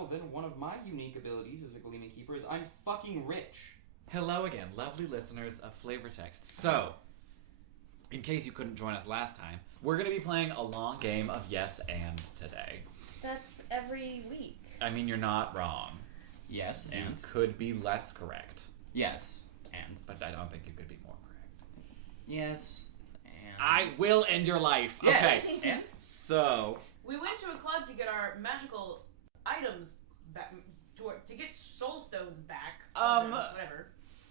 well, then one of my unique abilities as a Gleaming Keeper is I'm fucking rich. Hello again, lovely listeners of FlavorText. So, in case you couldn't join us last time, we're going to be playing a long game of Yes and today. That's every week. I mean, you're not wrong. Yes, You and? could be less correct, Yes, and? but I don't think you could be more correct. Yes, and? I will end your life. Yes, Okay. and? So, We went to a club to get our magical items back, to get soul stones back. Whatever.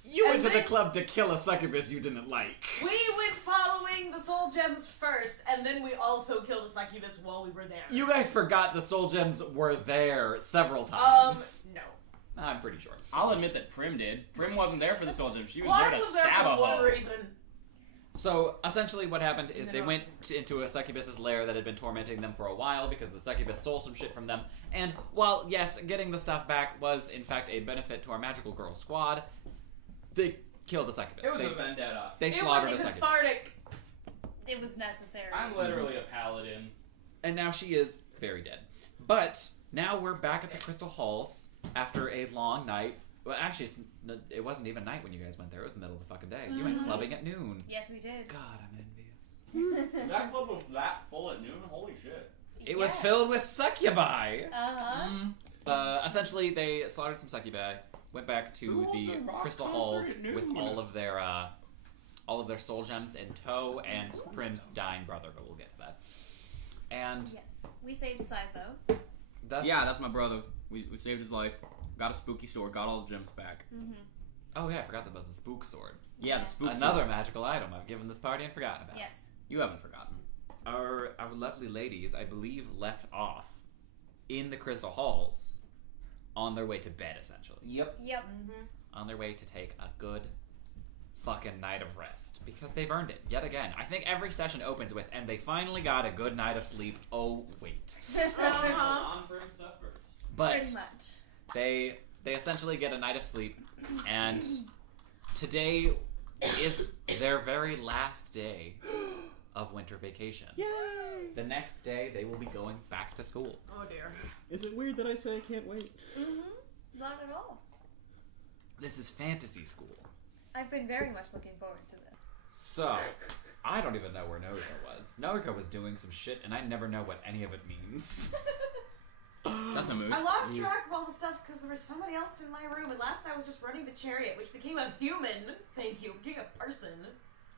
you And went to the then- club to kill a succubus you didn't like. We went following the soul gems first, and then we also killed a succubus while we were there. You guys forgot the soul gems were there several times. No. I'm pretty sure. I'll admit that Prim did. Prim wasn't there for the soul gem. She was Clark there to was there stab a for one hoe. reason. So, essentially what happened is No, they no. went into a succubus's lair that had been tormenting them for a while because the succubus stole some shit from them. And while, yes, getting the stuff back was, in fact, a benefit to our magical girl squad, they killed a succubus. It was they, a vendetta. they It slaughtered was a a succubus. cathartic. It was necessary. I'm literally a paladin. And now she is very dead. But now we're back at the Crystal Halls after a long night. Well, actually, it wasn't even night when you guys went there. It was the middle of the fucking day. You went clubbing at noon. Yes, we did. God, I'm envious. That club was that full at noon? Holy shit. It was Yes. filled with succubi. Uh-huh. Essentially, they slaughtered some succubi, went back Who to wants the a rock Crystal concert Halls at noon? with all of their soul gems in tow and Prim's dying brother, but we'll get to that. And Yes. We saved Sizo. thus, Yeah, that's my brother. We saved his life. Got a spooky sword. Got all the gems back. oh yeah, I forgot about the spook sword. Yeah, the spook Another sword. magical item I've given this party and forgotten about. Yes. You haven't forgotten. Our lovely ladies, I believe, left off in the Crystal Halls on their way to bed, essentially. Yep. Yep. On their way to take a good fucking night of rest. Because they've earned it, yet again. I think every session opens with, and they finally got a good night of sleep. Oh, wait. Non-Prim stuff first. But Pretty much. they essentially get a night of sleep, and today is their very last day of winter vacation. Yay! The next day, they will be going back to school. Oh dear. Is it weird that I say I can't wait? Not at all. This is fantasy school. I've been very much looking forward to this. So, I don't even know where Noriko was. Noriko was doing some shit, and I never know what any of it means. That's a move. I lost track of all the stuff because there was somebody else in my room, and last I was just running the chariot, which became a human. Thank you. Became a person.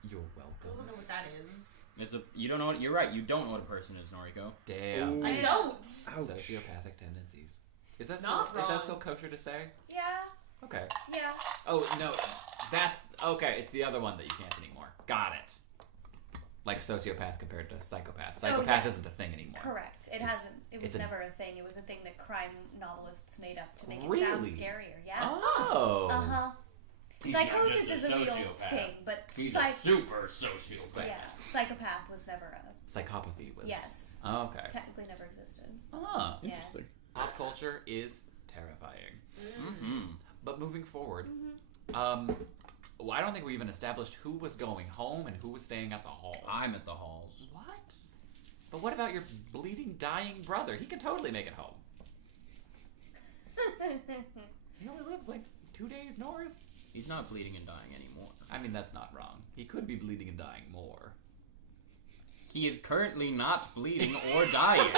You're I don't welcome. know what that is. You don't know what. You're right. You don't know what a person is, Noriko. Damn. Ooh. I don't. Ouch. Sociopathic tendencies. Is that Not still is wrong. that still kosher to say? Yeah. Okay. Yeah. Oh no, that's okay. It's the other one that you can't anymore. Got it. Like sociopath compared to psychopath. Psychopath yeah. isn't a thing anymore. Correct. It It's- hasn't. It it's was a- never a thing. It was a thing that crime novelists made up to make it sound Really? scarier. Yeah. Oh. Uh huh. He's not Psychosis just is a a real sociopath. thing, but He's a super sociopath. yeah, psychopath was never a Psychopathy was. yes. Oh, okay. Technically, never existed. Ah. Yeah. Interesting. Pop culture is terrifying. Mm-hmm. But moving forward, Mm-hmm. well, I don't think we even established who was going home and who was staying at the halls. I'm at the halls. What? But what about your bleeding, dying brother? He can totally make it home. He only lives like 2 days north. He's not bleeding and dying anymore. I mean, that's not wrong. He could be bleeding and dying more. He is currently not bleeding or dying.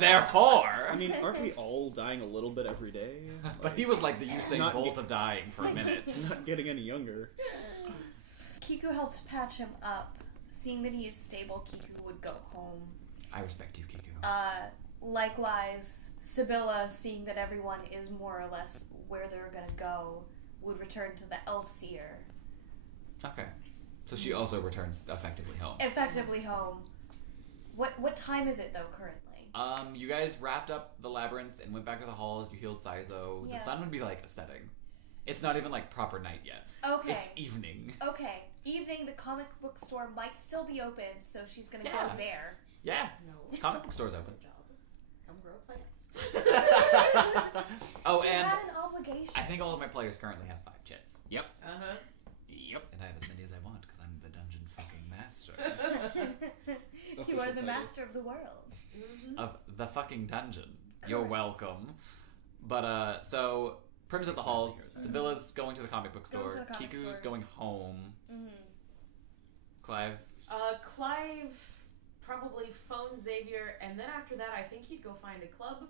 Therefore. I mean, aren't we all dying a little bit every day? But he was like the Usain Not Bolt get- of dying for a minute. Not getting any younger. Kiku helped patch him up. Seeing that he is stable, Kiku would go home. I respect you, Kiku. Likewise, Sibylla, seeing that everyone is more or less where they're gonna go, would return to the Elf Seer. Okay. So she also returns effectively home. Effectively home. What time is it though currently? You guys wrapped up the labyrinth and went back to the halls. You healed Saizo. Yeah. The sun would be like setting. It's not even like proper night yet. Okay. It's evening. Okay. Evening, the comic book store might still be open, so she's gonna Yeah. go there. Yeah. No. Comic book store's open. Good job. Come grow plants. Oh, she and had an obligation. I think all of my players currently have 5 chits. Yep. Uh-huh. Yep. And I have as many as I want because I'm the dungeon fucking master. You are Official the title. master of the world. Of the fucking dungeon. You're Correct. welcome. But, so, Prim's at the halls, Sibylla's going to the comic book Going store, to the comic Kiku's store. going home, Mhm. Clive... Clive probably phone Xavier, and then after that, I think he'd go find a club.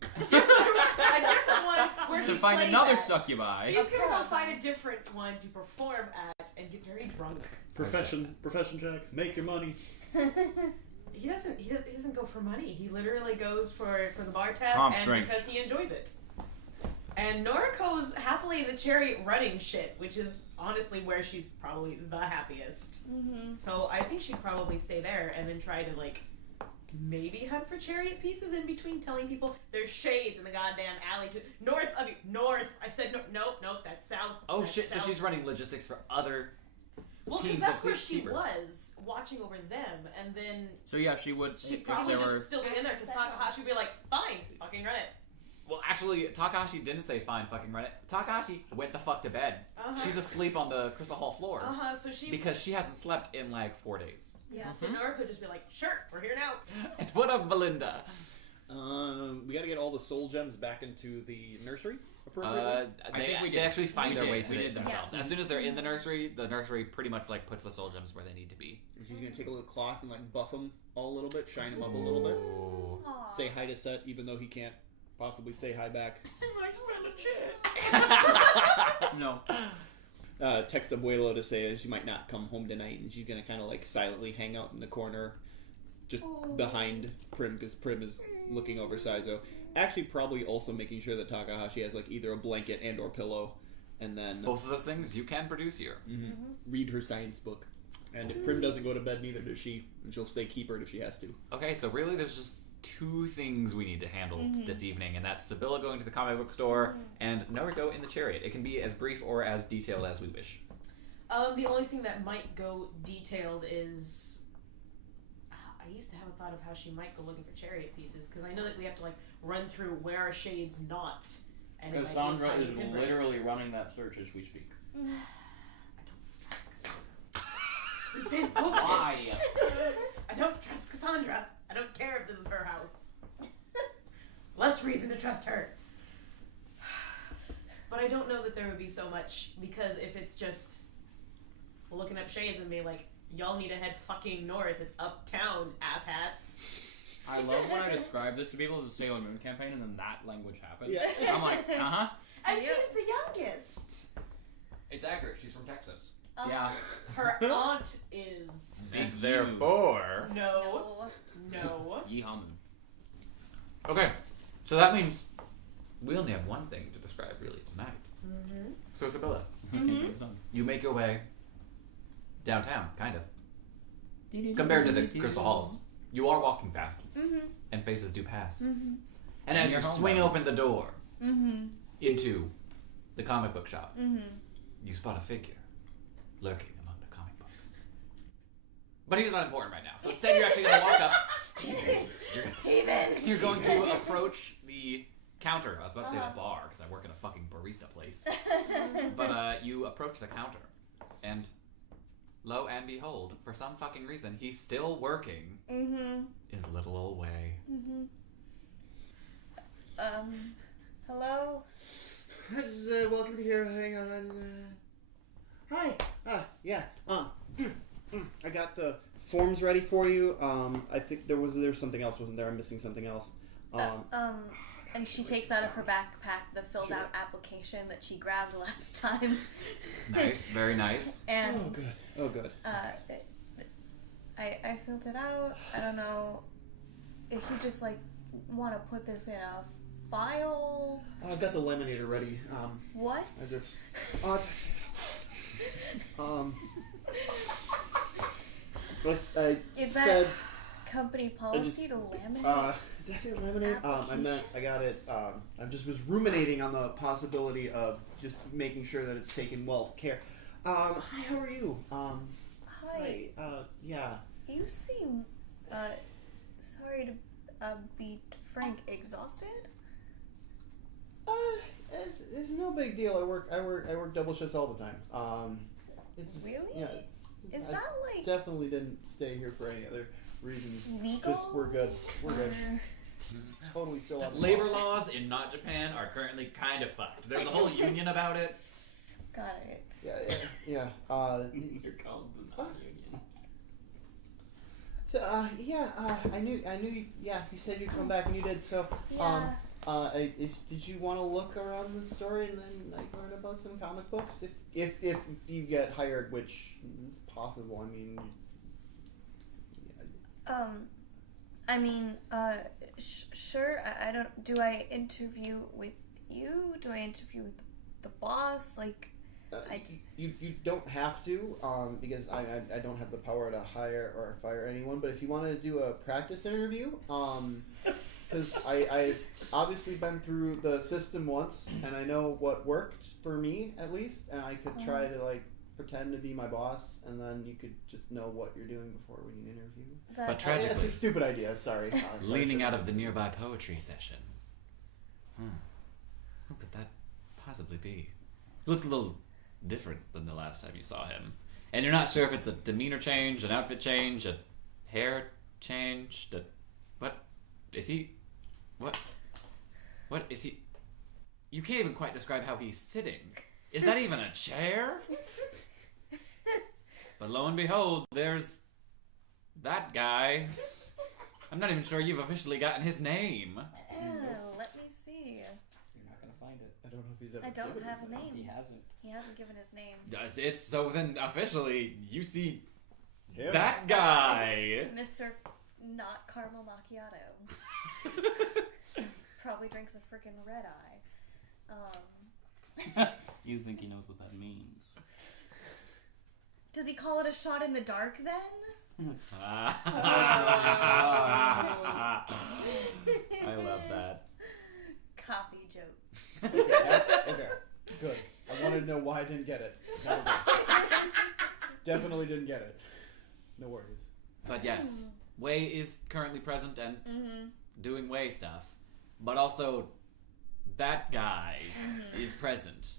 A different one where To he find plays another at. succubi. He's gonna go find a different one to perform at and get very drunk. Profession check. Make your money. He doesn't go for money. He literally goes for the bar tab Prompt and drinks. because he enjoys it. And Noriko's happily in the chariot running shit, which is honestly where she's probably the happiest. Mhm. So I think she'd probably stay there and then try to like maybe hunt for chariot pieces in between, telling people there's shades in the goddamn alley to north of you. North. I said nope. That's south. Oh That's shit, so south. she's running logistics for other Well, because teams that's of where she keepers. was watching over them, and then So yeah, she would. she'd if probably there just were, still be in there because Takahashi would be like, fine, fucking run it. Well, actually, Takahashi didn't say fine, fucking run it. Takahashi went the fuck to bed. Uh-huh. She's asleep on the Crystal Hall floor So she because she hasn't slept in like 4 days. Yeah. So Noriko would just be like, sure, we're here now. And what of Belinda? We gotta get all the soul gems back into the nursery appropriately. I They, think we they did. actually find We their did. way to We it did that. themselves. As soon as they're in the nursery pretty much like puts the soul gems where they need to be. And she's gonna take a little cloth and like buff them all a little bit, shine them up a little bit. Ooh. Aw. Say hi to Set, even though he can't possibly say hi back. no. Text Abuelo to say she might not come home tonight, and she's gonna kind of like silently hang out in the corner, just behind Prim, because Prim is looking over Saizo. Actually, probably also making sure that Takahashi has like either a blanket and or pillow, and then Both of those things you can produce here. read her science book. And if Prim doesn't go to bed, neither does she, and she'll stay keepered if she has to. Okay, so really there's just 2 things we need to handle this evening, and that's Sibylla going to the comic book store and Noriko in the chariot. It can be as brief or as detailed as we wish. The only thing that might go detailed is I used to have a thought of how she might go looking for chariot pieces because I know that we have to like run through where are shades not, and it might be a Cassandra tiny is pinprick. literally running that search as we speak. We've been over Why? this. I don't trust Cassandra. I don't care if this is her house. Less reason to trust her. But I don't know that there would be so much because if it's just looking up shades and being like, y'all need to head fucking north. It's uptown, asshats. I love when I describe this to people as a Sailor Moon campaign, and then that language happens. Yeah. I'm like, And Yeah. she's the youngest. It's accurate. She's from Texas. yeah. Her aunt is And Big therefore... no. Yeehaw. Okay, so that means we only have one thing to describe really tonight. Mm-hmm. So Sibylla, Mhm. you make your way downtown, kind of. Compared to the Crystal Halls, you are walking fast, and faces do pass. And as you You're home swing now. open the door into the comic book shop, you spot a figure lurking among the comic books. But he's not important right now, so instead you're actually going to walk up. Steven! You're going to approach the counter. I was about to say the bar, because I work in a fucking barista place. But you approach the counter, and lo and behold, for some fucking reason, he's still working his little old way. Hello? Welcome to here. Hang on. Hi. Yeah. I got the forms ready for you. I think there's something else, wasn't there? I'm missing something else. And she takes out of her backpack the filled out application that she grabbed last time. Nice, very nice. And Oh, good. I filled it out. I don't know if you just like want to put this in a file. I've got the laminator ready. What? I just. I Is said. that company policy to laminate? Did I say laminate? I meant I got it. I just was ruminating on the possibility of just making sure that it's taken well care. Hi, how are you? Hi. Yeah. You seem, sorry to be frank, exhausted. It's no big deal. I work double shifts all the time. It's just, Really? Yeah. Is I that like definitely didn't stay here for any other reasons. legal? Just we're good. We're good. totally still on the Labor law. laws in not Japan are currently kind of fucked. There's a whole union about it. Got it. Yeah. You're called the non-union. So, I knew. Yeah, you said you'd come back, and you did. So, Yeah. did you want to look around the story and then like learn about some comic books? If you get hired, which is possible. I mean. Sure. I don't. Do I interview with you? Do I interview with the boss? Like, You don't have to, because I don't have the power to hire or fire anyone. But if you want to do a practice interview, because I've obviously been through the system once, and I know what worked for me at least, and I could try to like pretend to be my boss, and then you could just know what you're doing before when you interview. But tragically, It's a stupid idea. Sorry. leaning out of the nearby poetry session. Who could that possibly be? He looks a little different than the last time you saw him. And you're not sure if it's a demeanor change, an outfit change, a hair change, what is he? What is he? You can't even quite describe how he's sitting. Is that even a chair? But lo and behold, there's that guy. I'm not even sure you've officially gotten his name. Let me see. You're not gonna find it. I don't know if he's ever. I don't given have his a name. He hasn't. He hasn't given his name. It's so then officially you see Him. that guy. Mr. Not Caramel Macchiato. Probably drinks a freaking red eye. You think he knows what that means? Does he call it a shot in the dark then? I love that. Coffee jokes. Okay. Good. I wanted to know why I didn't get it. Now we're good. Definitely didn't get it. No worries. But yes, Wei is currently present and Mm-hmm. doing Wei stuff. But also, that guy is present.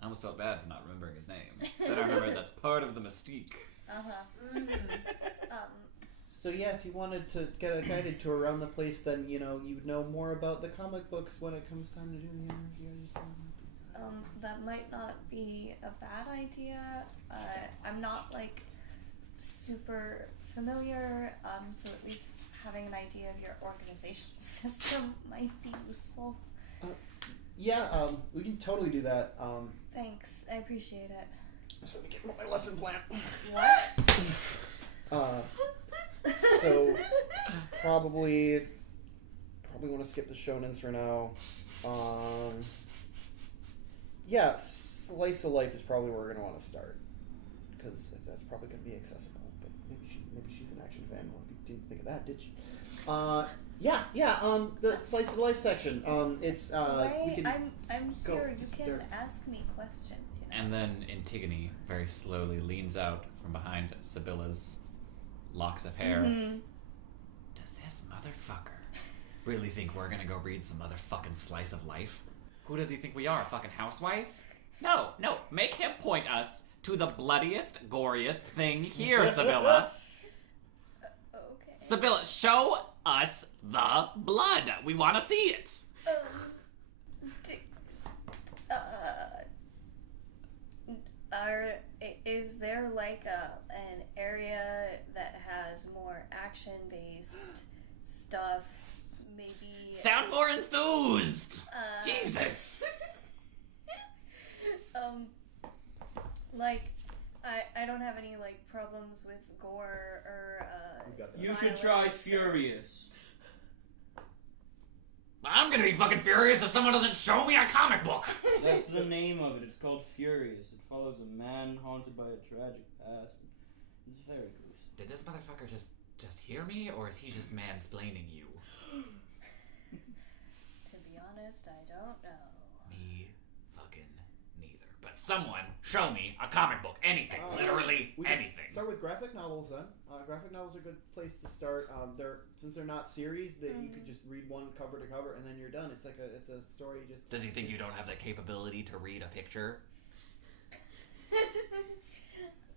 I almost felt bad for not remembering his name. Then I remember that's part of the mystique. So yeah, if you wanted to get a guided tour around the place, then you would know more about the comic books when it comes time to do the interview. I just thought it might be That might not be a bad idea. I'm not like super familiar, so at least having an idea of your organizational system might be useful. Yeah, we can totally do that. Thanks, I appreciate it. Just let me get my lesson plan. What? So probably want to skip the shonens for now. Yeah, slice of life is probably where we're gonna want to start, because that's probably gonna be accessible. But maybe she's an action fan. Well, you didn't think of that, did you? The slice of life section. It's we Wait, can. I'm go here. You just can there. ask me questions. And then Antigone very slowly leans out from behind Sibylla's locks of hair. Mm-hmm. Does this motherfucker really think we're gonna go read some motherfucking slice of life? Who does he think we are, a fucking housewife? No, make him point us to the bloodiest, goriest thing here, Sibylla. Okay. Sibylla, show us the blood. We want to see it. Is there like an area that has more action-based stuff? Maybe. Sound more enthused. Jesus. Like, I don't have any like problems with gore or We've got that. You should try violence. Furious. I'm gonna be fucking furious if someone doesn't show me a comic book. That's the name of it. It's called Furious. It follows a man haunted by a tragic past. It's very gruesome. Did this motherfucker just hear me, or is he just mansplaining you? To be honest, I don't know. Me fucking neither. But someone show me a comic book. Anything. Literally We can anything. Start with graphic novels then. Graphic novels are a good place to start. Since they're not series, that you could just read one cover to cover and then you're done. It's a story. Just Does he think you don't have the capability to read a picture?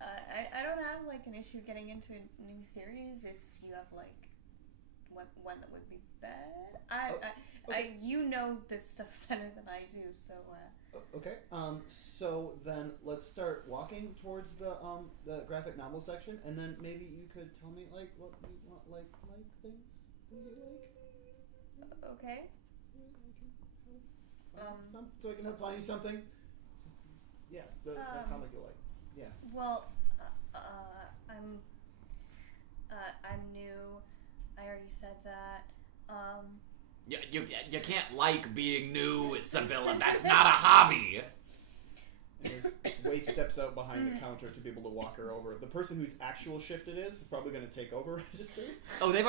I don't have like an issue getting into a new series if you have like when that would be bad. Okay. You know this stuff better than I do, so. Okay. So then let's start walking towards the graphic novel section, and then maybe you could tell me like what you want, like things you like. Okay. So I can help find you something. Yeah, the comic you like. Yeah. Well, I'm new. I already said that. You can't like being new, Sibylla. That's not a hobby. And as Wei steps out behind the counter to be able to walk her over, the person whose actual shift it is probably going to take over register. Oh, they've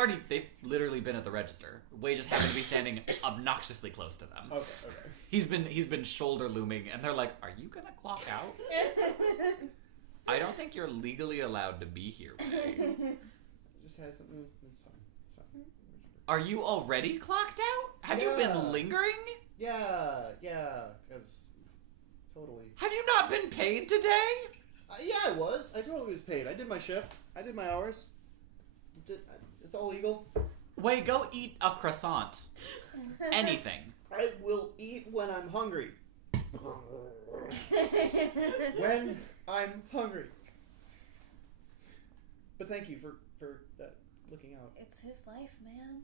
literally been at the register. Wei just happened to be standing obnoxiously close to them. Okay. He's been shoulder looming, and they're like, "Are you gonna clock out?" I don't think you're legally allowed to be here, Wei. Just had something. It's fine. It's fine. Are you already clocked out? Have you been lingering? Yeah, because totally. Have you not been paid today? Yeah, I was. I totally was paid. I did my shift. I did my hours. It's all legal. Wei, go eat a croissant. Anything. I will eat when I'm hungry. When I'm hungry. But thank you for looking out. It's his life, man.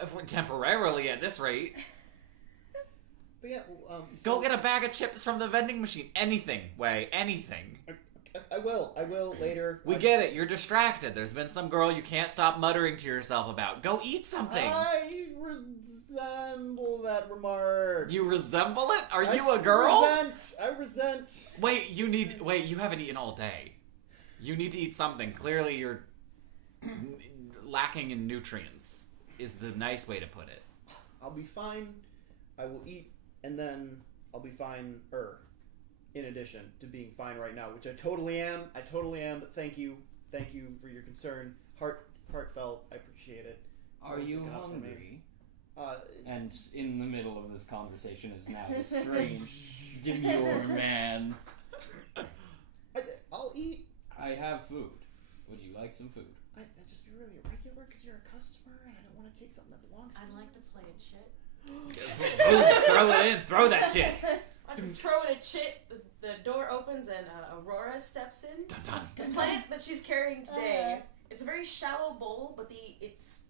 If we're temporarily at this rate. But yeah, Go get a bag of chips from the vending machine. Anything, Wei. Anything. I will later. We get it. You're distracted. There's been some girl you can't stop muttering to yourself about. Go eat something. I resemble that remark. You resemble it? Are you a girl? I resent. Wait, you haven't eaten all day. You need to eat something. Clearly you're lacking in nutrients, is the nice way to put it. I'll be fine. I will eat, and then I'll be fine. In addition to being fine right now, which I totally am. But thank you for your concern. Heartfelt. I appreciate it. Are you hungry? And in the middle of this conversation is now a strange, demure man. I'll eat. I have food. Would you like some food? I'd just be really irregular because you're a customer, and I don't want to take something that belongs to I'd you. like to play a chit. Boom, throw it in. Throw that shit. I'm throwing a chit. The door opens and Aurora steps in. Dun, dun. The plant that she's carrying today, it's a very shallow bowl, but it's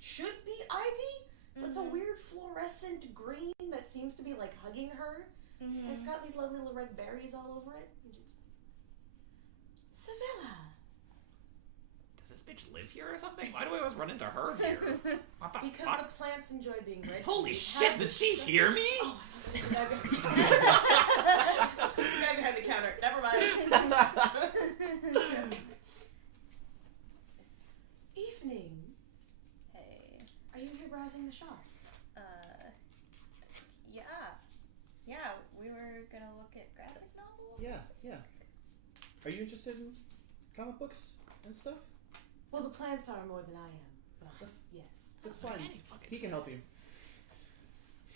should be ivy. But it's a weird fluorescent green that seems to be like hugging her. And it's got these lovely little red berries all over it. Sibylla. Does this bitch live here or something? Why do I always run into her here? What the Because fuck? the plants enjoy being red. Holy shit, did she hear me? Oh, the guy behind the counter. Never mind. Evening. Hey. Are you here browsing the shop? Yeah, we were gonna look at graphic novels. Yeah. Are you interested in comic books and stuff? Well, the plants are more than I am. But yes. That's fine. He can help you.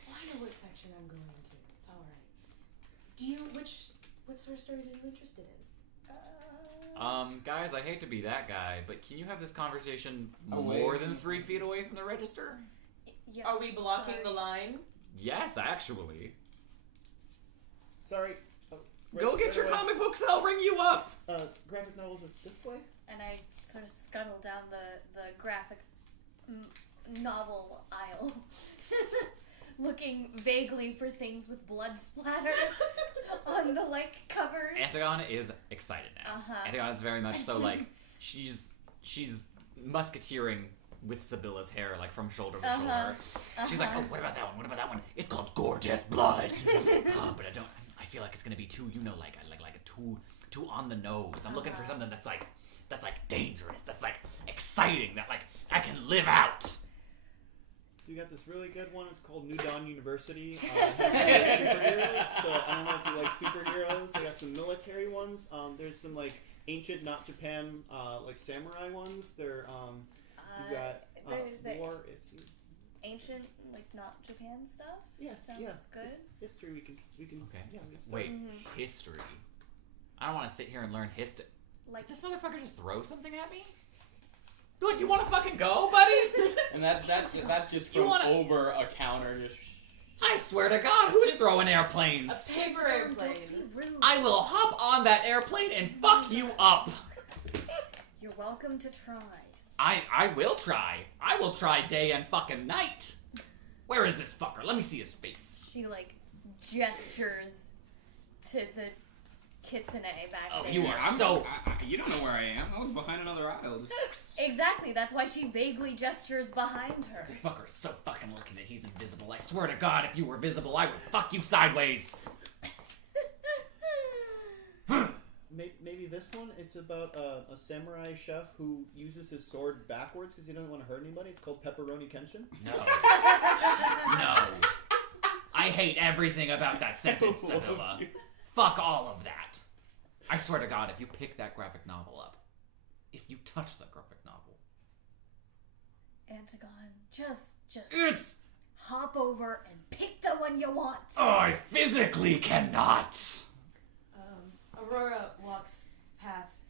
Well, I know what section I'm going to. It's all right. Do you? What sort of stories are you interested in? Guys, I hate to be that guy, but can you have this conversation Away more from than 3 feet away from the register? Yes, Are we blocking sorry. the line? Yes, actually. Sorry. Go get your comic books and I'll ring you up! Graphic novels are this way? And I sort of scuttle down the graphic novel aisle, looking vaguely for things with blood splatter on the covers. Antigone is excited now. Antigone is very much so she's musketeering with Sibylla's hair from shoulder to shoulder. She's like, oh, what about that one? What about that one? It's called Gore, Death, Blood. But I feel like it's gonna be too, too on the nose. I'm looking for something that's dangerous, that's exciting, that I can live out. So you got this really good one. It's called New Dawn University. It has superheroes. So I don't know if you like superheroes. They got some military ones. There's some ancient, not Japan, samurai ones. They're you got the war. If you ancient, not Japan stuff. Sounds good. History. We can. Okay. Yeah. We can start. Wait, history. I don't want to sit here and learn history. Did this motherfucker just throw something at me? What, you want to fucking go, buddy? And that's just You from wanna- over a counter. Just I swear to God, who's throwing airplanes? A paper Don't be airplane. rude. I will hop on that airplane and fuck you up. You're welcome to try. I will try. I will try day and fucking night. Where is this fucker? Let me see his face. She like gestures to the kitsune back Oh, there. you are I'm so... you don't know where I am. I was behind another aisle. Exactly. That's why she vaguely gestures behind her. This fucker is so fucking lucky that he's invisible. I swear to God, if you were visible, I would fuck you sideways. Maybe this one. It's about a samurai chef who uses his sword backwards because he doesn't want to hurt anybody. It's called Pepperoni Kenshin. No. No. I hate everything about that sentence, Sibylla. Fuck all of that. I swear to God, if you pick that graphic novel up, if you touch that graphic novel, Antagon, just it's... hop over and pick the one you want. Oh, I physically cannot. Aurora walks past.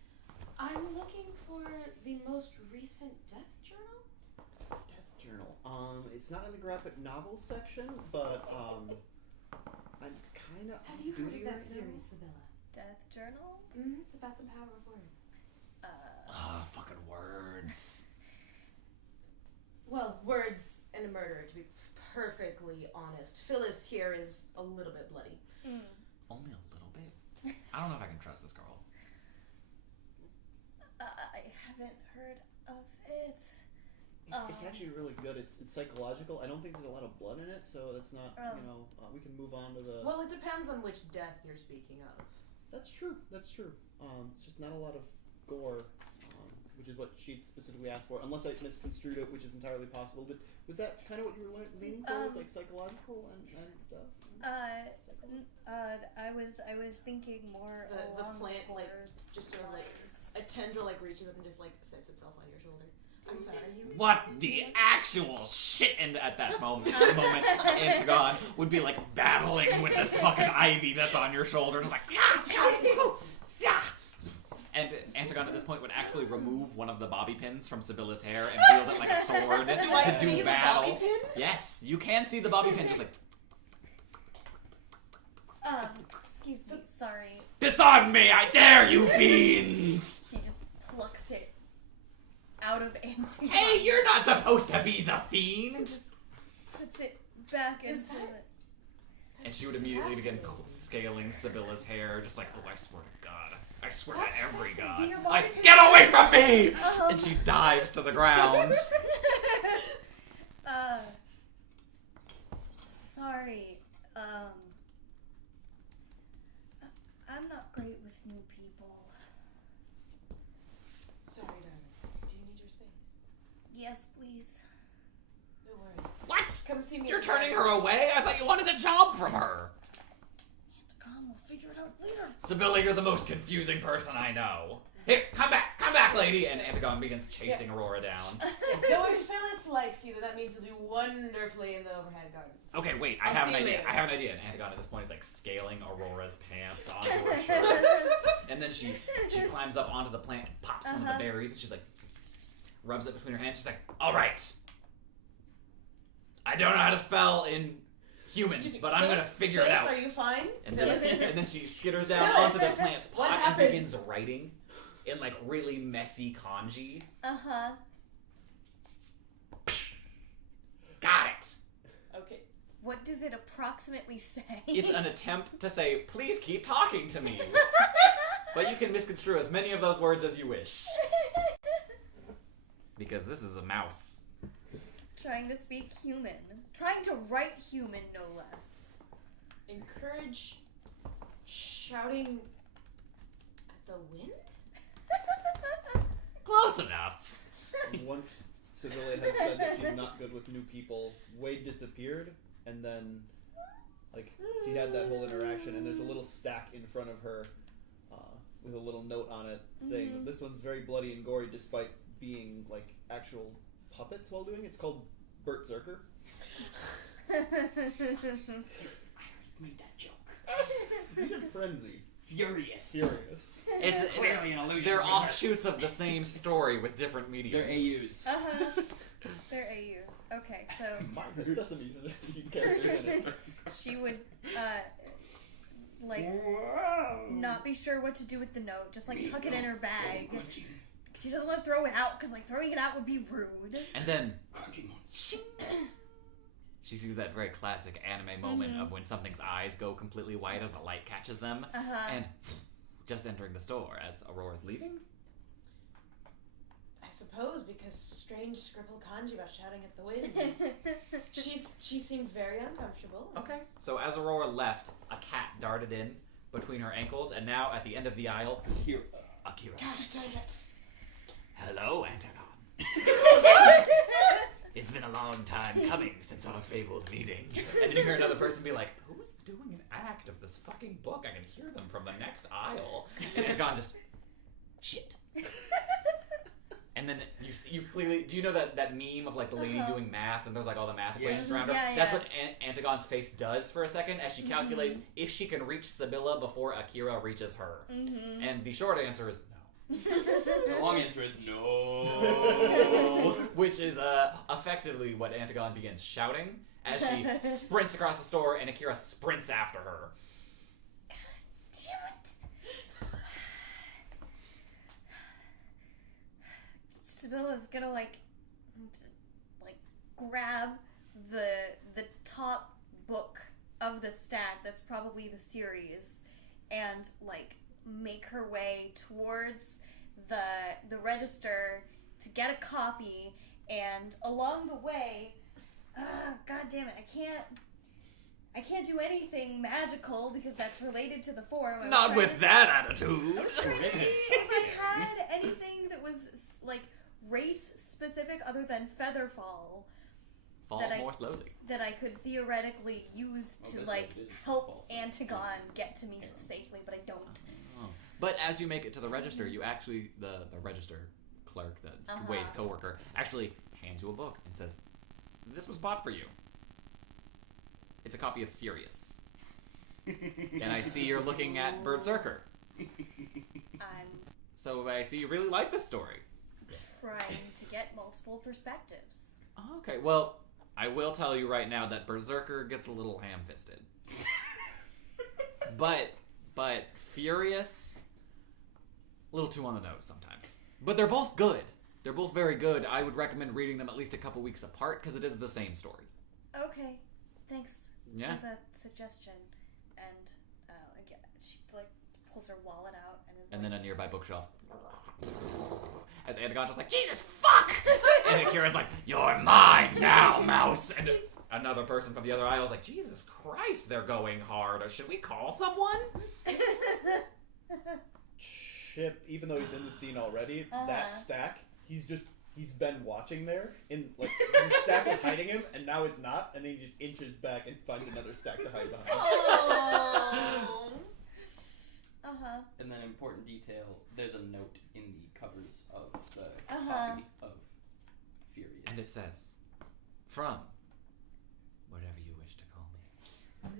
I'm looking for the most recent death journal. Death Journal. It's not in the graphic novel section, but I'm kind of. Have you heard of that series, Sibylla? Death journal? It's about the power of words. Fucking words. Well, words and a murderer, to be perfectly honest. Phyllis here is a little bit bloody. Only a little bit. I don't know if I can trust this girl. I haven't heard of it. It's actually really good. It's psychological. I don't think there's a lot of blood in it, so that's not. We can move on to the. Well, it depends on which death you're speaking of. That's true. That's true. It's just not a lot of gore, which is what she specifically asked for. Unless I misconstrued it, which is entirely possible. But was that kind of what you were leaning for? Was like psychological and stuff? I was thinking more The along plant, the like, board just sort of like lines. a tendril, like reaches up and just like sets itself on your shoulder. I'm sorry, you. What the actual shit? And at that moment, Antagon would be like battling with this fucking ivy that's on your shoulder, just like. And Antagon at this point would actually remove one of the bobby pins from Sibylla's hair and wield it like a sword I to see do the battle. bobby pin? Yes, you can see the bobby pin just like. Excuse me, sorry. Disarm me, I dare you, fiends! She just plucks it out of Antagon. Hey, you're not supposed to be the fiend! Puts it back into that- it. And she would immediately begin scaling Sibylla's hair, just like, oh, I swear to God. I swear That's to every fascinating. God. Do your body Like, pin- get away from me! And she dives to the ground. Sorry, I'm not great with new people. Sorry, darling. Do you need your space? Yes, please. No worries. What? Come see me. You're in turning the her away? I thought you wanted a job from her. Antagon, we'll figure it out later. Sibylla, you're the most confusing person I know. Here, come back, lady! And Antagon begins chasing Aurora down. No, if Phyllis likes you, then that means you'll do wonderfully in the overhead gardens. Okay, wait, I I'll have an see you idea. later. I have an idea. And Antagon at this point is like scaling Aurora's pants onto her shirt. And then she climbs up onto the plant and pops one of the berries and she's like, rubs it between her hands. She's like, alright. I don't know how to spell in human, Excuse me, but I'm gonna figure it out. Are you fine? And then, Phyllis? and then she skitters down Phyllis, onto the plant's what pot and happened? begins writing in like really messy kanji. Uh-huh. Got it. Okay. What does it approximately say? It's an attempt to say, please keep talking to me. But you can misconstrue as many of those words as you wish. Because this is a mouse. Trying to speak human. Trying to write human, no less. Encourage shouting at the wind? Close enough. Once Sibylla had said that she's not good with new people, Wade disappeared, and then, like, she had that whole interaction, and there's a little stack in front of her with a little note on it saying that this one's very bloody and gory despite being, like, actual puppets while doing it. It's called Bert Zerker. made that joke. You said frenzy. Furious. It's Clearly an illusion. they're offshoots of the same story with different mediums. They're AUs. They're AUs. Okay, so Mine has Sesame's characters in it. she would, not be sure what to do with the note. Just, tuck it in her bag. She doesn't want to throw it out, because, throwing it out would be rude. And then she sees that very classic anime moment of when something's eyes go completely white as the light catches them. And just entering the store as Aurora's leaving. I suppose because strange scribble kanji about shouting at the winds. She seemed very uncomfortable. Okay. So as Aurora left, a cat darted in between her ankles, and now at the end of the aisle, Akira. Gosh dang it. Hello, Antagon. It's been a long time coming since our fabled meeting. And then you hear another person be like, who's doing an act of this fucking book? I can hear them from the next aisle. And Antagon just, shit. And then you clearly, do you know that meme of the lady doing math and there's all the math equations around her? Yeah, That's what Antagon's face does for a second as she calculates if she can reach Sibylla before Akira reaches her. And the short answer is no. The long answer is no. Which is effectively what Antagon begins shouting as she sprints across the store and Akira sprints after her. Damn it. Sibylla's gonna grab the top book of the stack that's probably the series and make her way towards the register to get a copy, and along the way, god damn it, I can't do anything magical because that's related to the form. Not with that attitude. I was trying to see if I had anything that was race specific other than Featherfall. Fall more slowly. That I could theoretically use to help Antagon get to me safely, but I don't. Oh. But as you make it to the register, you actually the register clerk, the Way's coworker, actually hands you a book and says, "This was bought for you. It's a copy of Furious." And I see you're looking at Berserker. So I see you really like this story. Trying to get multiple perspectives. Okay, well, I will tell you right now that Berserker gets a little ham-fisted. but Furious, a little too on the nose sometimes. But they're both good. They're both very good. I would recommend reading them at least a couple weeks apart because it is the same story. Okay, thanks for the suggestion. And she pulls her wallet out and is then a nearby bookshelf. As Antagon's just Jesus fuck! And Akira's you're mine now, mouse! And another person from the other aisle is Jesus Christ, they're going hard. Should we call someone? Chip, even though he's in the scene already, that stack, he's been watching there, and the stack was hiding him, and now it's not, and then he just inches back and finds another stack to hide behind. Oh. And then important detail, there's a note in the covers of the copy of Furious. And it says, from whatever you wish to call me.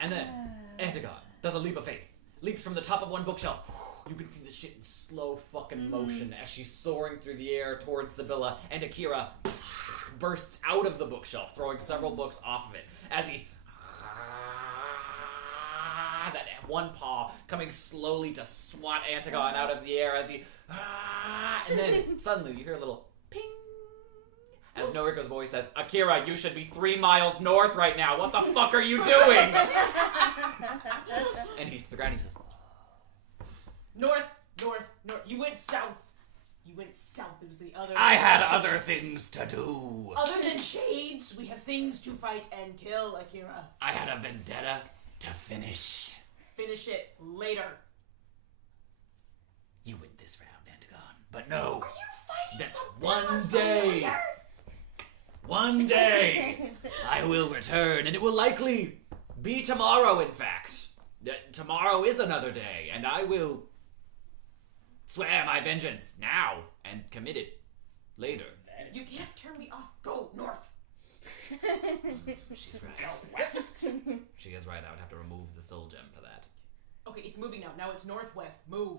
And then Antagon does a leap of faith, leaps from the top of one bookshelf. You can see the shit in slow fucking motion as she's soaring through the air towards Sibylla, and Akira bursts out of the bookshelf, throwing several books off of it as he that one paw coming slowly to swat Antagon out of the air as he and then suddenly you hear a little ping as Noriko's voice says, "Akira, you should be 3 miles north right now. What the fuck are you doing?" And he hits the ground and he says, North. You went south. It was the other. I had other things to do. Other than shades, we have things to fight and kill, Akira. I had a vendetta to finish. Finish it later. You win this round, Antagon. But no. Are you fighting That some one villains day. later? One day, I will return, and it will likely be tomorrow, in fact. Tomorrow is another day, and I will swear my vengeance now and commit it later. You can't turn me off. Go north. She's right. She is right. I would have to remove the soul gem for that. Okay, it's moving now. Now it's northwest. Move.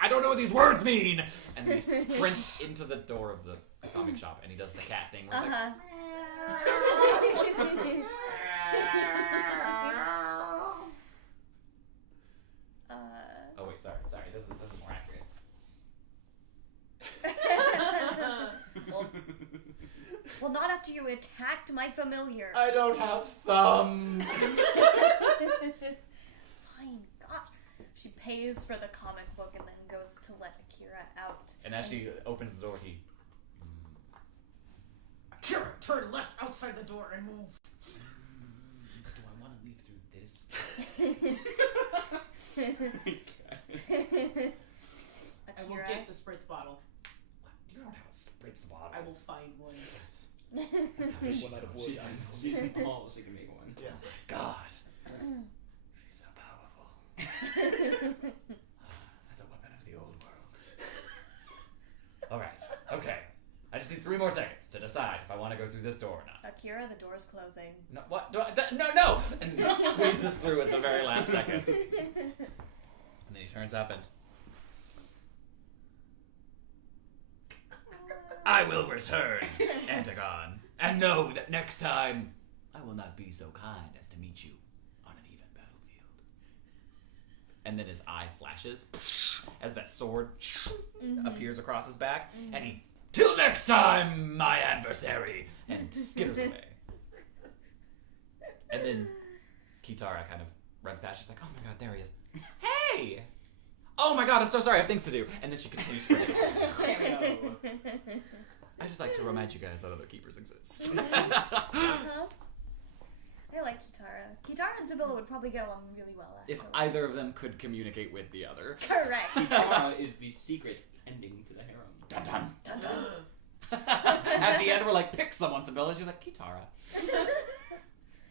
I don't know what these words mean! And then he sprints into the door of the comic shop and he does the cat thing where he's like, oh wait, sorry, this is more accurate. Well, not after you attacked my familiar. I don't have thumbs! Fine, gosh. She pays for the comic book and then goes to let Akira out. And as she opens the door, he... Akira, turn left outside the door and move. Do I want to leave through this? I will get the spritz bottle. You don't have a spritz bottle. I will find one. Make one out of wood. She's small, she can make one. Yeah. God. She's so powerful. That's a weapon of the old world. Alright, okay. I just need 3 more seconds to decide if I want to go through this door or not. Akira, the door's closing. No, what? No! And he squeezes through at the very last second. And then he turns up and... I will return, Antagon, and know that next time I will not be so kind as to meet you on an even battlefield. And then his eye flashes as that sword appears across his back, and he, till next time, my adversary, and skitters away. And then Kitara kind of runs past. She's like, oh my god, there he is. Hey! Oh my god, I'm so sorry, I have things to do. And then she continues sprinting. I just like to remind you guys that other keepers exist. I like Kitara. Kitara and Sibylla would probably get along really well, actually. If either of them could communicate with the other. Correct. Kitara is the secret ending to the harem. Dun dun. Dun dun. At the end, we're like, pick someone, Sibylla. She's like, Kitara.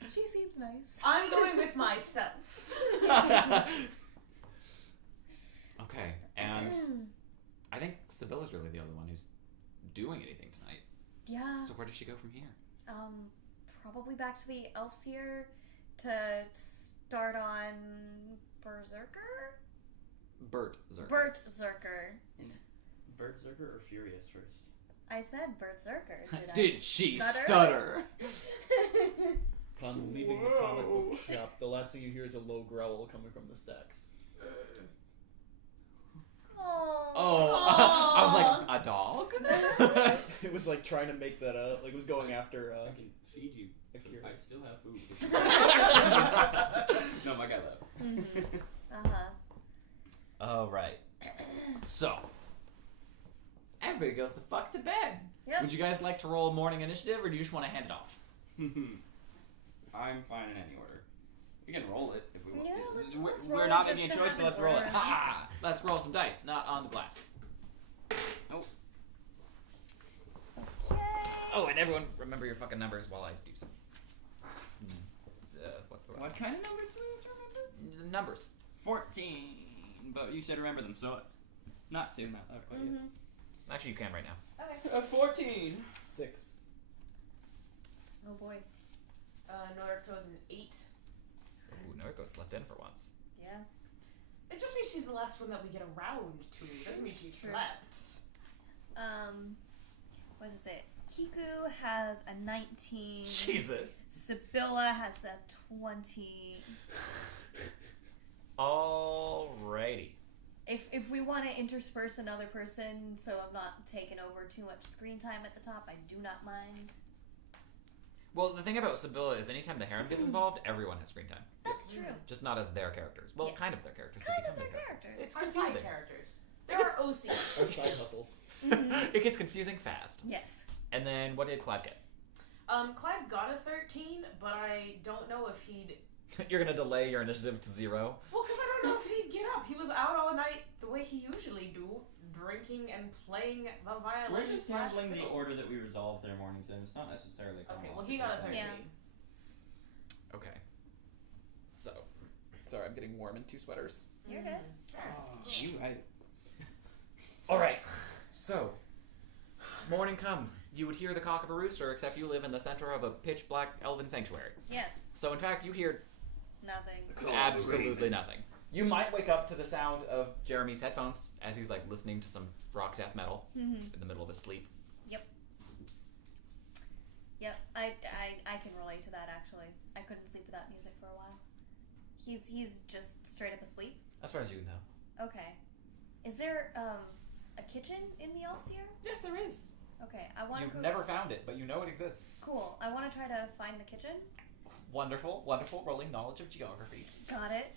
She seems nice. I'm going with myself. Okay, and I think Sibylla's really the only one who's doing anything tonight. Yeah. So where does she go from here? Probably back to the elves here to start on Berserker? Berserker. Berserker. Berserker or Furious first? I said Berserker. Did she stutter? Upon leaving the comic book shop, the last thing you hear is a low growl coming from the stacks. Oh, I was like, a dog? It was like trying to make that like it was going after I can feed you. Akira. I still have food. No, my guy left. Oh, right. So, everybody goes the fuck to bed. Yep. Would you guys like to roll morning initiative, or do you just want to hand it off? I'm fine in any order. We can roll it if we want. Yeah, let's roll We're it not just making a to choice, have so it let's roll it. order. Ha! Let's roll some dice, not on the glass. Oh. Okay. Oh, and everyone remember your fucking numbers while I do some. What's the What kind of numbers do we have to remember? Numbers. 14. But you said remember them, so it's not too not that quite yet. Actually, you can right now. Okay. 14. 6. Oh boy. Noriko's an 8. Ooh, Noriko slept in for once. Yeah. It just means she's the last one that we get around to. It doesn't mean she True. slept. What is it? Kiku has a 19. Jesus. Sibylla has a 20. Alrighty. If we want to intersperse another person so I'm not taking over too much screen time at the top, I do not mind. Well, the thing about Sibylla is anytime the harem gets involved, everyone has screen time. That's true. Just not as their characters. Well, Yes. kind of their characters. Kind they of become their characters. It's Our confusing. side characters. There are OCs. Our side hustles. It gets confusing fast. Yes. And then what did Clive get? Clive got a 13, but I don't know if he'd... You're gonna delay your initiative to 0. Well, because I don't know if he'd get up. He was out all night the way he usually do, drinking and playing the violin. We're just slash handling the fiddle. order that we resolve their mornings in. It's not necessarily Okay, well, he got a 13. Yeah. Okay. So, sorry, I'm getting warm in 2 sweaters. You're good. You, I... All right. So, morning comes, you would hear the cock of a rooster, except you live in the center of a pitch black elven sanctuary. Yes. So in fact, you hear Nothing. absolutely nothing. You might wake up to the sound of Jeremy's headphones as he's like listening to some rock death metal in the middle of his sleep. Yep, I can relate to that actually. I couldn't sleep without music for a while. He's just straight up asleep? As far as you can tell. Okay. Is there a kitchen in the Elfseer? Yes, there is. Okay, I want to You've never found it, but you know it exists. Cool. I want to try to find the kitchen. Wonderful, wonderful rolling knowledge of geography. Got it.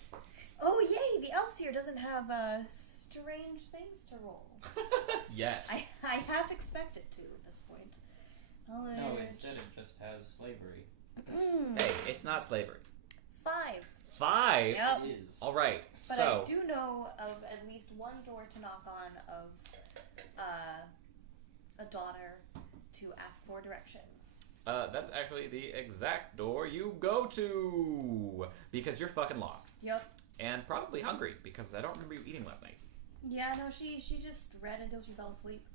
Oh yay! The Elfseer doesn't have strange things to roll. Yet. I half expect it to at this point. Knowledge. No, instead it just has slavery. Hey, it's not slavery. 5. 5? Yep. It is. All right, But so... I do know of at least one door to knock on of a daughter to ask for directions. That's actually the exact door you go to, because you're fucking lost. Yep. And probably hungry, because I don't remember you eating last night. Yeah, no, she just read until she fell asleep.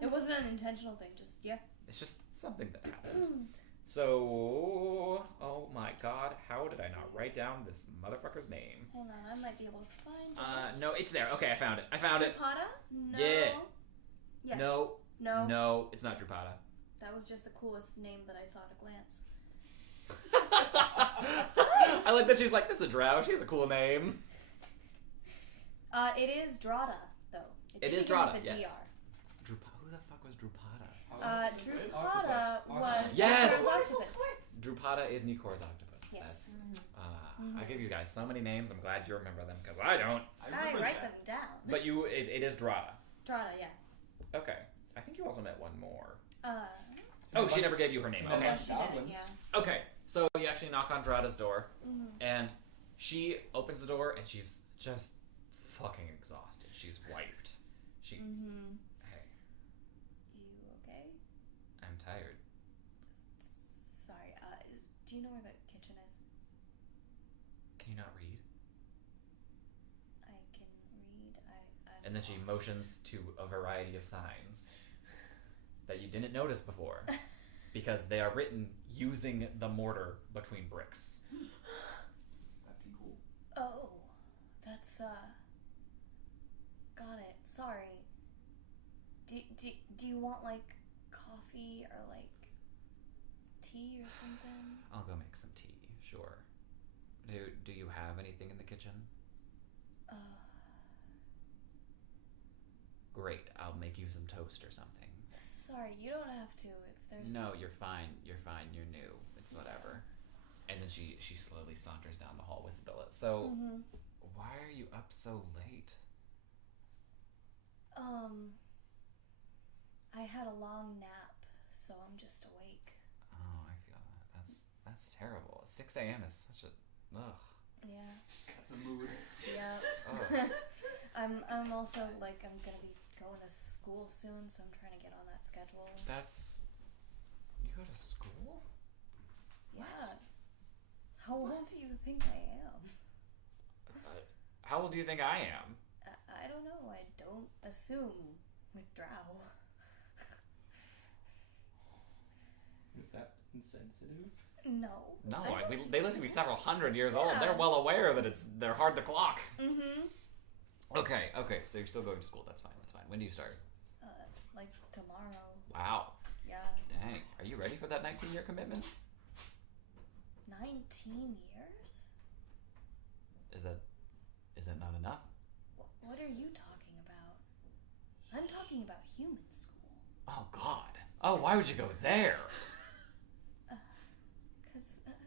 It wasn't an intentional thing, just, yeah. It's just something that happened. So, oh my god, how did I not write down this motherfucker's name? Hang on, I might be able to find it. No, it's there. Okay, I found it. Drupada? No. Yeah. Yes. No. No. No, it's not Drupada. That was just the coolest name that I saw at a glance. I like that she's like, this is a drow. She has a cool name. It is Drada, though. It is didn't Drada, begin with a yes. Who the fuck was Drupada? Drupada was Yes! Nikor's octopus. Drupada is Nikor's octopus. Yes. I give you guys so many names. I'm glad you remember them, because I don't. I write them down. But it is Drada. Drada, yeah. Okay. I think you also met one more. Oh, she never gave you her name. Okay. no, she didn't, yeah. Okay. So you actually knock on Drada's door, and she opens the door, and she's just fucking exhausted. She's wiped. Hey. You okay? I'm tired. Sorry, do you know where the kitchen is? Can you not read? I can read. I'm And then she lost. motions to a variety of signs that you didn't notice before, because they are written using the mortar between bricks. That'd be cool. Oh, that's got it. Sorry. Do you want like coffee or like tea or something? I'll go make some tea. Sure. Do you have anything in the kitchen? Great. I'll make you some toast or something. Sorry, you don't have to if there's. No, you're fine. You're fine. You're new. It's whatever. And then she slowly saunters down the hall with Sibylla. So, why are you up so late? I had a long nap, so I'm just awake. Oh, I feel that. That's terrible. 6 a.m. is such a ugh. Yeah. That's a mood. Yeah. Oh. I'm also like I'm gonna be going to school soon, so I'm trying to get on that schedule. You go to school? Yeah. What? How old do you think I am? How old do you think I am? I don't know. I don't assume with Drow. Is that insensitive? No. No, I don't they think live to be so. several hundred years old. Yeah. They're well aware that they're hard to clock. Okay, so you're still going to school. That's fine. When do you start? Like tomorrow. Wow. Yeah. Dang. Are you ready for that 19-year commitment? 19 years? Is that not enough? What are you talking about? I'm talking about human school. Oh, God. Oh, why would you go there? 'Cause I have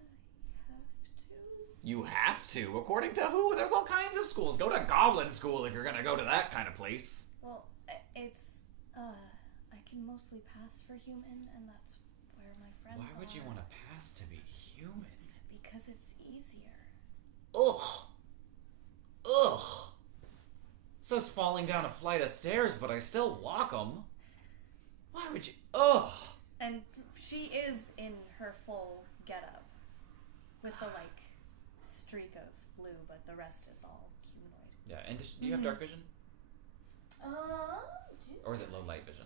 to. You have to. According to who? There's all kinds of schools. Go to Goblin School if you're gonna go to that kind of place. Well, it's I can mostly pass for human, and that's where my friends Why would you are. want to pass to be human? Because it's easier. Ugh. So it's falling down a flight of stairs, but I still walk them. Why would you? Ugh. And she is in her full getup, with the like streak of blue, but the rest is all humanoid. Yeah, and do you have dark vision? Do Or is it low light vision?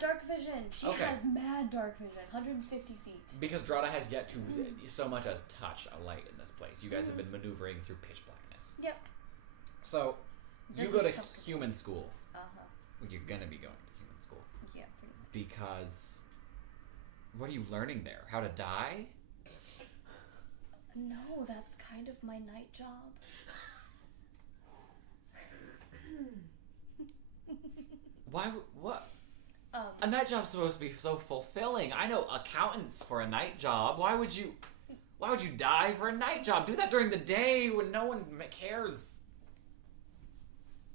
Dark vision. She Okay. has mad dark vision. 150 feet. Because Drada has yet to so much as touch a light in this place. You guys have been maneuvering through pitch blackness. Yep. So, This you go to is comfortable. human school. Uh-huh. Well, you're gonna be going to human school. Yeah, pretty much. Because... What are you learning there? How to die? No, that's kind of my night job. Why would... What? A Um, night job's supposed to be so fulfilling. I know accountants for a night job. Why would you die for a night job? Do that during the day when no one cares.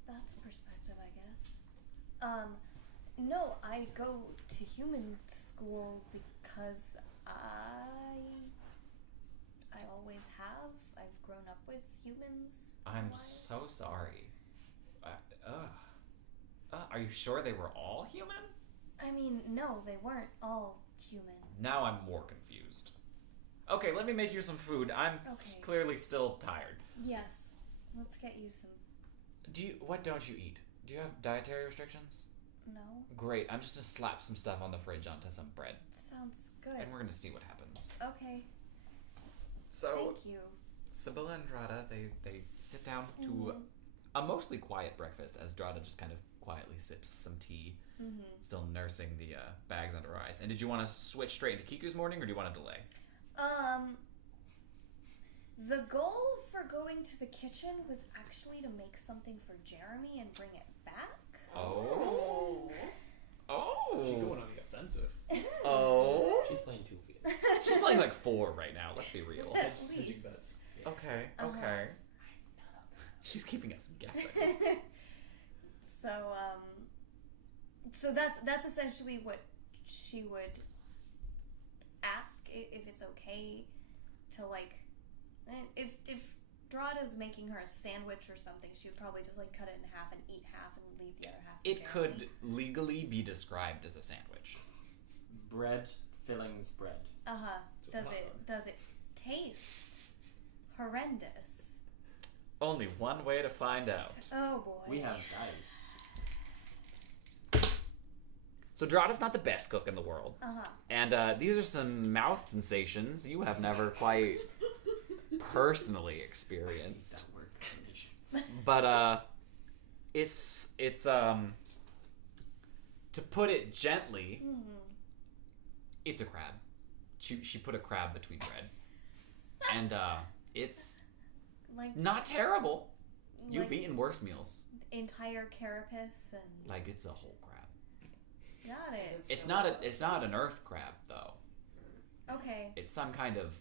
that's perspective, I guess. No, I go to human school because I always have. I've grown up with humans. I'm otherwise. so sorry. Are you sure they were all human? I mean, no, they weren't all human. Now I'm more confused. Okay, let me make you some food. I'm Okay. clearly still tired. Yes. Let's get you some. What don't you eat? Do you have dietary restrictions? No? Great, I'm just gonna slap some stuff on the fridge onto some bread. Sounds good. And we're gonna see what happens. Okay. So, Thank you. Sibylla and Drada, they sit down to Mhm. a mostly quiet breakfast as Drada just kind of quietly sips some tea, still nursing the bags under her eyes. And did you want to switch straight into Kiku's morning, or do you want to delay? The goal for going to the kitchen was actually to make something for Jeremy and bring it back. Oh. She's going on the offensive. Oh. She's playing 2 feet. She's playing like 4 right now, let's be real. At Hedging least. bets. Okay, okay. She's keeping us guessing. So that's essentially what she would ask if it's okay to like if Drada's making her a sandwich or something, she would probably just like cut it in half and eat half and leave the other half. for It Jeremy. could legally be described as a sandwich. Bread, fillings, bread. Does it taste horrendous? Only one way to find out. Oh boy. We have dice. So Drada's not the best cook in the world. And these are some mouth sensations you have never quite personally experienced. That word combination. But it's to put it gently, it's a crab. She put a crab between bread. And it's like not terrible. You've like eaten worse meals. entire carapace and Like it's a whole crab. got it. It's not an earth crab though. Okay. It's some kind of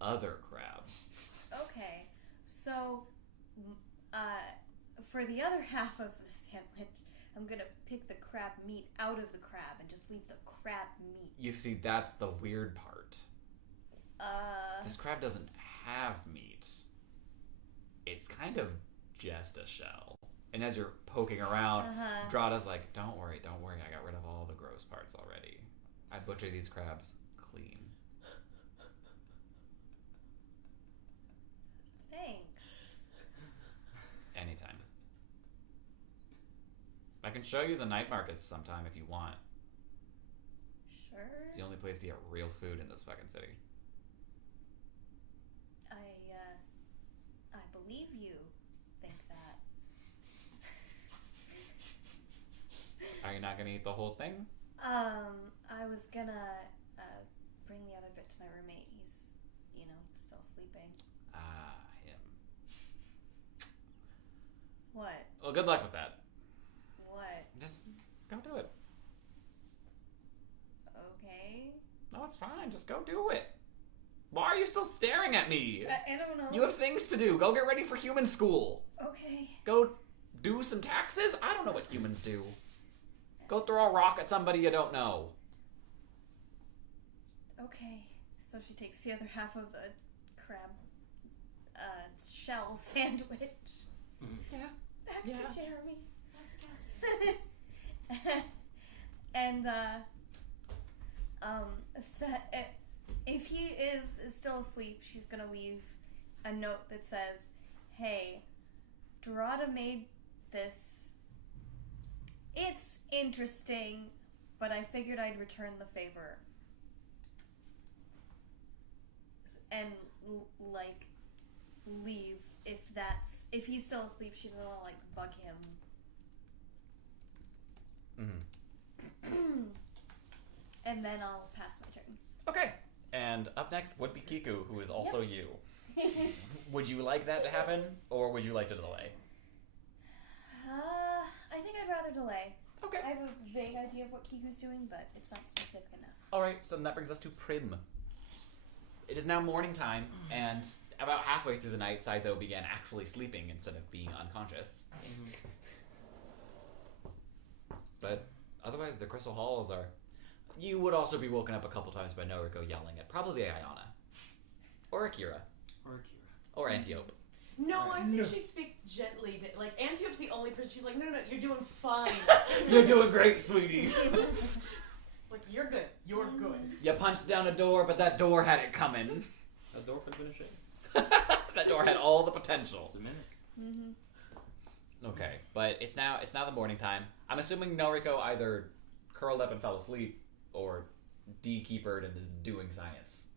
other crab. Okay. So for the other half of the sandwich, I'm gonna pick the crab meat out of the crab and just leave the crab meat. You see, that's the weird part. This crab doesn't have meat. It's kind of just a shell. And as you're poking around, Drada's like, don't worry, I got rid of all the gross parts already. I butcher these crabs clean. Thanks. Anytime. I can show you the night markets sometime if you want. Sure. It's the only place to get real food in this fucking city. I believe you think that. Are you not gonna eat the whole thing? I was gonna bring the other bit to my roommate. He's, still sleeping. Ah, him. What? Well, good luck with that. What? Just go do it. Okay. No, it's fine. Just go do it. Why are you still staring at me? I don't know. You have things to do. Go get ready for human school. Okay. Go do some taxes? I don't know what humans do. Go throw a rock at somebody you don't know. Okay. So she takes the other half of the crab shell sandwich. Yeah. Back Yeah. to Jeremy. And if he is still asleep, she's gonna leave a note that says, "Hey, Dorada made this It's interesting, but I figured I'd return the favor. And, like, leave if he's still asleep, she doesn't want to, like, bug him. Mm-hmm. And then I'll pass my turn. Okay. And up next would be Kiku, who is also you. Would you like that to happen, or would you like to delay? I think I'd rather delay. Okay. I have a vague idea of what Kiku's doing, but it's not specific enough. Alright, so then that brings us to Prim. It is now morning time, and about halfway through the night, Saizo began actually sleeping instead of being unconscious. But otherwise, the crystal halls are... You would also be woken up a couple times by Noriko yelling at probably Ayana. Or Akira. Or Antiope. No, I think she'd speak gently. Like, Antiope's the only person. She's like, no, you're doing fine. You're doing great, sweetie. It's like, you're good. You're good. You punched down a door, but that door had it coming. That door could have been a shame. That door had all the potential. It's a minute. Mm-hmm. Okay, but it's now the morning time. I'm assuming Noriko either curled up and fell asleep, or de-keepered and is doing science.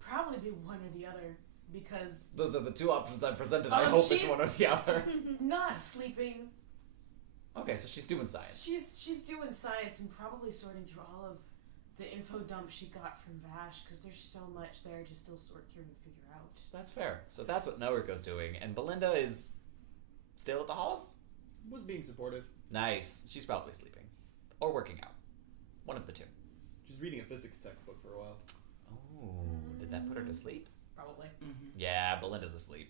Probably be one or the other, because... Those are the two options I presented. I hope it's one or the other. Not sleeping. Okay, so she's doing science. She's doing science and probably sorting through all of the info dump she got from Vash, because there's so much there to still sort through and figure out. That's fair. So that's what Noriko's doing, and Belinda is still at the halls? Was being supportive. Nice. She's probably sleeping. Or working out. One of the two. She's reading a physics textbook for a while. Oh, did that put her to sleep? Probably. Yeah, Belinda's asleep.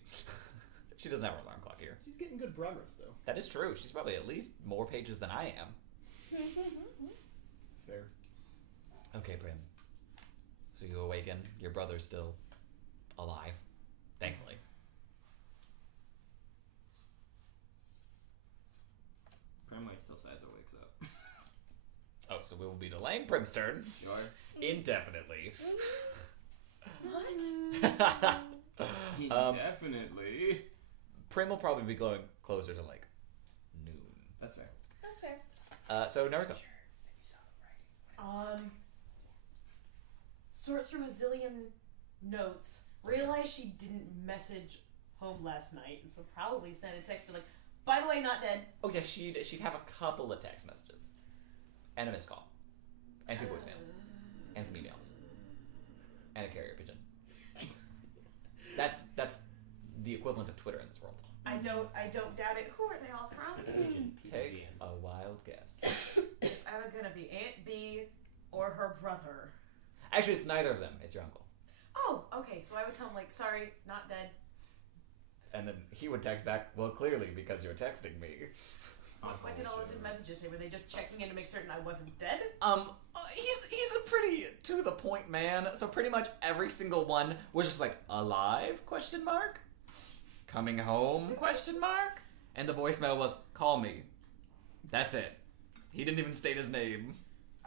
She doesn't have her alarm clock here. She's getting good progress, though. That is true. She's probably at least more pages than I am. Fair. Okay, Prim. So you awaken. Your brother's still alive. Thankfully. Prim waits till Saizo wakes up. Oh, so we will be delaying Prim's turn You are? indefinitely. What? Definitely. Prim will probably be going closer to like noon. That's fair. That's fair. So Noriko. Sort through a zillion notes, realize she didn't message home last night, and so probably send a text be like, by the way, not dead. Oh yeah, she'd have a couple of text messages. And a missed call. And 2 voicemails. And some emails. And a carrier pigeon. That's the equivalent of Twitter in this world. I don't doubt it. Who are they all from? Take a wild guess. It's either gonna be Aunt B or her brother. Actually, it's neither of them. It's your uncle. Oh, okay. So I would tell him like, sorry, not dead. And then he would text back, well, clearly, because you're texting me. What did all of his messages say? Were they just checking in to make certain I wasn't dead? He's a pretty to the point man. So pretty much every single one was just like, alive? Question mark. Coming home? Question mark. And the voicemail was, call me. That's it. He didn't even state his name.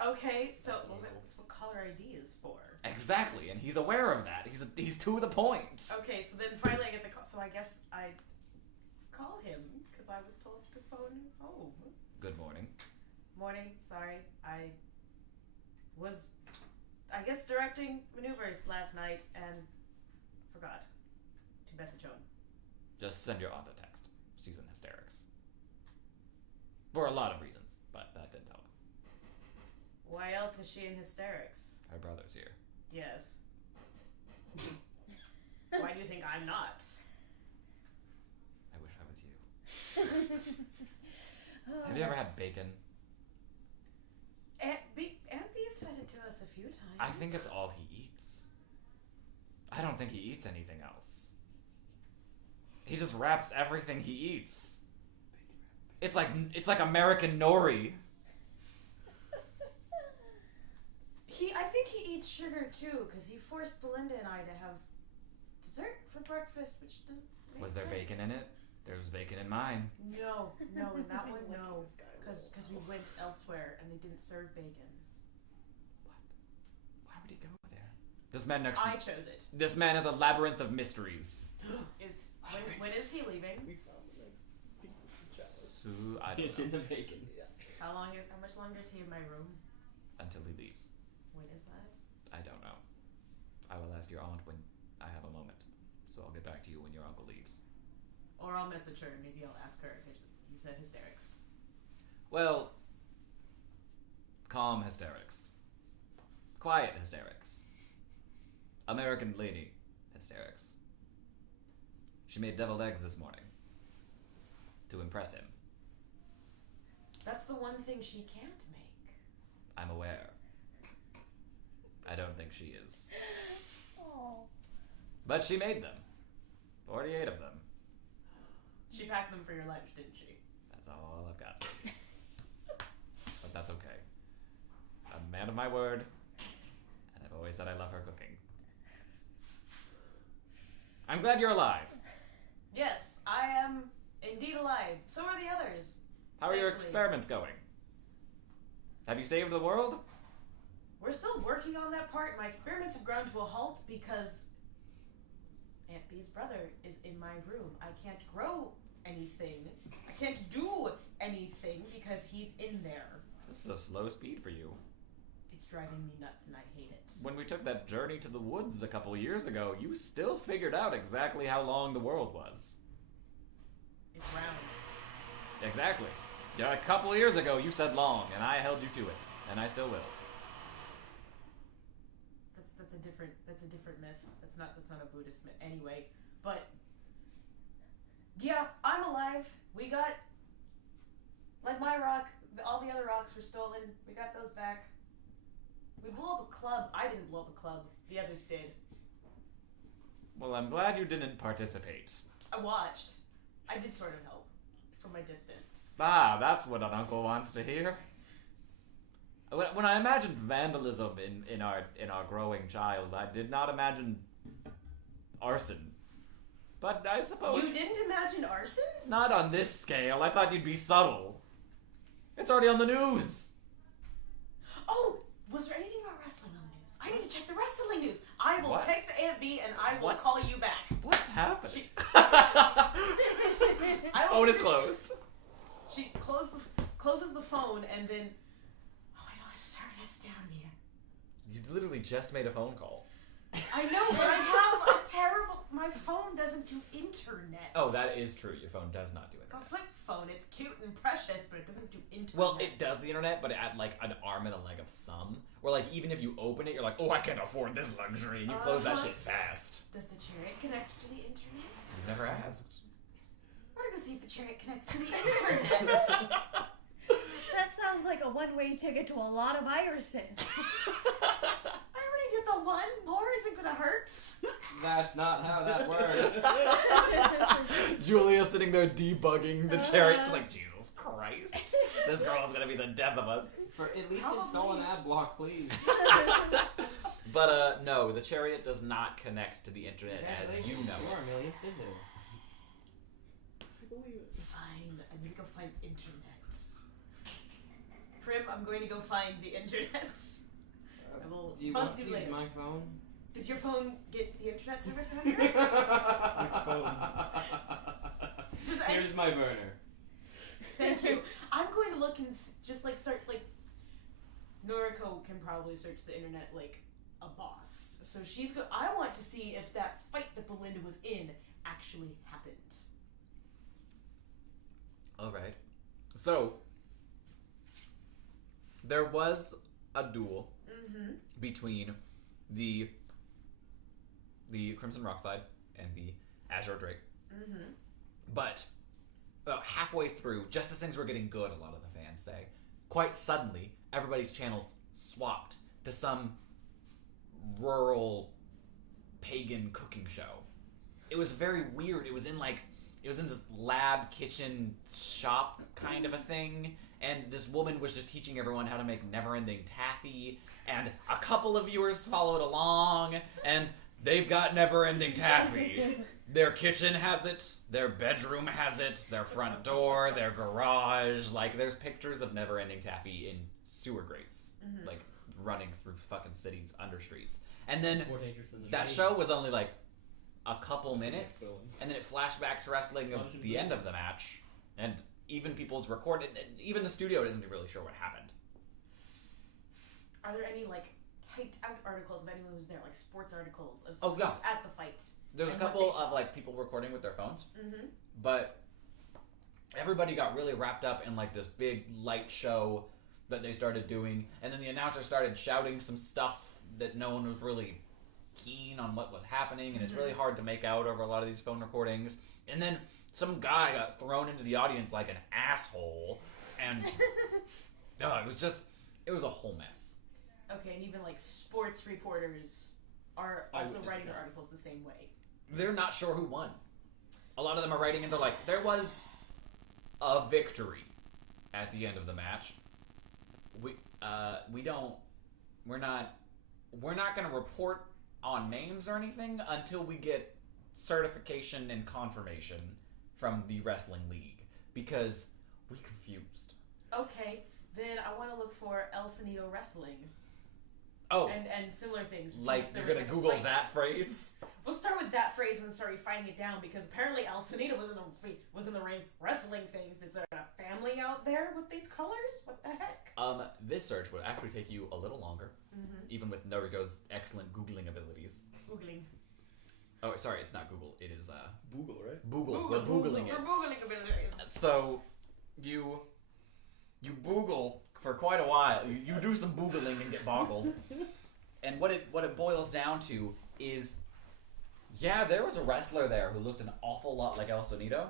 Okay, so that's what caller ID is for. Exactly, and he's aware of that. He's to the point. Okay, so then finally I get the call. So I guess I call him because I was told to phone home. Good morning. Morning. Sorry, I was, I guess, directing maneuvers last night and forgot to message home. Just send your aunt a text. She's in hysterics. For a lot of reasons, but that didn't help. Why else is she in hysterics? Her brother's here. Yes. Why do you think I'm not? I wish I was you. Have you ever had bacon? Aunt B's fed it to us a few times. I think it's all he eats. I don't think he eats anything else. He just wraps everything he eats. It's like American nori. I think he eats sugar too, because he forced Belinda and I to have dessert for breakfast, which doesn't make Was there sense. bacon in it? There was bacon in mine. No, in that one, no. Because we went elsewhere and they didn't serve bacon. What? Why would he go there? This man I chose it. This man is a labyrinth of mysteries. When is he leaving? We found the next piece of the challenge. So, I don't It's know. in the bacon. Yeah. How much longer is he in my room? Until he leaves. When is that? I don't know. I will ask your aunt when I have a moment. So I'll get back to you when your uncle leaves. Or I'll message her and maybe I'll ask her because you said hysterics. Well, calm hysterics. Quiet hysterics. American lady hysterics. She made deviled eggs this morning. To impress him. That's the one thing she can't make. I'm aware. I don't think she is. Oh. But she made them. 48 of them. She packed them for your lunch, didn't she? That's all I've got. But that's okay. I'm a man of my word, and I've always said I love her cooking. I'm glad you're alive. Yes, I am indeed alive. So are the others. How are your Thankfully. experiments going? Have you saved the world? We're still working on that part. My experiments have ground to a halt because Aunt B's brother is in my room. I can't grow anything. I can't do anything because he's in there. This is a slow speed for you. It's driving me nuts and I hate it. When we took that journey to the woods a couple of years ago, you still figured out exactly how long the world was. It's round. Exactly. Yeah, a couple of years ago, you said long, and I held you to it, and I still will. That's a different myth. That's not a Buddhist myth anyway. But yeah, I'm alive. We got like my rock. All the other rocks were stolen. We got those back. We blew up a club. I didn't blow up a club. The others did. Well, I'm glad you didn't participate. I watched. I did sort of help from my distance. Ah, that's what an uncle wants to hear. When I imagined vandalism in our growing child, I did not imagine arson. But I suppose You didn't imagine arson? not on this scale. I thought you'd be subtle. It's already on the news. Oh, was there anything about wrestling on the news? I need to check the wrestling news. I will What? text Aunt B and I will What's- call you back. What's happening? She- Phone is closed. She closes the phone and then, I don't have service down here. You literally just made a phone call. I know, but I have a terrible. My phone doesn't do internet. Oh, that is true. Your phone does not do It's a internet. flip phone. It's cute and precious, but it doesn't do internet. Well, it does the internet, but at like an arm and a leg of some. Where like even if you open it, you're like, oh, I can't afford this luxury, and you close that shit fast. Does the chariot connect to the internet? You've never asked. We're gonna go see if the chariot connects to the internet. That sounds like a one-way ticket to a lot of irises. I already did the one. More isn't gonna hurt. That's not how that works. Julia sitting there debugging the chariot, just like, Jesus Christ. This girl's gonna be the death of us. For at least Probably. install an ad block, please. But, no, the chariot does not connect to the internet as you know You are it. Amelia Fizzo. I believe it. Fine. I'm gonna go find internet. Prim, I'm going to go find the internet. I will Do you buzz want to you use later. my phone? Does your phone get the internet service down here? Which phone? Does Here's my burner. Thank you. I'm going to look and just like start like. Noriko can probably search the internet like a boss, so she's go. I want to see if that fight that Belinda was in actually happened. Alright. So, there was a duel between the Crimson Rockslide and the Azure Drake. But about halfway through, just as things were getting good, a lot of the fans say, quite suddenly, everybody's channels swapped to some rural pagan cooking show. It was very weird. It was in this lab kitchen shop kind of a thing, and this woman was just teaching everyone how to make never-ending taffy, and a couple of viewers followed along, and they've got never-ending taffy. Their kitchen has it, their bedroom has it, their front door, their garage, like there's pictures of never-ending taffy in sewer grates, like running through fucking cities' understreets. And then More dangerous than the that Shades. show was only like a couple That's the minutes, next film. and then it flashed back to wrestling of Dungeon the end of the match, and even people's recorded, even the studio isn't really sure what happened. Are there any like typed out articles of anyone who's there, like sports articles of Oh, someone no. who's at the fight? There's a And what couple they saw? of like people recording with their phones, Mm-hmm. but everybody got really wrapped up in like this big light show that they started doing, and then the announcer started shouting some stuff that no one was really keen on what was happening, and it's really hard to make out over a lot of these phone recordings. And then some guy got thrown into the audience like an asshole, and it was a whole mess. Okay, and even like sports reporters are also Eyewitness writing their accounts. articles the same way. They're not sure who won. A lot of them are writing and they're like, there was a victory at the end of the match. We're not going to report on names or anything until we get certification and confirmation from the wrestling league, because we confused. Okay, then I want to look for El Sonido Wrestling Oh, and similar things. See like if there you're was, gonna a Google fight. that phrase? We'll start with that phrase and then start refining it down, because apparently El Sonido was in the ring wrestling things. Is there a family out there with these colors? What the heck? This search would actually take you a little longer, even with Noriko's excellent Googling abilities. Googling. Oh, sorry, it's not Google. It is Google, right? Boogle. We're Googling it. We're Googling abilities. So, you Boogle for quite a while. You do some Boogling and get boggled. And what it boils down to is, yeah, there was a wrestler there who looked an awful lot like El Sonido,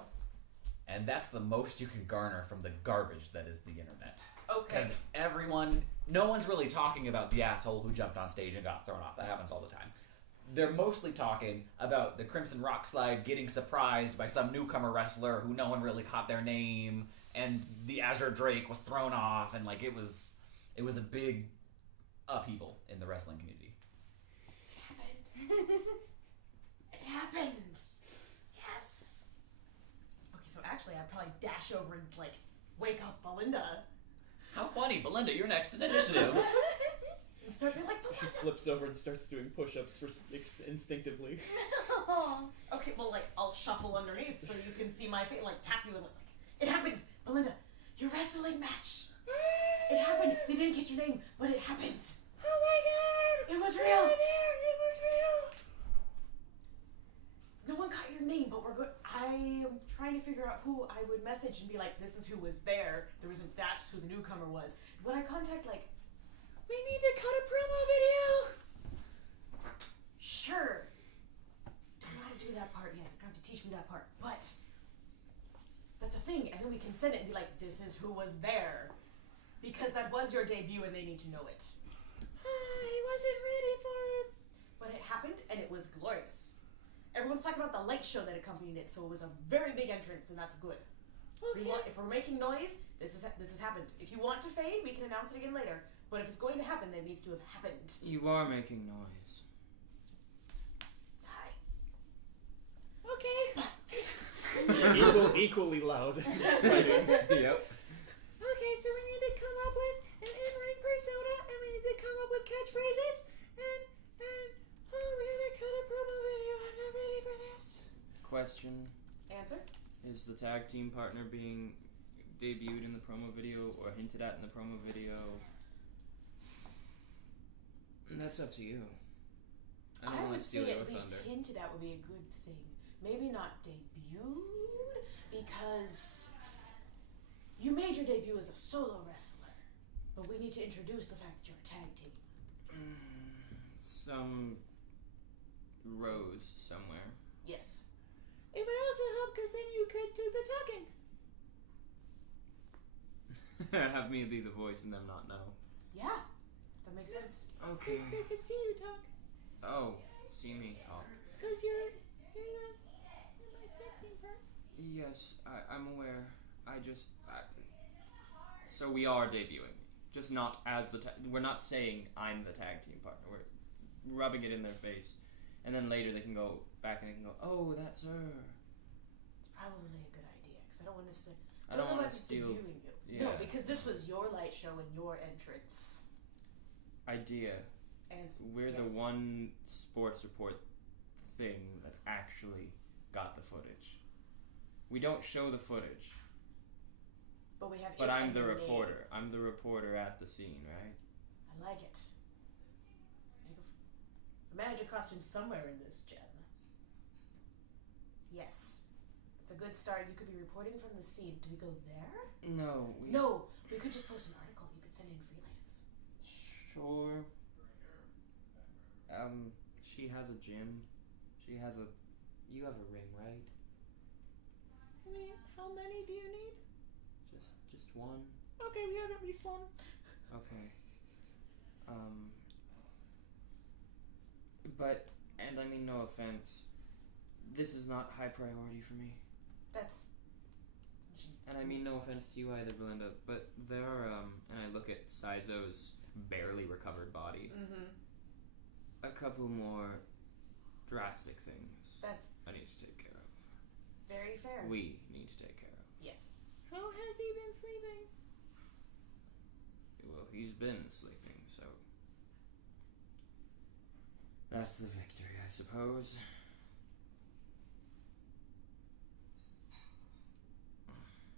and that's the most you can garner from the garbage that is the internet. Okay. Because no one's really talking about the asshole who jumped on stage and got thrown off. That happens all the time. They're mostly talking about the Crimson Rock Slide getting surprised by some newcomer wrestler who no one really caught their name, and the Azure Drake was thrown off, and like it was a big upheaval in the wrestling community. It happened. Yes. Okay, so actually, I'd probably dash over and like wake up Belinda How funny, Belinda! You're next in initiative. and start being like, He Belinda. flips over and starts doing push-ups instinctively. Okay, well, like I'll shuffle underneath so you can see my face, like tap you and like, it happened, Belinda. Your wrestling match. It happened. They didn't get your name, but it happened. Oh my god! It was real. It was real. No one got your name, but we're good. I am trying to figure out who I would message and be like, this is who was there. That's who the newcomer was. Would I contact like, we need to cut a promo video? Sure. Don't know how to do that part yet. You're gonna have to teach me that part. But that's a thing, and then we can send it and be like, this is who was there. Because that was your debut and they need to know it. I wasn't ready for it. But it happened and it was glorious. Everyone's talking about the light show that accompanied it, so it was a very big entrance, and that's good. Okay. If we're making noise, this has happened. If you want to fade, we can announce it again later. But if it's going to happen, then it needs to have happened. You are making noise. Sorry. Okay. Equally loud. Yep. Okay, so we need to come up with an in-ring persona, and we need to come up with catchphrases, and we gotta cut a promo video. I'm not ready for this. Question: Answer? is the tag team partner being debuted in the promo video or hinted at in the promo video? That's up to you. I don't want would to steal say your at least thunder. hinted at would be a good thing. Maybe not debuted, because you made your debut as a solo wrestler, but we need to introduce the fact that you're a tag team. Some rose somewhere. Yes. It would also help because then you could do the talking. Have me be the voice and them not know. Yeah, that makes sense. Okay. They could see you talk, Oh, see me talk. because you're my tag team part. Yes, I'm aware. So we are debuting. Just not as the we're not saying I'm the tag team partner. We're rubbing it in their face. And then later they can go back and they can go, oh, that's her. It's probably a good idea, because I don't want to say. I don't know want about to steal. debuting you. Yeah. No, because this was your light show and your entrance. Idea. And We're yes. the one sports report thing that actually got the footage. We don't show the footage. But we have. But it I'm and the your name. reporter. I'm the reporter at the scene, right? I like it. The manager costume somewhere in this gem. Yes. It's a good start. You could be reporting from the scene. Do we go there? No. No. We could just post an article. You could send in freelance. Sure. She has a gym. She has a. You have a ring, right? I mean, how many do you need? Just one. Okay, we have at least one. Okay. But, and I mean no offense, this is not high priority for me. That's. And I mean no offense to you either, Belinda, but there are, and I look at Saizo's barely recovered body, a couple more drastic things That's I need to take care of. very fair. We need to take care of. Yes. How has he been sleeping? Well, he's been sleeping, so that's the victory, I suppose.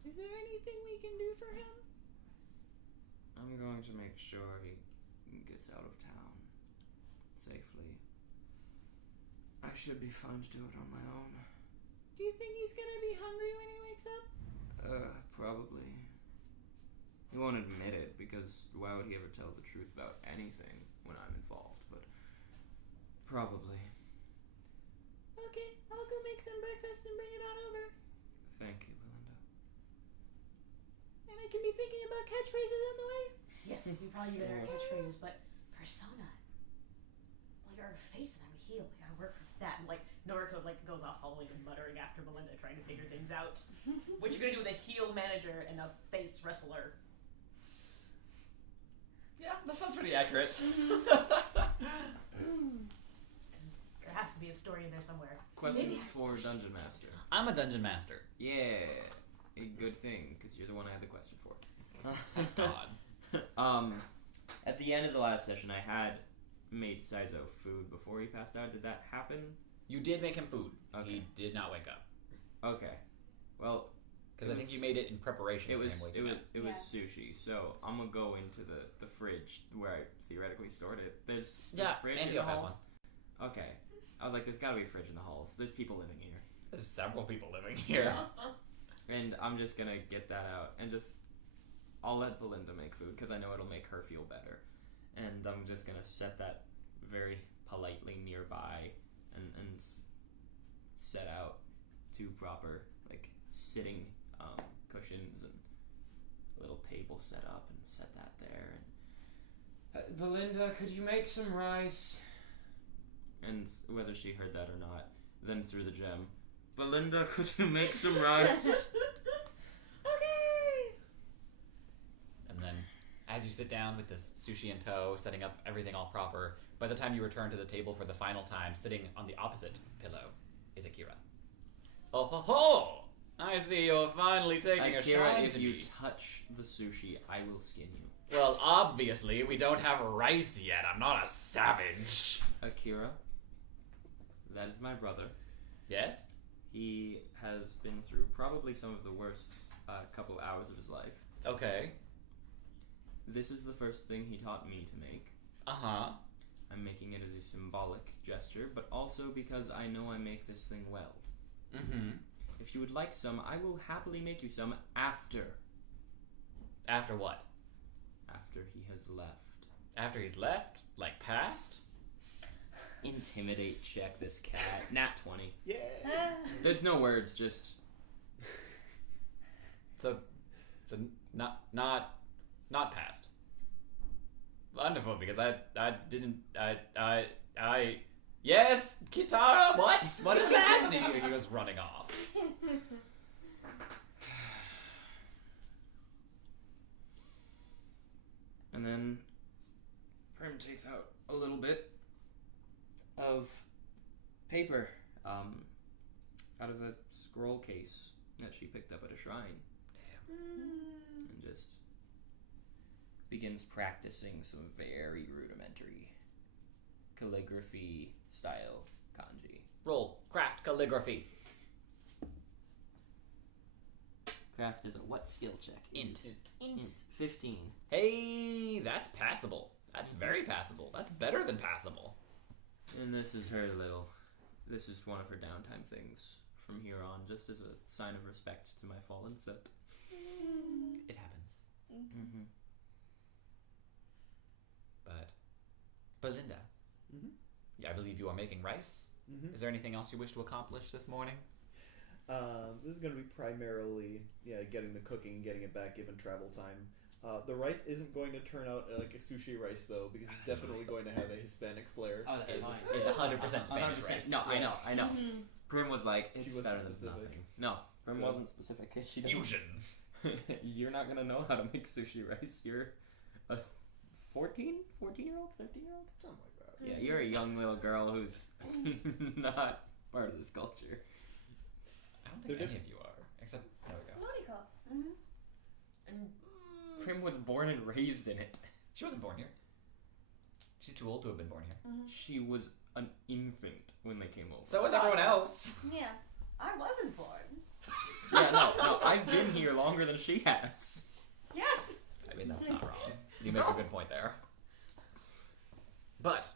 Is there anything we can do for him? I'm going to make sure he gets out of town safely. I should be fine to do it on my own. Do you think he's gonna be hungry when he wakes up? Probably. He won't admit it, because why would he ever tell the truth about anything when I'm involved, but probably. Okay, I'll go make some breakfast and bring it on over. Thank you, Belinda. And I can be thinking about catchphrases on the way. Yes, we probably need better catchphrases, but persona. Well, you're a face and I'm a heel. We gotta work for that. And like Noriko goes off following and muttering after Belinda, trying to figure things out. What you gonna do with a heel manager and a face wrestler? Yeah, that sounds pretty accurate. Because there has to be a story in there somewhere. Question for Dungeon Master. I'm a dungeon master. Yeah, a good thing, because you're the one I had the question for. Thank God. At the end of the last session, I had made Saizo food before he passed out. Did that happen? You did make him food. Okay. He did not wake up. Okay. Well, Because I think you made it in preparation for him waking up. It was sushi, so I'm gonna go into the fridge where I theoretically stored it. There's a fridge in the Antiope has halls? one. Okay. I was like, there's gotta be a fridge in the halls. There's people living here. There's several people living here. And I'm just gonna get that out and I'll let Belinda make food because I know it'll make her feel better. And I'm just gonna set that very politely nearby and set out two proper sitting cushions and a little table set up and set that there. And Belinda, could you make some rice? And whether she heard that or not, then through the gem, Belinda, could you make some rice? Okay. And then, as you sit down with this sushi in tow, setting up everything all proper, by the time you return to the table for the final time, sitting on the opposite pillow is Akira. Oh ho ho! I see you're finally taking a Akira, shine if to you me. touch the sushi, I will skin you. Well, obviously, we don't have rice yet. I'm not a savage. Akira, that is my brother. Yes? He has been through probably some of the worst couple hours of his life. Okay. This is the first thing he taught me to make. Uh-huh. I'm making it as a symbolic gesture, but also because I know I make this thing well. Mm-hmm. If you would like some, I will happily make you some after. After what? After he has left. After he's left? Like past? Intimidate check this cat. Nat 20. Yeah. There's no words, just... So not past. Wonderful, because I didn't yes, Kitara, what? What is that? And he was running off. And then Prim takes out a little bit of paper out of a scroll case that she picked up at a shrine. And just begins practicing some very rudimentary calligraphy style kanji. Roll craft calligraphy. Craft is a what skill check? Int. 15. Hey, that's passable. That's very passable. That's better than passable. And this is her little. This is one of her downtime things from here on, just as a sign of respect to my fallen set. It happens. Mm-hmm. But, Belinda, yeah, I believe you are making rice. Mm-hmm. Is there anything else you wish to accomplish this morning? This is going to be primarily, getting the cooking, getting it back given travel time. The rice isn't going to turn out like a sushi rice, though, because it's definitely going to have a Hispanic flair. Oh, that's fine. It's 100% Spanish 100%. rice. No, I know. Prim was like, She it's wasn't better than specific. nothing. No, Prim So- wasn't specific. She doesn't. Fusion. You're not gonna know how to make sushi rice. You're a 14-year-old, 13-year-old? Something like that. Yeah, you're a young little girl who's not part of this culture. I don't think They're any of you are. Except, there we go. Noriko. And Prim was born and raised in it. She wasn't born here. She's too old to have been born here. She was an infant when they came over. So is everyone else. Yeah. I wasn't born. Yeah, no, I've been here longer than she has. Yes. I mean, that's not wrong. You make a good point there. But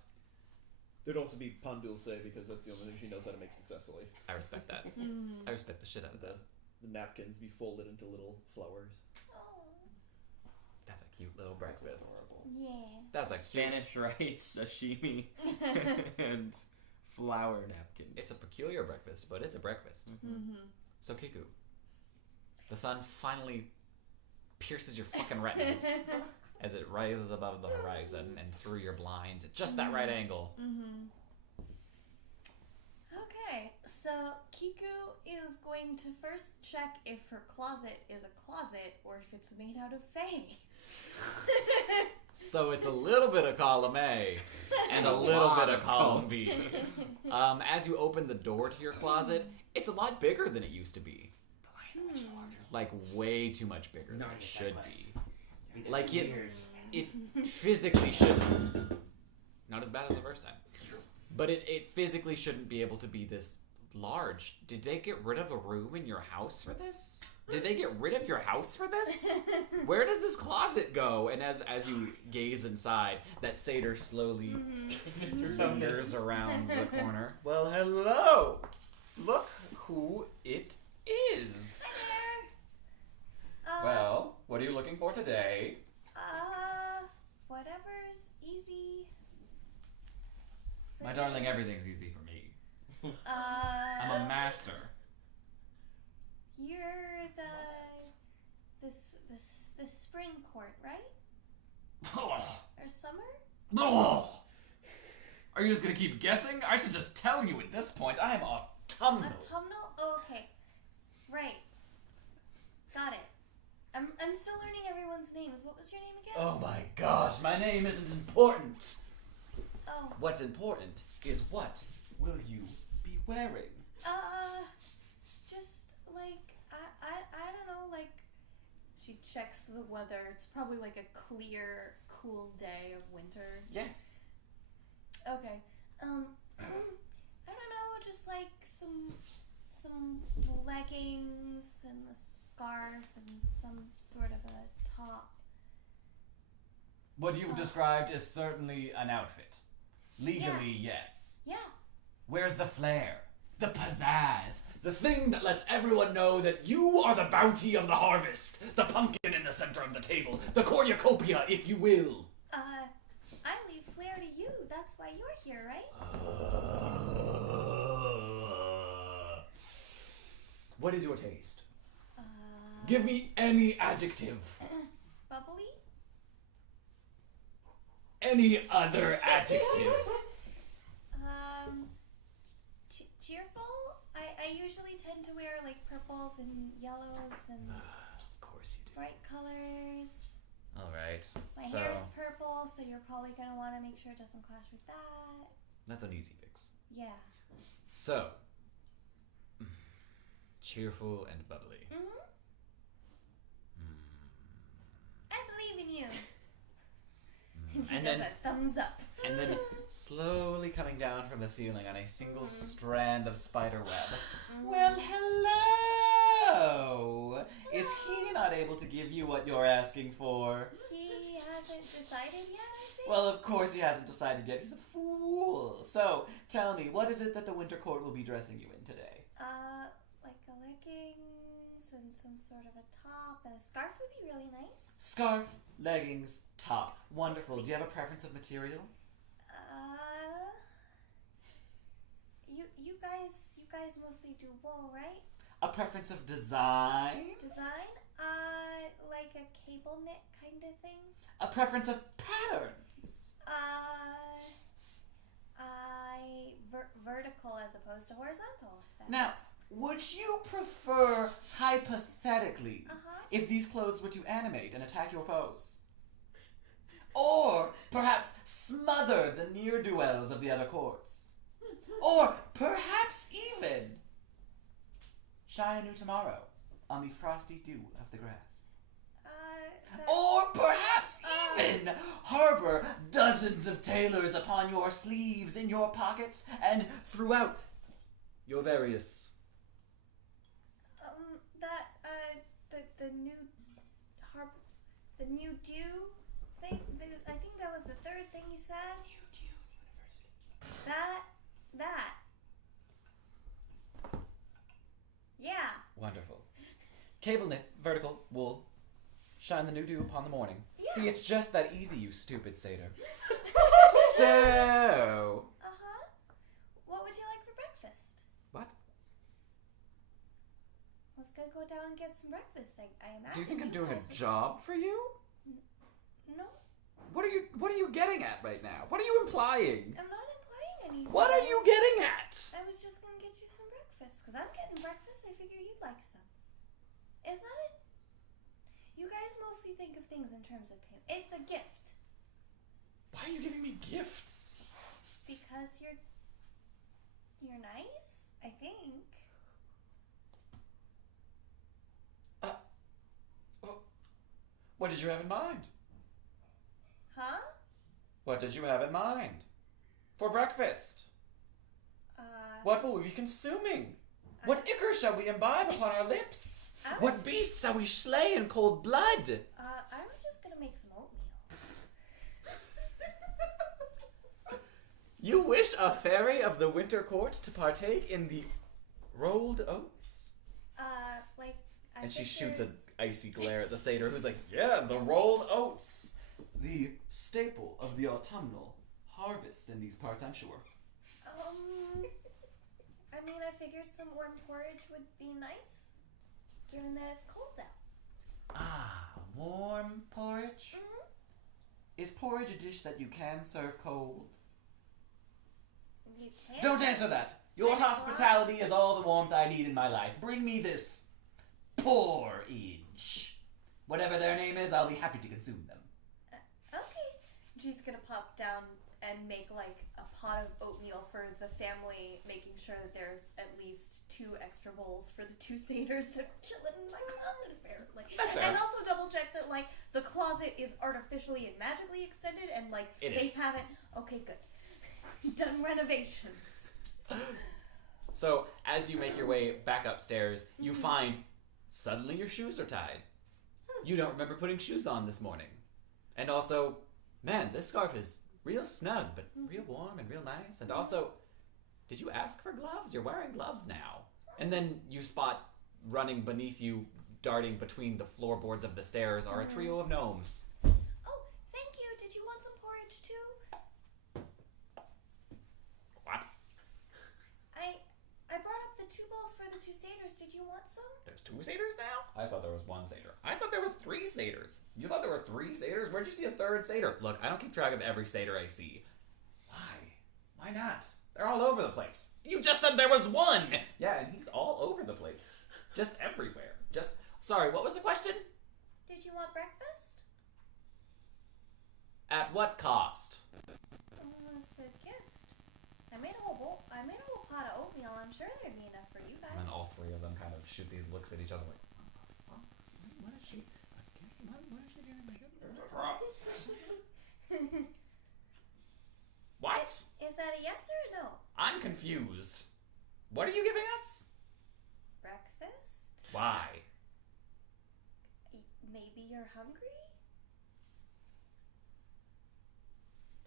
There'd also be pan dulce, because that's the only thing she knows how to make successfully. I respect that. I respect the shit out of that. The napkins be folded into little flowers. Oh. That's a cute little breakfast. Yeah. That's a cute. Spanish rice, sashimi, and flour napkins. It's a peculiar breakfast, but it's a breakfast. So Kiku, the sun finally pierces your fucking retinas as it rises above the horizon and through your blinds at just that right angle. Okay, so Kiku is going to first check if her closet is a closet or if it's made out of fae. So it's a little bit of column A and a little bit of column B. As you open the door to your closet, it's a lot bigger than it used to be. Like way too much bigger than it should be. Like it physically shouldn't. Not as bad as the first time. But it physically shouldn't be able to be this large. Did they get rid of a room in your house for this? Did they get rid of your house for this? Where does this closet go? And as you gaze inside, that satyr slowly lingers around the corner. Well, hello! Look who it is! Well, what are you looking for today? Whatever's easy. My darling, everything's easy for me. I'm a master. You're the spring court, right? Oh. Or summer? Oh. Are you just gonna keep guessing? I should just tell you at this point. I am autumnal. Autumnal? Oh, okay. Right. Got it. I'm still learning everyone's names. What was your name again? Oh my gosh, my name isn't important. Oh. What's important is what will you be wearing? Just like I don't know, like she checks the weather. It's probably like a clear, cool day of winter. Yes. Okay. I don't know, just like some leggings and a scarf and some sort of a top. What you've described is certainly an outfit. Legally, yes. Yeah. Where's the flair? The pizzazz? The thing that lets everyone know that you are the bounty of the harvest. The pumpkin in the center of the table. The cornucopia, if you will. I leave flair to you. That's why you're here, right? What is your taste? Give me any adjective. Bubbly? Any other adjective. Cheerful? I usually tend to wear like purples and yellows and Of course you do. bright colors. Alright. My hair is purple, so you're probably gonna want to make sure it doesn't clash with that. That's an easy fix. Yeah. So, cheerful and bubbly. I believe in you. And she And does then- a thumbs up. And then slowly coming down from the ceiling on a single strand of spider web. Well, hello! Is he not able to give you what you're asking for? He hasn't decided yet, I think. Well, of course he hasn't decided yet. He's a fool. So, tell me, what is it that the Winter Court will be dressing you in today? Like a leggings and some sort of a top and a scarf would be really nice. Scarf, leggings, top. Wonderful. Do you have a preference of material? You guys mostly do wool, right? A preference of design? Design? Like a cable knit kind of thing? A preference of patterns? Vertical as opposed to horizontal, if that Now, helps. would you prefer, hypothetically, Uh-huh. if these clothes were to animate and attack your foes? Or perhaps smother the ne'er-do-wells of the other courts? Or perhaps even shine a new tomorrow on the frosty dew of the grass? Or perhaps even harbor dozens of tailors upon your sleeves, in your pockets, and throughout your various... The new dew thing, I think that was the third thing you said. New Dew University. That. Yeah. Wonderful. Cable knit, vertical, wool. Shine the new dew upon the morning. Yeah. See, it's just that easy, you stupid satyr. So... Uh-huh. What would you like for breakfast? What? Let's go down and get some breakfast. I imagine. Do you think I'm you doing guys a would- job for you? No, What are you getting at right now? What are you implying? I'm not implying anything. What are you getting at? I was just gonna get you some breakfast, because I'm getting breakfast. I figure you'd like some. It's not a... You guys mostly think of things in terms of payment. It's a gift. Why are you giving me gifts? Because you're nice, I think. What did you have in mind? Huh? What did you have in mind? For breakfast? What will we be consuming? What ichor shall we imbibe upon our lips? What beast shall we slay in cold blood? I was just gonna make some oatmeal. You wish a fairy of the Winter Court to partake in the rolled oats? Like, I And she figure- shoots an icy glare at the satyr, who's like, yeah, the rolled oats. The staple of the autumnal harvest in these parts, I'm sure. I mean, I figured some warm porridge would be nice, given that it's cold out. Ah, warm porridge? Mm-hmm. Is porridge a dish that you can serve cold? You can't. Don't answer that! Your hospitality is all the warmth I need in my life. Bring me this porridge. Whatever their name is, I'll be happy to consume them. Okay. She's gonna pop down and make like a pot of oatmeal for the family, making sure that there's at least 2 extra bowls for the 2 satyrs that are chilling in my closet, apparently. That's fair. And also double check that like the closet is artificially and magically extended, and like It they is. haven't. Okay, good. Done renovations. So, as you make your way back upstairs, you find suddenly your shoes are tied. You don't remember putting shoes on this morning. And also, man, this scarf is real snug, but real warm and real nice. And also, did you ask for gloves? You're wearing gloves now. And then you spot running beneath you, darting between the floorboards of the stairs, are a trio of gnomes. Oh, thank you. Did you want some porridge too? What? I brought up the 2 bowls for the 2 satyrs. Did you want some? There's 2 satyrs now? I thought there was 1 satyr. I thought there was 3 satyrs. You thought there were 3 satyrs? Where'd you see a 3rd satyr? Look, I don't keep track of every satyr I see. Why? Why not? They're all over the place. You just said there was 1! Yeah, and he's all over the place. Just everywhere. Sorry, what was the question? Did you want breakfast? At what cost? It's a gift. I made a whole pot of oatmeal. I'm sure there'd be enough for you guys. And then all 3 of them kind of shoot these looks at each other like, what is she? What is she doing? What? Is that a yes or a no? I'm confused. What are you giving us? Breakfast? Why? Maybe you're hungry?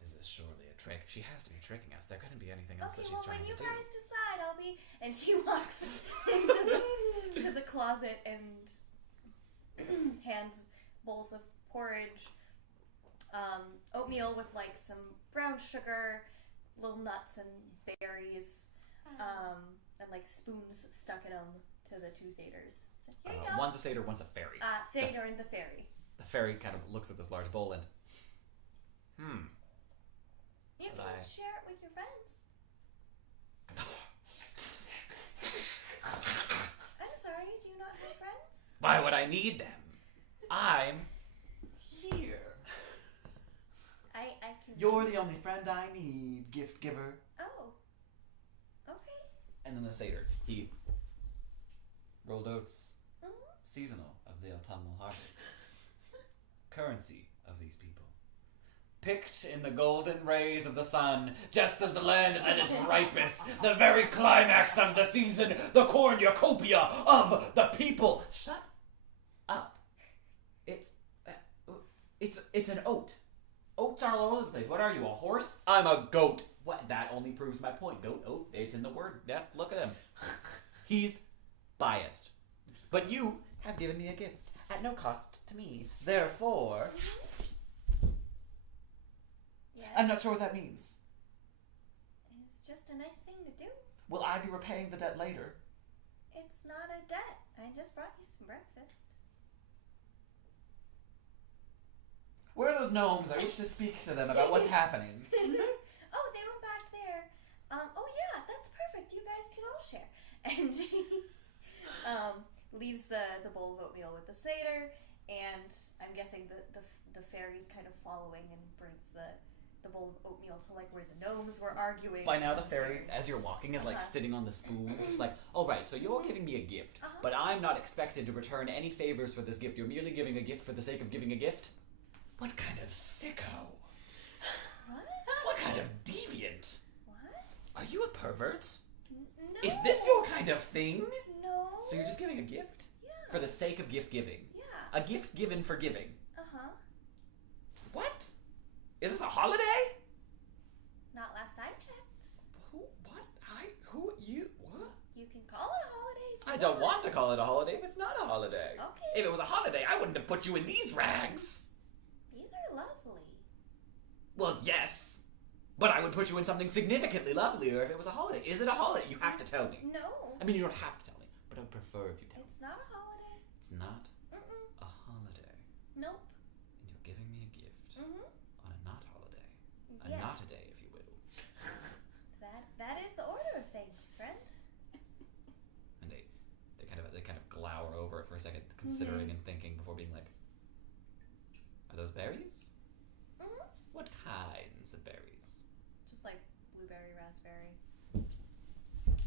This is surely a trick. She has to be tricking us. There couldn't be anything else Okay, that she's well, trying when to you do. guys decide, I'll be. And she walks into the closet and hands bowls of porridge, oatmeal with like some brown sugar, little nuts and berries, and like spoons stuck in them to the two satyrs. So, here you go. One's a satyr, one's a fairy. Satyr and the fairy. The fairy kind of looks at this large bowl and... You can Bye. share it with your friends. I'm sorry, do you not have friends? Why would I need them? I'm here. I can. You're the only friend I need, gift giver. Oh. Okay. And then the satyr, he rolled oats, Mhm. seasonal of the autumnal harvest. Currency of these people. Picked in the golden rays of the sun, just as the land is at its ripest, the very climax of the season, the cornucopia of the people. Shut up. It's an oat. Oats are all over the place. What are you, a horse? I'm a goat. What? That only proves my point. Goat, oat, it's in the word. Yep, look at him. He's biased. But you have given me a gift at no cost to me. Therefore, Yes. I'm not sure what that means. It's just a nice thing to do. Will I be repaying the debt later? It's not a debt. I just brought you some breakfast. Where are those gnomes? I wish to speak to them about what's happening. Oh, they were back there. Oh yeah, that's perfect. You guys can all share. And she leaves the bowl of oatmeal with the satyr, and I'm guessing the fairy's kind of following and brings the bowl of oatmeal to like where the gnomes were arguing. By now, the fairy, as you're walking, is like sitting on the spoon, just like, all right, so you're giving me a gift, but I'm not expected to return any favors for this gift. You're merely giving a gift for the sake of giving a gift? What kind of sicko? What? What kind of deviant? What? Are you a pervert? No. Is this your kind of thing? No. So you're just giving a gift? Yeah. For the sake of gift giving? Yeah. A gift given for giving? Uh-huh. What? Is this a holiday? Not last I checked. Who? What? Who? You? What? You can call it a holiday if you I don't want to call it a holiday if it's not a holiday. Okay. If it was a holiday, I wouldn't have put you in these rags. These are lovely. Well, yes. But I would put you in something significantly lovelier if it was a holiday. Is it a holiday? You have to tell me. No. I mean, you don't have to tell me, but I would prefer if you tell me. It's not a holiday. It's not Mm-mm. a holiday. Nope. And you're giving me a gift Mm-hmm. on a not holiday. A Yes. not a day, if you will. That is the order of things, friend. And they kind of glower over it for a second, considering and thinking before being like, are those berries? Mm-hmm. What kinds of berries? Just like blueberry, raspberry.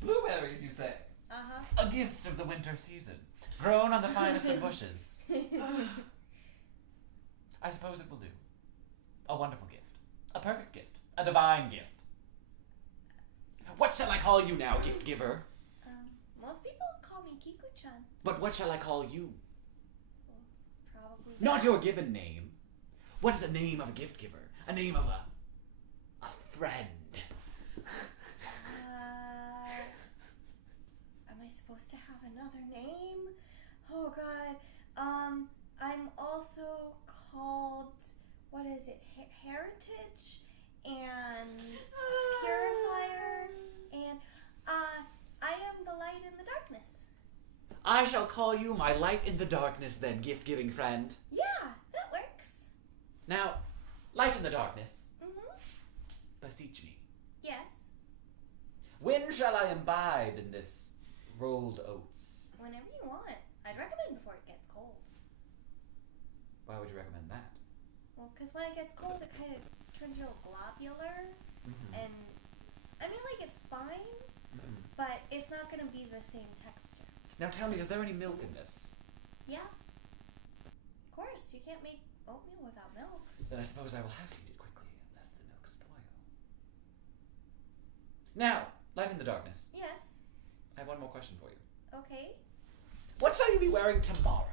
Blueberries, you say? Uh-huh. A gift of the winter season, grown on the finest of bushes. I suppose it will do. A wonderful gift. A perfect gift. A divine gift. What shall I call you now, gift giver? Most people call me Kiku-chan. But what shall I call you? Probably Not that. your given name. What is a name of a gift giver? A name of a friend. Am I supposed to have another name? Oh god. I'm also called, what is it? Heritage and Purifier and I am the light in the darkness. I shall call you my light in the darkness then, gift-giving friend. Yeah, that works. Now, light in the darkness, Mm-hmm. beseech me. Yes. When shall I imbibe in this rolled oats? Whenever you want. I'd recommend before it gets cold. Why would you recommend that? Well, because when it gets cold, it kind of turns real globular. And, I mean, like, it's fine, but it's not going to be the same texture. Now tell me, is there any milk in this? Yeah. Of course, you can't make oatmeal without milk. Then I suppose I will have to eat it quickly, lest the milk spoil. Now, light in the darkness. Yes. I have one more question for you. Okay. What shall you be wearing tomorrow?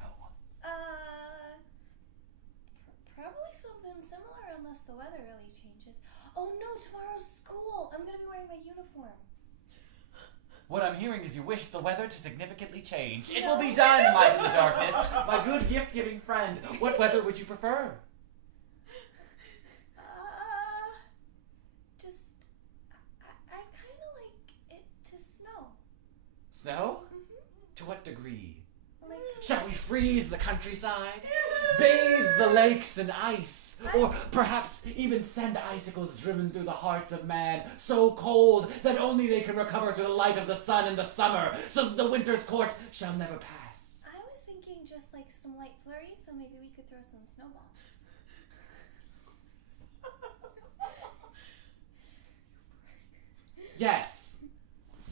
Probably something similar unless the weather really changes. Oh no, tomorrow's school. I'm gonna be wearing my uniform. What I'm hearing is you wish the weather to significantly change. It will be done, light in the darkness. My good gift-giving friend. What weather would you prefer? Just I kind of like it to snow. Snow? Mm-hmm. To what degree? Like Shall we freeze the countryside? Bathe the lakes in ice? Or perhaps even send icicles driven through the hearts of man, so cold that only they can recover through the light of the sun in the summer, so that the winter's court shall never pass. I was thinking just like some light flurries, so maybe we could throw some snowballs. Yes,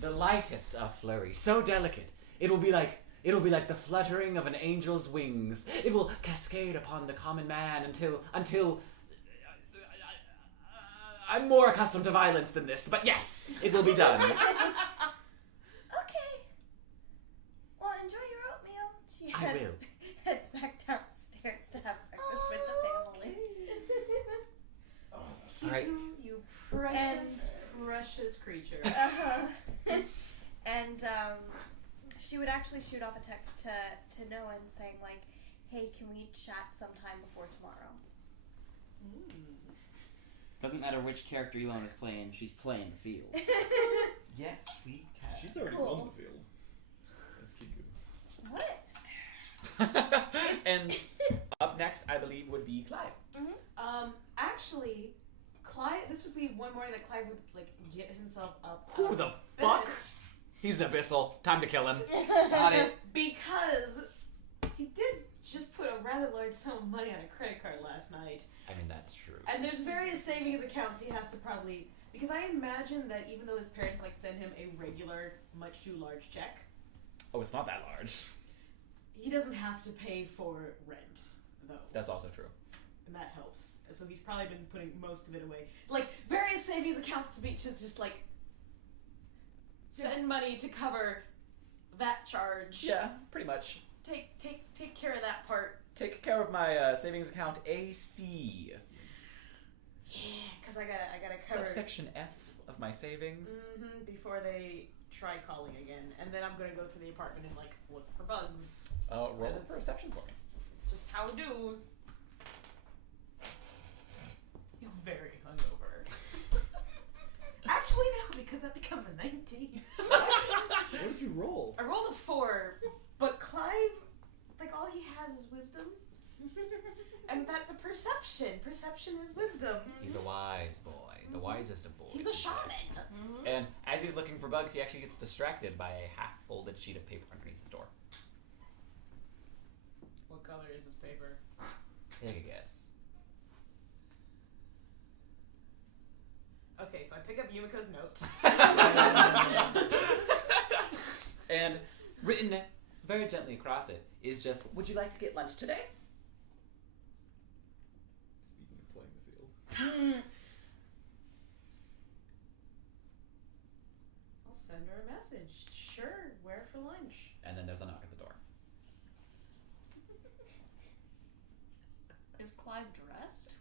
the lightest of flurries, so delicate. It'll be like the fluttering of an angel's wings. It will cascade upon the common man until I'm more accustomed to violence than this, but yes, it will be done. Okay. Well, enjoy your oatmeal. She I will. heads back downstairs to have breakfast with the family. All right. You precious, precious creature. And she would actually shoot off a text to Noah saying like, "Hey, can we chat sometime before tomorrow?" Doesn't matter which character Elona's playing, she's playing the field. Yes, we can. She's already Cool. won the field. That's Kiku. What? And up next, I believe, would be Clive. Actually, Clive. This would be one morning that Clive would like get himself up. Who the fuck? He's an abyssal. Time to kill him. Got it. Because he did just put a rather large sum of money on a credit card last night. I mean, that's true. And there's various savings accounts he has to probably... Because I imagine that even though his parents like send him a regular, much too large check, Oh, it's not that large. he doesn't have to pay for rent, though. That's also true. And that helps. So he's probably been putting most of it away. Like, various savings accounts to just like, send money to cover that charge. Yeah, pretty much. Take care of that part. Take care of my savings account AC. Yeah, because I gotta cover... Subsection F of my savings. before they try calling again. And then I'm gonna go through the apartment and, like, look for bugs. Roll Because a it's- perception for me. It's just how we do. He's very hungover. Actually, no, because that becomes a 19. What did you roll? I rolled a 4, but Clive, like, all he has is wisdom. And that's a perception. Perception is wisdom. He's a wise boy. The wisest of boys. He's a shaman. And as he's looking for bugs, he actually gets distracted by a half-folded sheet of paper underneath his door. What color is his paper? Take a guess. Okay, so I pick up Yumiko's note. And written very gently across it is just, "Would you like to get lunch today?" Speaking of playing the field. I'll send her a message. Sure, where for lunch? And then there's a knock at the door. Is Clive dressed?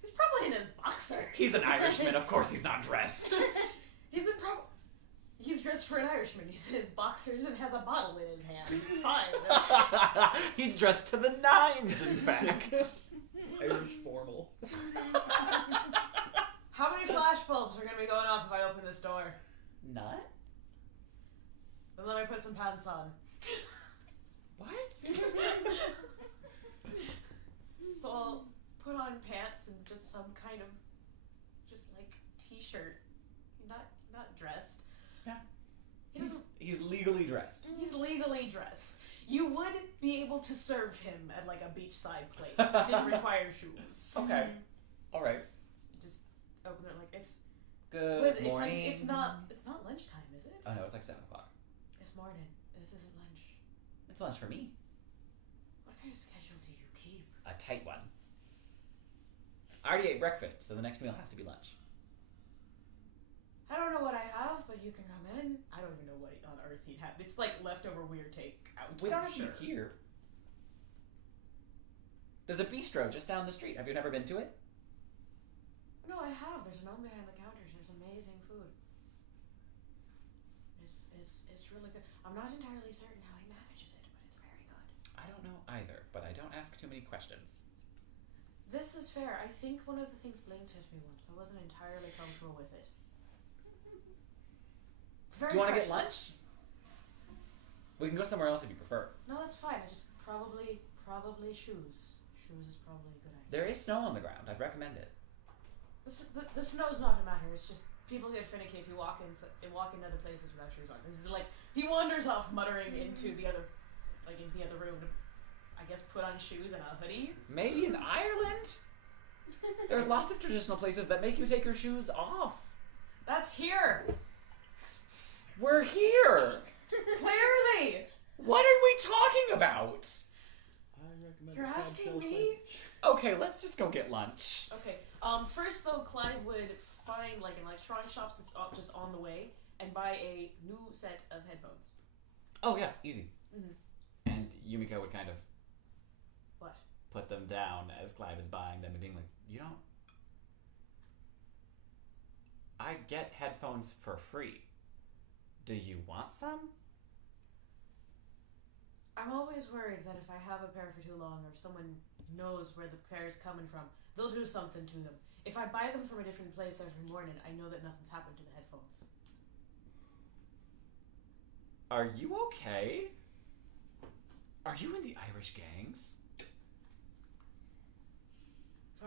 He's probably in his boxer. He's an Irishman. Of course he's not dressed. He's dressed for an Irishman. He's in his boxers and has a bottle in his hand. He's fine. He's dressed to the nines, in fact. Irish formal. How many flash bulbs are going to be going off if I open this door? None? Then let me put some pants on. What? So I'll put on pants and just some kind of, just like t-shirt. Not dressed. Yeah. He doesn't- He's legally dressed. He's legally dressed. You would be able to serve him at like a beachside place that didn't require shoes. Okay. All right. Just open it like it's. Good what is it? morning. It's not lunchtime, is it? Oh no, it's like 7 o'clock. It's morning. This isn't lunch. It's lunch for me. What kind of schedule do you keep? A tight one. I already ate breakfast, so the next meal has to be lunch. I don't know you can come in. I don't even know what on earth he'd have. It's like leftover weird takeout. We don't I'm have to be here. There's a bistro just down the street. Have you never been to it? No, I have. There's no one behind the counters. There's amazing food. It's really good. I'm not entirely certain how he manages it, but it's very good. I don't know either, but I don't ask too many questions. This is fair. I think one of the things Blaine said to me once, I wasn't entirely comfortable with it. It's very Do you want to fresh. get lunch? We can go somewhere else if you prefer. No, that's fine. I just probably shoes. Shoes is probably a good idea. There is snow on the ground. I'd recommend it. The snow's not a matter. It's just people get finicky if you walk in other places without shoes on. It's like he wanders off muttering into the other room to, I guess, put on shoes and a hoodie. Maybe in Ireland? There's lots of traditional places that make you take your shoes off. That's here. We're here. Clearly. What are we talking about? I recommend You're a crab asking shell me? sandwich. Okay, let's just go get lunch. Okay. First though, Clive would find like an electronic shop that's just on the way and buy a new set of headphones. Oh yeah, easy. Mhm. And Yumiko would kind of What? put them down as Clive is buying them and being like, you don't... I get headphones for free. Do you want some? I'm always worried that if I have a pair for too long, or if someone knows where the pair is coming from, they'll do something to them. If I buy them from a different place every morning, I know that nothing's happened to the headphones. Are you okay? Are you in the Irish gangs?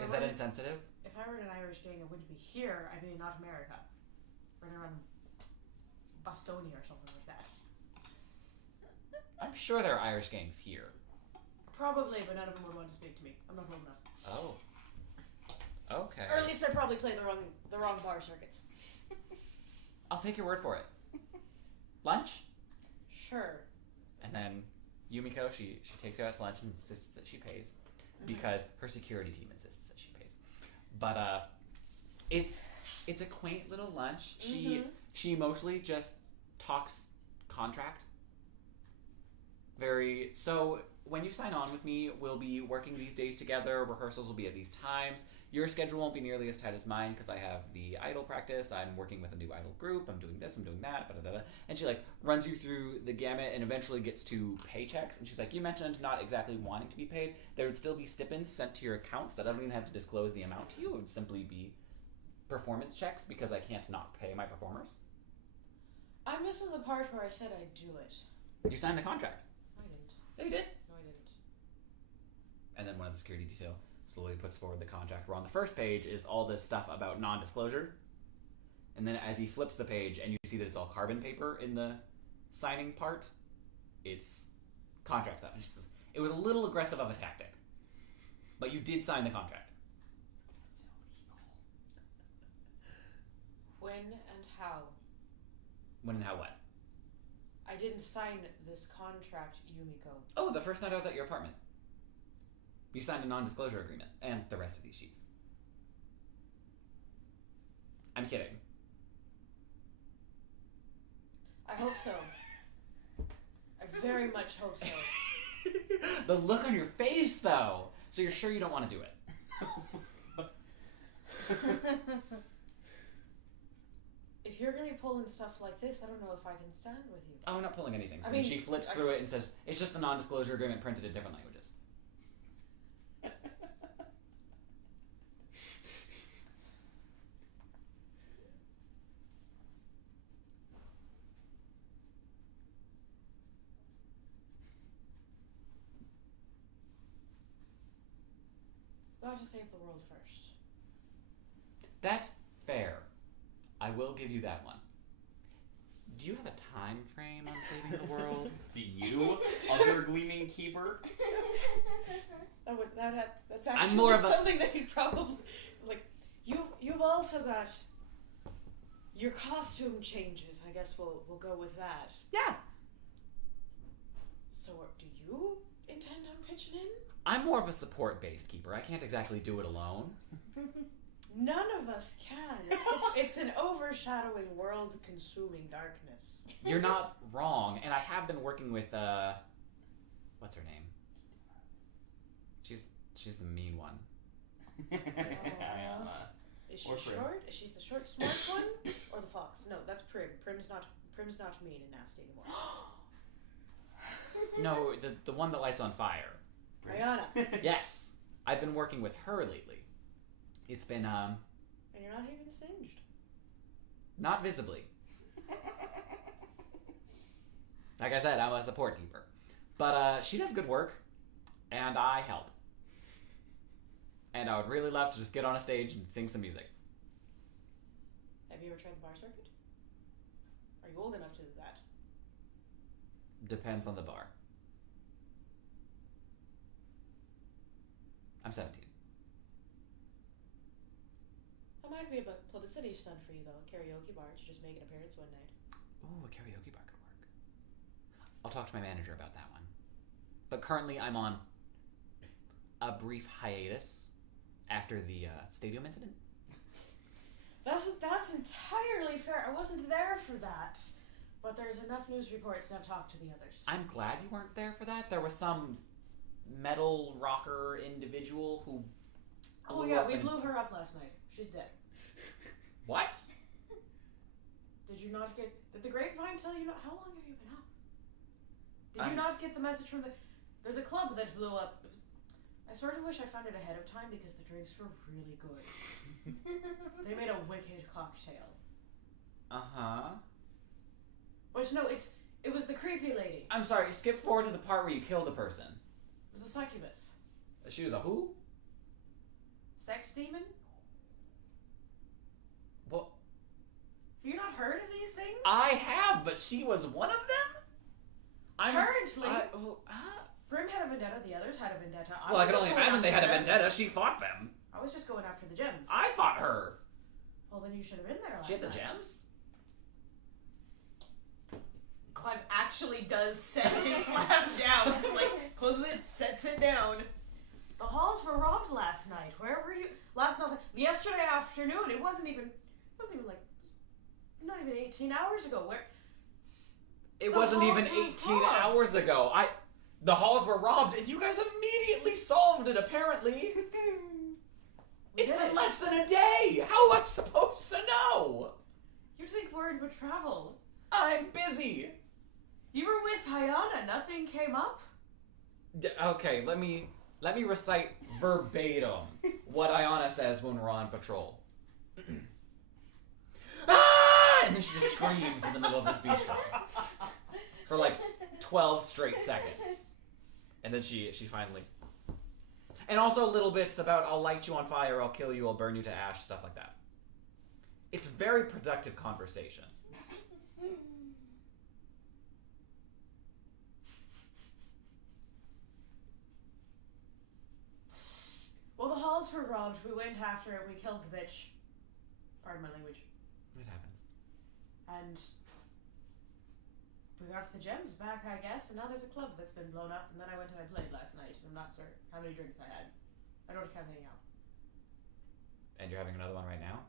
Is that insensitive? If I were in an Irish gang, I wouldn't be here. I'd be in North America. Running around Bostonia or something like that. I'm sure there are Irish gangs here. Probably, but none of them would want to speak to me. I'm not old enough. Oh. Okay. Or at least I probably play the wrong bar circuits. I'll take your word for it. Lunch? Sure. And then Yumiko, she takes her out to lunch and insists that she pays. Because her security team insists that she pays. But it's a quaint little lunch. She mostly just talks contract. So when you sign on with me, we'll be working these days together. Rehearsals will be at these times. Your schedule won't be nearly as tight as mine because I have the idol practice. I'm working with a new idol group. I'm doing this, I'm doing that, and she like runs you through the gamut and eventually gets to paychecks. And she's like, you mentioned not exactly wanting to be paid. There would still be stipends sent to your accounts that I don't even have to disclose the amount to you. It would simply be performance checks because I can't not pay my performers. I'm missing the part where I said I'd do it. You signed the contract. No, I didn't. Yeah, you did. No, I didn't. And then one of the security detail slowly puts forward the contract where on the first page is all this stuff about non-disclosure. And then as he flips the page and you see that it's all carbon paper in the signing part, it's contract stuff. And she says, it was a little aggressive of a tactic, but you did sign the contract. When and how? When and how what? I didn't sign this contract, Yumiko. Oh, the first night I was at your apartment. You signed a non-disclosure agreement, and the rest of these sheets. I'm kidding. I hope so. I very much hope so. The look on your face, though. So you're sure you don't want to do it? If you're gonna be pulling stuff like this, I don't know if I can stand with you. Oh, I'm not pulling anything. So I then mean, she flips through it and says, it's just the non-disclosure agreement printed in different languages. Got to save the world first. That's fair. I will give you that one. Do you have a time frame on saving the world? Do you, other gleaming keeper? That's actually more of a- something that you probably like. You've also got your costume changes. I guess we'll go with that. Yeah. So, do you intend on pitching in? I'm more of a support-based keeper. I can't exactly do it alone. None of us can. It's an overshadowing, world-consuming darkness. You're not wrong, and I have been working with what's her name? She's the mean one. Is she Or Prim. short? Is she the short, smart one, or the fox? No, that's Prim. Prim's not mean and nasty anymore. No, the one that lights on fire. Ayana. Yes, I've been working with her lately. It's been And you're not even singed. not visibly. Like I said, I'm a support keeper, but she does good work, and I help. And I would really love to just get on a stage and sing some music. Have you ever tried the bar circuit? Are you old enough to do that? Depends on the bar. I'm 17. That might be a publicity stunt for you, though. A karaoke bar to just make an appearance one night. Ooh, a karaoke bar could work. I'll talk to my manager about that one. But currently I'm on a brief hiatus after the stadium incident. That's entirely fair. I wasn't there for that. But there's enough news reports and I've talked to the others. I'm glad you weren't there for that. There was some metal rocker individual who Oh blew yeah, up we and- blew her up last night. She's dead. What? Did you not get... Did the grapevine tell you not... How long have you been up? Did you I'm- not get the message from the... There's a club that blew up. It was... I sort of wish I found it ahead of time because the drinks were really good. They made a wicked cocktail. Uh-huh. Which, no, it was the creepy lady. I'm sorry, skip forward to the part where you killed a person. It was a succubus. She was a who? Sex demon? What? Have you not heard of these things? I have, but she was one of them? Currently- Brim had a vendetta, the others had a vendetta. well, I was can just only going imagine they after had a the vendetta. gems. She fought them. I was just going after the gems. I fought her. Well, then you should have been there last She had the night. gems? Clive actually does set his flask down. So, like, closes it, sets it down. The halls were robbed last night. Where were you? Last night, yesterday afternoon. It wasn't even like, not even 18 hours ago. Where? It The wasn't halls even were 18 robbed. hours ago. The halls were robbed, and you guys immediately solved it, apparently. It's did been it. less than a day. How am I supposed to know? You'd think word would travel. I'm busy. You were with Hyana. Nothing came up. Okay, let me recite verbatim what Ayana says when we're on patrol. Ah! And then she just screams in the middle of this beach talk for like 12 straight seconds. And then she finally... And also little bits about I'll light you on fire, I'll kill you, I'll burn you to ash, stuff like that. It's very productive conversation. Well, the halls were robbed. We went after it. We killed the bitch. Pardon my language. It happens. And we got the gems back, I guess. And now there's a club that's been blown up. And then I went and I played last night. And I'm not certain how many drinks I had. I don't count any out. And you're having another one right now?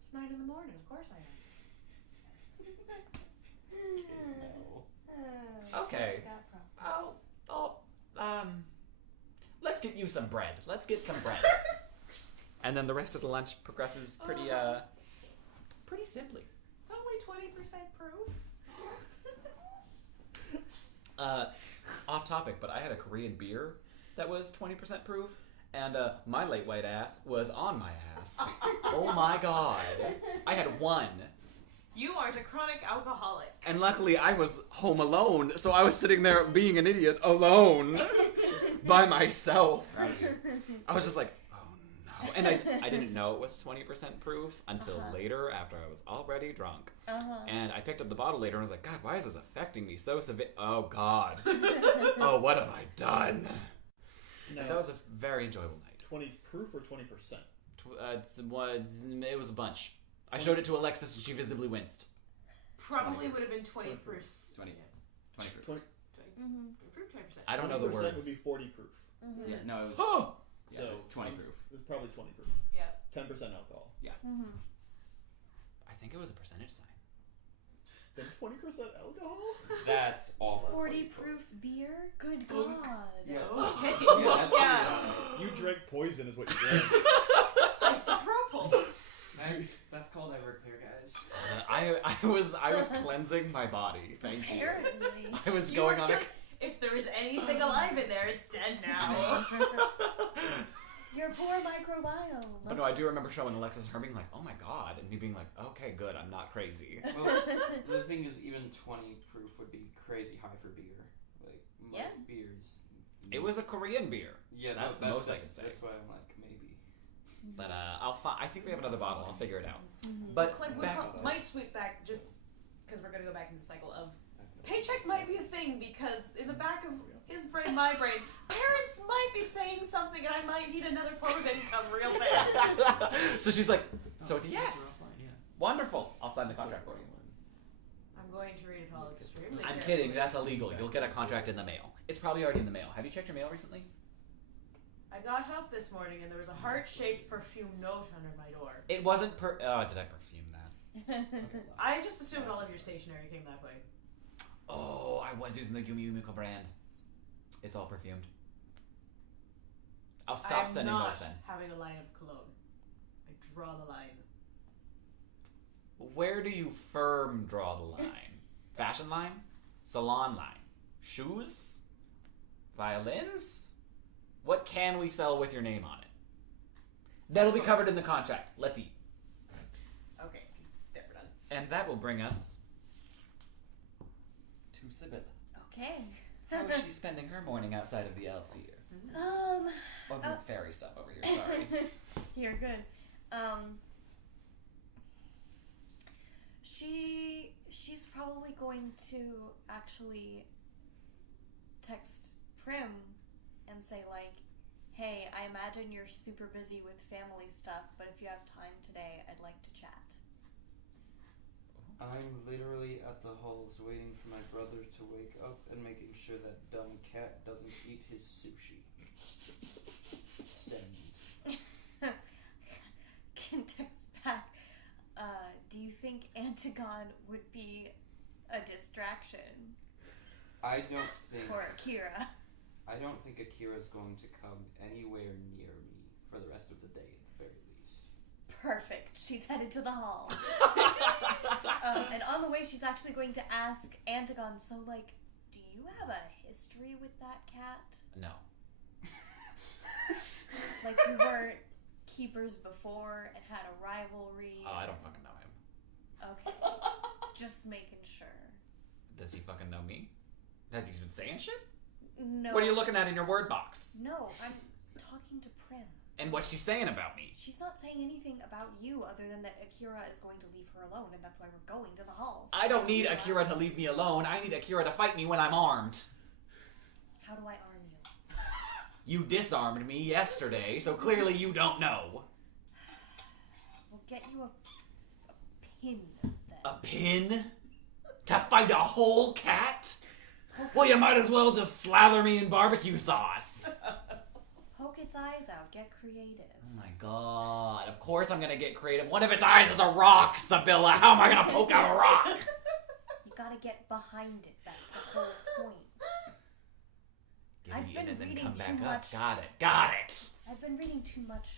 It's 9 in the morning. Of course I am. Okay. Let's get you some bread. Let's get some bread. And then the rest of the lunch progresses pretty simply. It's only 20% proof. Off topic, but I had a Korean beer that was 20% proof, and my late white ass was on my ass. Oh my god. I had one. You aren't a chronic alcoholic. And luckily I was home alone, so I was sitting there being an idiot alone by myself. I was just like, oh no. And I didn't know it was 20% proof until later after I was already drunk. And I picked up the bottle later and was like, God, why is this affecting me so severe? Oh God. Oh, what have I done? No. And that was a very enjoyable night. 20 proof or 20%? It was a bunch. I showed it to Alexis and she visibly winced. Probably would have been 20%. 20 proof. 20, Proof 20%. I don't know the 20% words. would be 40 proof. Yeah, no, it was Oh! Yeah, so it's 20 proof. It's probably 20 proof. Yeah. 10% alcohol. Mm-hmm. I think it was a percentage sign. Then 20% alcohol? That's awful. 40 proof beer? Good God. Yeah. Okay. Yeah, that's Yeah. You drank poison, is what you drank. Isopropyl. That's called Everclear, guys. I was cleansing my body. Thank you. Apparently. I was You going were on a. kill- If there is anything alive in there, it's dead now. Your poor microbiome. But no, I do remember showing Alexis her being like, "Oh my god," and me being like, "Okay, good, I'm not crazy." Well, the thing is, even 20 proof would be crazy high for beer. Like, most Yeah. beers. It was a Korean beer, Yeah, that's the most I can say. That's why I'm like, maybe. but I think we have another bottle. I'll figure it out. Mhm. But Clint, we back, might sweep back just because we're going to go back in the cycle of paychecks might be a thing because in the back of his brain, my brain, parents might be saying something and I might need another form of income real fast. so she's like, "So it's a yes, wonderful. I'll sign the contract for you." I'm going to read it all extremely I'm carefully. kidding. That's illegal. You'll get a contract in the mail. It's probably already in the mail. Have you checked your mail recently? I got help this morning and there was a heart-shaped perfume note under my door. It wasn't Oh, did I perfume that? I just assumed all of your stationery came that way. Oh, I was using the Yumi Yumiko brand. It's all perfumed. I'll stop I'm sending not those then. having a line of cologne. I draw the line. Where do you firm draw the line? Fashion line? Salon line? Shoes? Violins? What can we sell with your name on it? That'll be covered in the contract. Let's eat. Okay, there we're done. And that will bring us to Sibylla. Okay. How is she spending her morning outside of the elves here? Or fairy stuff over here, sorry. You're good. She's probably going to actually text Prim and say like, "Hey, I imagine you're super busy with family stuff, but if you have time today, I'd like to chat." I'm literally at the halls waiting for my brother to wake up and making sure that dumb cat doesn't eat his sushi. Send. Can text back. Do you think Antigone would be a distraction I don't think for Akira? I don't think Akira's going to come anywhere near me for the rest of the day at the very least. Perfect. She's headed to the hall. And on the way, she's actually going to ask Antigone, so, like, do you have a history with that cat? No. Like, you weren't keepers before and had a rivalry? Oh, I don't fucking know him. Okay. Just making sure. Does he fucking know me? Has he been saying shit? No. What are you looking at in your word box? No, I'm talking to Prim. And what's she saying about me? She's not saying anything about you other than that Akira is going to leave her alone, and that's why we're going to the halls. I don't need Akira to leave me alone. I need Akira to fight me when I'm armed. How do I arm you? You disarmed me yesterday, so clearly you don't know. We'll get you a pin then. A pin? To fight a whole cat? Well, you might as well just slather me in barbecue sauce. Poke its eyes out. Get creative. Oh my god. Of course I'm gonna get creative. One of its eyes is a rock, Sibylla. How am I gonna poke out a rock? You gotta get behind it. That's the whole point. Get I've eaten been and then reading come too back up. much. Got it. Got it. I've been reading too much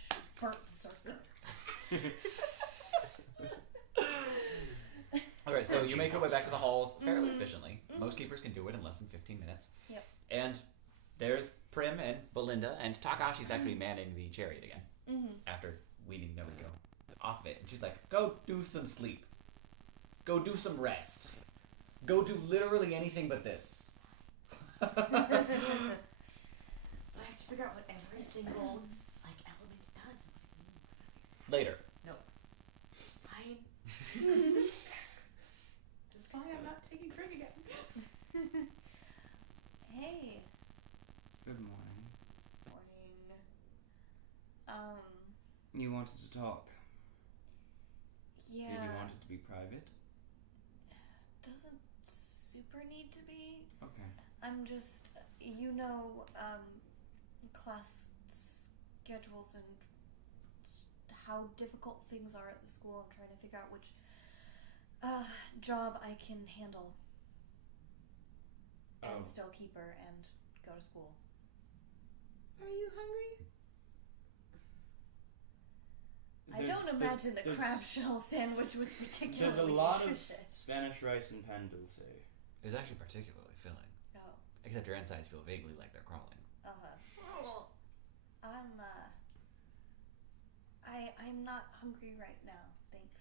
Bert Surfer. Alright, so you make your way back to the halls fairly efficiently. Most keepers can do it in less than 15 minutes. Yep. And there's Prim and Belinda, and Takashi's actually manning the chariot again. After weaning Nobuko off of it. And she's like, go do some sleep. Go do some rest. Go do literally anything but this. But I have to figure out what every single element does. Later. Fine. This is why I'm not taking Trig again. Hey. Good morning. Morning. You wanted to talk. Yeah. Did you want it to be private? Doesn't super need to be. Okay. I'm just, class schedules and how difficult things are at the school. I'm trying to figure out which job I can handle and still keep her and go to school. Are you hungry? I don't imagine the crab shell sandwich was particularly There's a lot nutritious. of Spanish rice and pan dulce. It was actually particularly filling. Oh. Except your insides feel vaguely like they're crawling. I'm not hungry right now, thanks.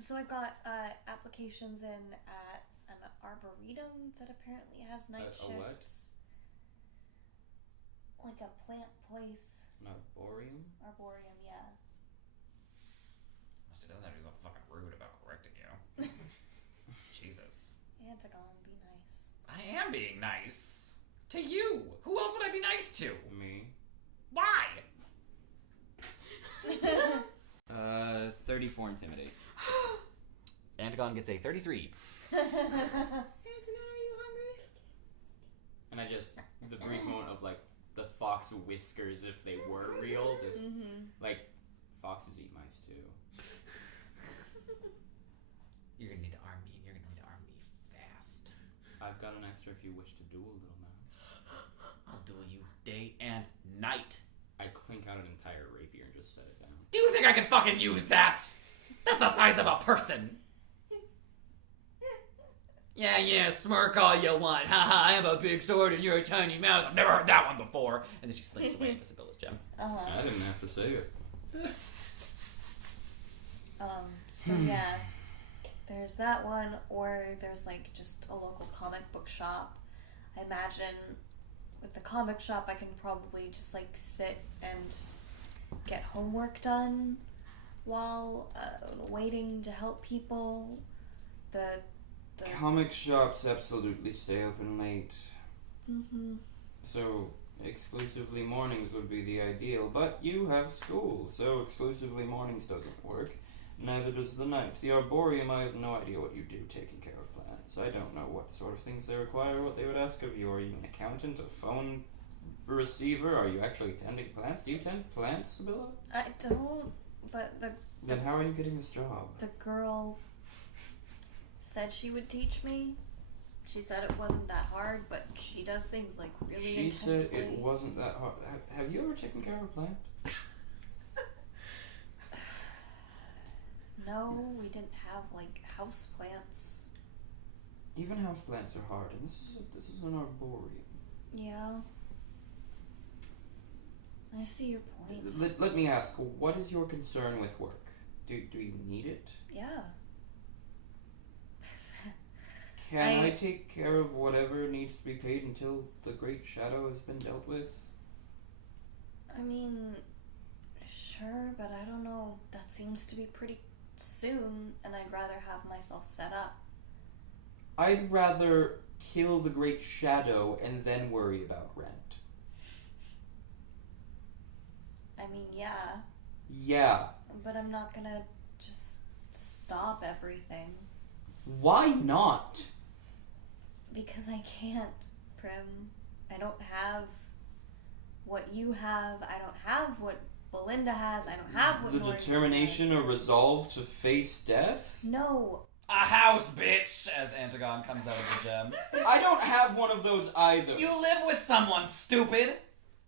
So I've got applications in at an arboretum that apparently has night A what? shifts. Like a plant place. An arboreum? Arboreum, yeah. She doesn't have to be so fucking rude about correcting you. Jesus. Antagon, be nice. I am being nice. To you. Who else would I be nice to? Me. Why? 34 intimidate. Antagon gets a 33. Antagon, are you hungry? And I just, the brief moment of like the fox whiskers, if they were real, just like foxes eat mice too. You're gonna need to arm me, and you're gonna need to arm me fast. I've got an extra if you wish to duel, little man. I'll duel you day and night. I clink out an entire rapier and just set it down. Do you think I can fucking use that? That's the size of a person. Yeah, smirk all you want. Haha, I have a big sword and you're a tiny mouse. I've never heard that one before. And then she slinks away into Sibylla's gem. I didn't have to say it. So yeah, there's that one, or there's like just a local comic book shop. I imagine with the comic shop I can probably just like sit and get homework done while waiting to help people. The Comic shops absolutely stay open late. Mm-hmm. So exclusively mornings would be the ideal, but you have school, so exclusively mornings doesn't work. Neither does the night. The Arboreum, I have no idea what you do taking care of plants. I don't know what sort of things they require, what they would ask of you. Are you an accountant, a phone receiver? Are you actually tending plants? Do you tend plants, Sibylla? I don't, but Then how are you getting this job? the girl said she would teach me. She said it wasn't that hard, but she does things like really She intensely. said it wasn't that hard. Have you ever taken care of a plant? No, we didn't have like house plants. Even houseplants are hard, and this is an arboreum. Yeah. I see your point. Let me ask, what is your concern with work? Do you need it? Yeah. Can I take care of whatever needs to be paid until the Great Shadow has been dealt with? I mean, sure, but I don't know. That seems to be pretty soon, and I'd rather have myself set up. I'd rather kill the Great Shadow and then worry about rent. I mean, yeah, Yeah. but I'm not gonna just stop everything. Why not? Because I can't, Prim. I don't have what you have. I don't have what Belinda has. I don't have what The Nora determination has. or resolve to face death? No. A house, bitch! As Antagon comes out of the gem. I don't have one of those either. You live with someone, stupid!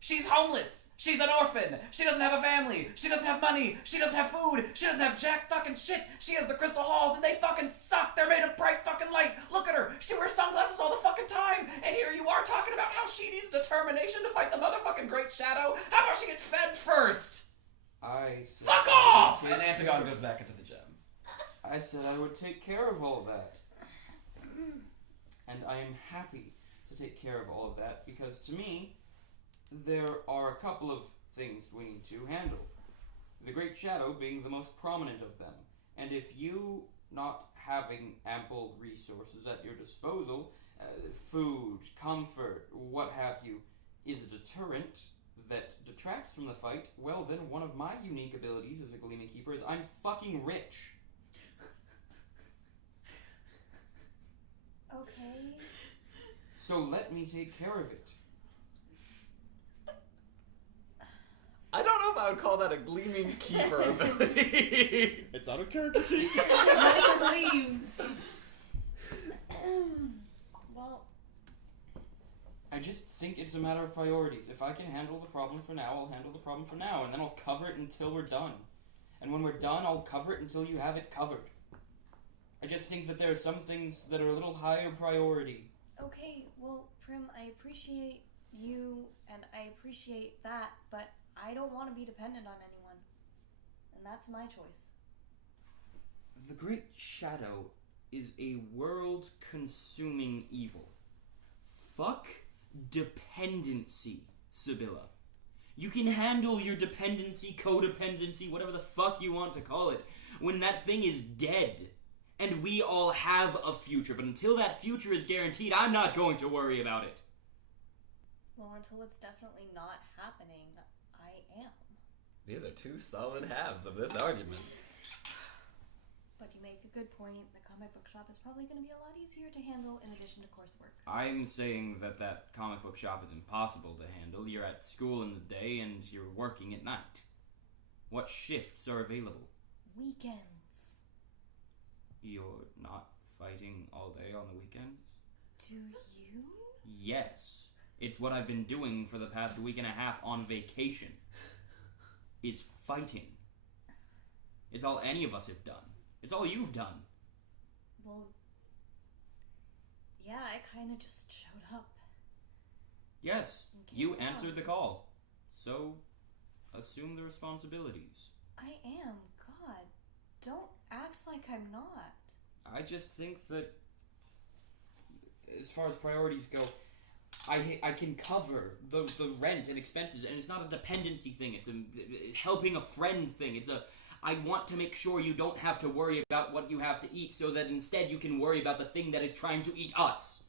She's homeless! She's an orphan! She doesn't have a family! She doesn't have money! She doesn't have food! She doesn't have jack fucking shit! She has the crystal halls and they fucking suck! They're made of bright fucking light! Look at her! She wears sunglasses all the fucking time! And here you are talking about how she needs determination to fight the motherfucking Great Shadow! How about she get fed first? I said Fuck I off! would And take Antagon care- goes back into the gem. I said I would take care of all that. And I am happy to take care of all of that because to me, there are a couple of things we need to handle. The Great Shadow being the most prominent of them. And if you not having ample resources at your disposal, food, comfort, what have you, is a deterrent that detracts from the fight, well then one of my unique abilities as a Gleaming Keeper is I'm fucking rich. Okay. So let me take care of it. I don't know if I would call that a gleaming keeper ability. It's out of character sheet. Gleams. Well, I just think it's a matter of priorities. If I can handle the problem for now, I'll handle the problem for now, and then I'll cover it until we're done. And when we're done, I'll cover it until you have it covered. I just think that there are some things that are a little higher priority. okay, well, Prim, I appreciate you and I appreciate that, but I don't want to be dependent on anyone. And that's my choice. The Great Shadow is a world-consuming evil. Fuck dependency, Sibylla. You can handle your dependency, codependency, whatever the fuck you want to call it, when that thing is dead. And we all have a future, but until that future is guaranteed, I'm not going to worry about it. Well, until it's definitely not happening, I am. These are two solid halves of this argument. But you make a good point. The comic book shop is probably going to be a lot easier to handle in addition to coursework. I'm saying that comic book shop is impossible to handle. You're at school in the day and you're working at night. What shifts are available? Weekends. You're not fighting all day on the weekends? Do you? Yes. It's what I've been doing for the past week and a half on vacation. Is fighting. It's all any of us have done. It's all you've done. Well, yeah, I kind of just showed up. Yes, Okay, you wow. answered the call. So, assume the responsibilities. I am. God, don't act like I'm not. I just think that, as far as priorities go, I can cover the rent and expenses, and it's not a dependency thing. It's a helping a friend thing. I want to make sure you don't have to worry about what you have to eat, so that instead you can worry about the thing that is trying to eat us.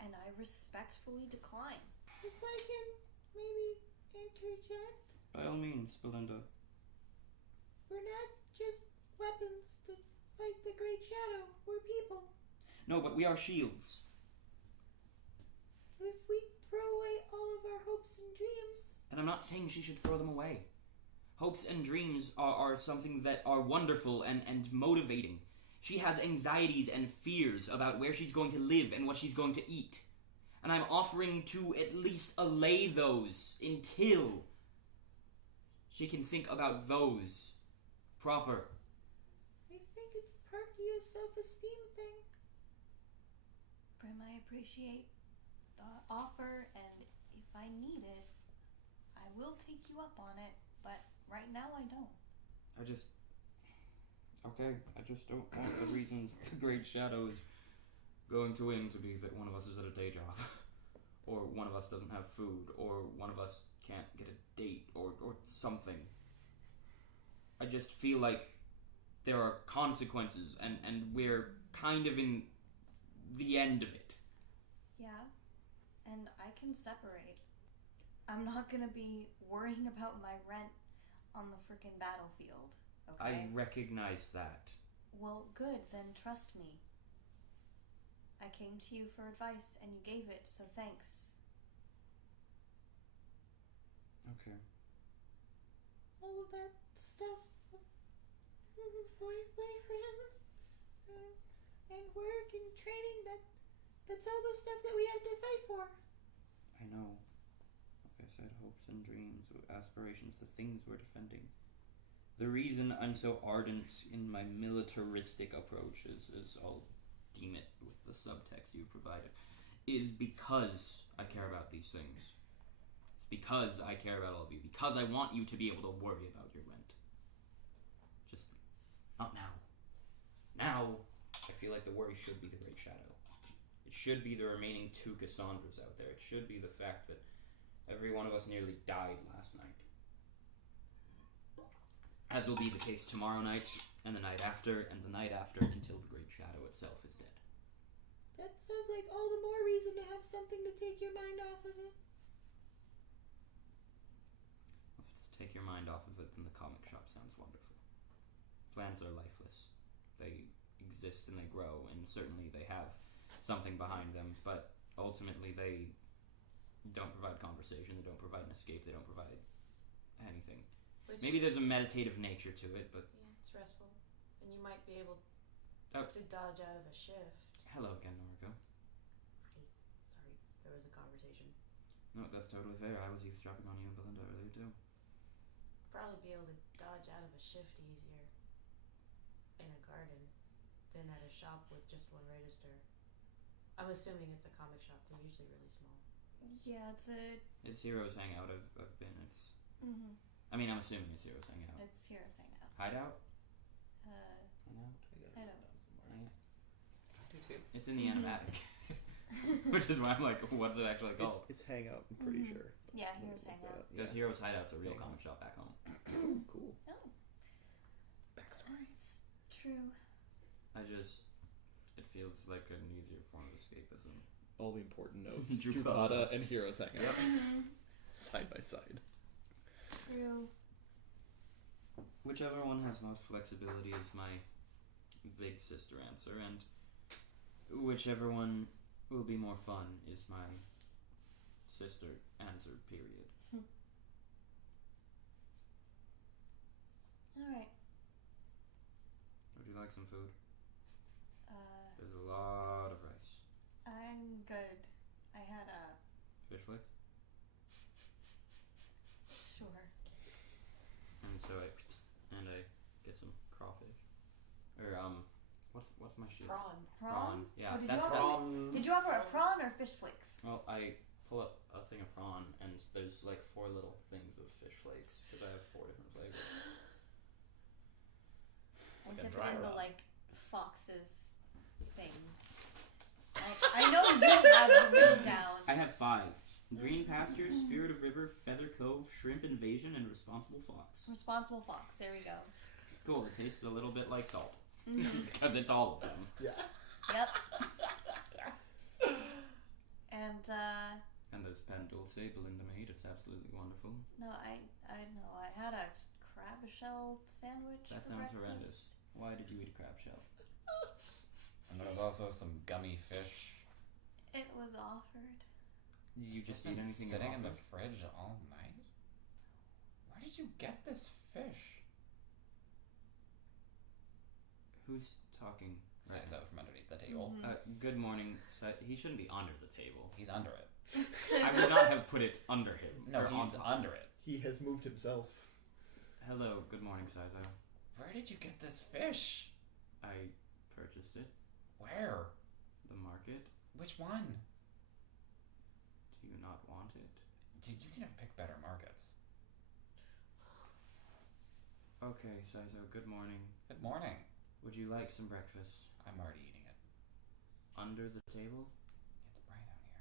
And I respectfully decline. If I can maybe interject, By all means, Belinda. we're not just weapons to fight the Great Shadow. We're people. No, but we are shields. But if we throw away all of our hopes and dreams, And I'm not saying she should throw them away. Hopes and dreams are something that are wonderful and motivating. She has anxieties and fears about where she's going to live and what she's going to eat. And I'm offering to at least allay those until she can think about those proper. I think it's partly a self-esteem thing. Prim, I appreciate the offer, and if I need it, I will take you up on it, but right now I don't. I just don't want the reason the Great Shadow is going to win to be that one of us is at a day job. Or one of us doesn't have food, or one of us can't get a date, or something. I just feel like there are consequences, and we're kind of in the end of it. Yeah, and I can separate. I'm not gonna be worrying about my rent on the frickin' battlefield, okay? I recognize that. Well, good, then trust me. I came to you for advice, and you gave it, so thanks. Okay. All of that stuff, boyfriends, and work and training, that's all the stuff that we have to fight for. I know. Like I said, hopes and dreams, aspirations, the things we're defending. The reason I'm so ardent in my militaristic approach, as I'll deem it with the subtext you've provided, is because I care about these things. It's because I care about all of you. Because I want you to be able to worry about your rent. Just not now. Now, I feel like the worry should be the Great Shadow. It should be the remaining 2 Cassandras out there. It should be the fact that every one of us nearly died last night. As will be the case tomorrow night, and the night after, and the night after, until the Great Shadow itself is dead. That sounds like all the more reason to have something to take your mind off of it. If it's to take your mind off of it, then the comic shop sounds wonderful. Plans are lifeless. They exist and they grow, and certainly they have something behind them, but ultimately they don't provide conversation, they don't provide an escape, they don't provide anything. Which, Maybe there's a meditative nature to it, but yeah, it's restful, and you might be able Oh. to dodge out of a shift. hello again, Noriko. Sorry, there was a conversation. No, that's totally fair. I was eavesdropping on you and Belinda earlier too. Probably be able to dodge out of a shift easier in a garden than at a shop with just one register. I'm assuming it's a comic shop. They're usually really small. Yeah, it's a. It's Heroes Hangout. I've been. It's. Mm-hmm. I mean, I'm assuming it's Heroes Hangout. It's Heroes Hangout. Hideout. I Hangout. got it I don't- down somewhere. I do too. It's in the Mhm. animatic, which is why I'm like, what's it actually called? It's Hangout. I'm pretty Mhm. sure. Yeah, We'll Heroes look that Hangout. up. Because Yeah. Heroes Hideout's a real Hangout. comic shop back home. Oh, cool. Oh, Backstory. it's true. It feels like an easier form of escapism. All the important notes. Drupada. Drupada and Heroes Hangout Mm-hmm. side by side. True. Whichever one has most flexibility is my big sister answer, and whichever one will be more fun is my sister answer, period. Alright. Would you like some food? Uh, There's a lot of rice. I'm good. I had a. Fish flakes? Sure. And so I get some crawfish. Or what's my shit? Prawn. Prawn? Yeah, Oh, did that's you offer, Prawns. Did you offer a prawn or fish flakes? Well, I pull up a thing of prawn, and there's like 4 little things of fish flakes because I have 4 different flavors. And like a dip dry it in the rub. like foxes thing. I know you have them written down. I have 5: Green Pasture, Spirit of River, Feather Cove, Shrimp Invasion, and Responsible Fox. Responsible fox. There we go. Cool. It tastes a little bit like salt Mhm. because it's all of them. Yep. And And there's pan dulce Belinda made. It's absolutely wonderful. no, I know. I had a crab shell sandwich. That for sounds breakfast. horrendous. Why did you eat a crab shell? And there was also some gummy fish. It was offered. You Has just this eat been anything sitting in the offered? fridge all night? Where did you get this fish? Who's talking? Right. Says out from underneath the table. Mhm. Good morning. He shouldn't be under the table. He's under it. I would not have put it under him. No, or he's on- under it. He has moved himself. Hello. Good morning, Sizo. Where did you get this fish? I purchased it. Where? The market. Which one? Do you not want it? Dude, you didn't pick better markets. Okay, Sizo. Good morning. Good morning. Would you like some breakfast? I'm already eating it. Under the table? It's bright out here.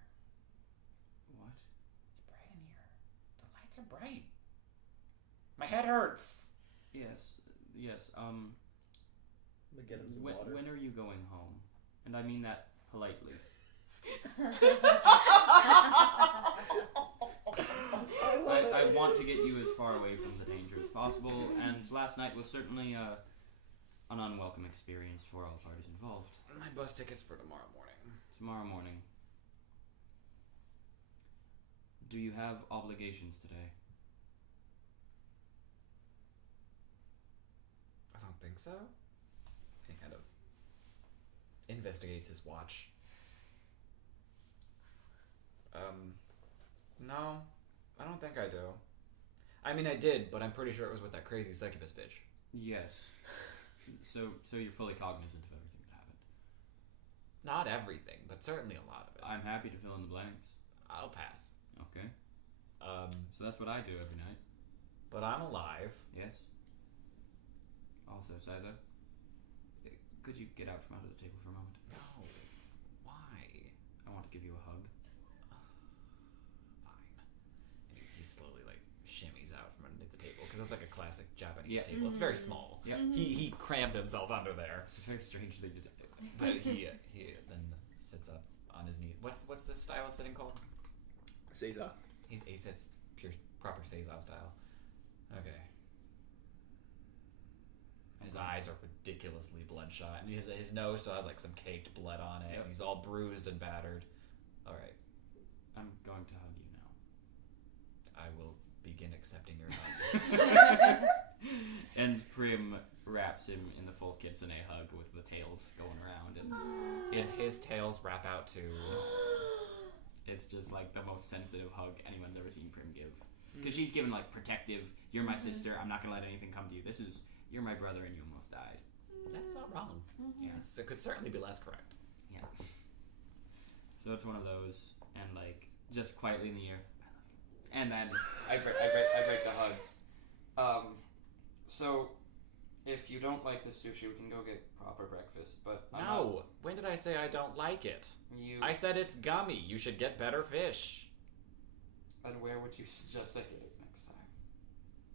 What? It's bright in here. The lights are bright. My head hurts. Yes. Yes. I'm gonna get him some water. When are you going home? And I mean that politely. I want to get you as far away from the danger as possible, and last night was certainly an unwelcome experience for all parties involved. My bus ticket's for tomorrow morning. Tomorrow morning. Do you have obligations today? I don't think so. He kind of investigates his watch. No, I don't think I do. I mean, I did, but I'm pretty sure it was with that crazy succubus bitch. Yes. So you're fully cognizant of everything that happened. Not everything, but certainly a lot of it. I'm happy to fill in the blanks. I'll pass. Okay. So that's what I do every night. But I'm alive. Yes. Also, Sizo, could you get out from under the table for a moment? No. Why? I want to give you a hug. Fine. And he slowly shimmies out from underneath the table because it's like a classic Japanese Yeah. table. It's very small. Yep. He crammed himself under there, It's a very strange thing to do. but he then sits up on his knee. What's this style of sitting called? Seiza. He sits pure proper Seiza style. Okay. And his eyes are ridiculously bloodshot, and his nose still has some caked blood on it. Yep. And he's all bruised and battered. All right, I'm going to hug you now. I will begin accepting your hug. And Prim wraps him in the full kitsune hug with the tails going around, and And his tails wrap out too. it's just like the most sensitive hug anyone's ever seen Prim give. Because she's given like protective, you're my sister, I'm not gonna let anything come to you. This is, you're my brother and you almost died. That's not wrong. Yeah. It could certainly be less correct. Yeah. So it's one of those, and like, just quietly in the ear, I love you. And then, I break the hug. So, if you don't like the sushi, we can go get proper breakfast. But I'm not- No, when did I say I don't like it? you. I said it's gummy. You should get better fish. And where would you suggest I get it next time?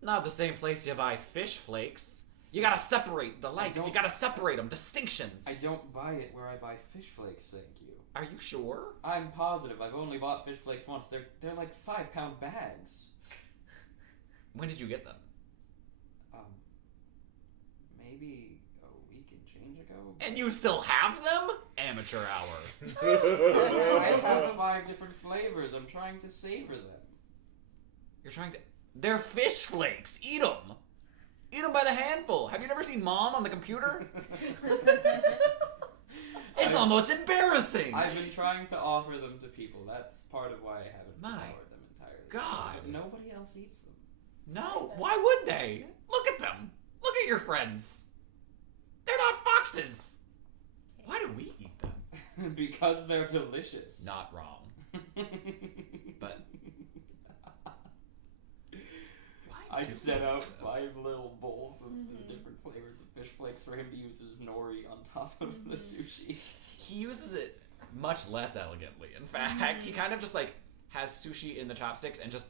Not the same place you buy fish flakes. You gotta separate the likes. You don't- gotta separate them. Distinctions. I don't buy it where I buy fish flakes. Thank you. Are you sure? I'm positive. I've only bought fish flakes once. They're like 5-pound bags. When did you get them? Maybe a week and change ago. And you still have them? Amateur hour. I have 5 different flavors. I'm trying to savor them. You're trying to... They're fish flakes. Eat them. Eat them by the handful. Have you never seen Mom on the computer? It's almost embarrassing. I've been trying to offer them to people. That's part of why I haven't My devoured them entirely. God. But nobody else eats them. No, why would they? Look at them. Look at your friends. They're not foxes. Why do we eat them? Because they're delicious. Not wrong. But I set out 5 little bowls of the different flavors of fish flakes for him to use as nori on top of the sushi. he uses it much less elegantly. In fact, he kind of just like has sushi in the chopsticks and just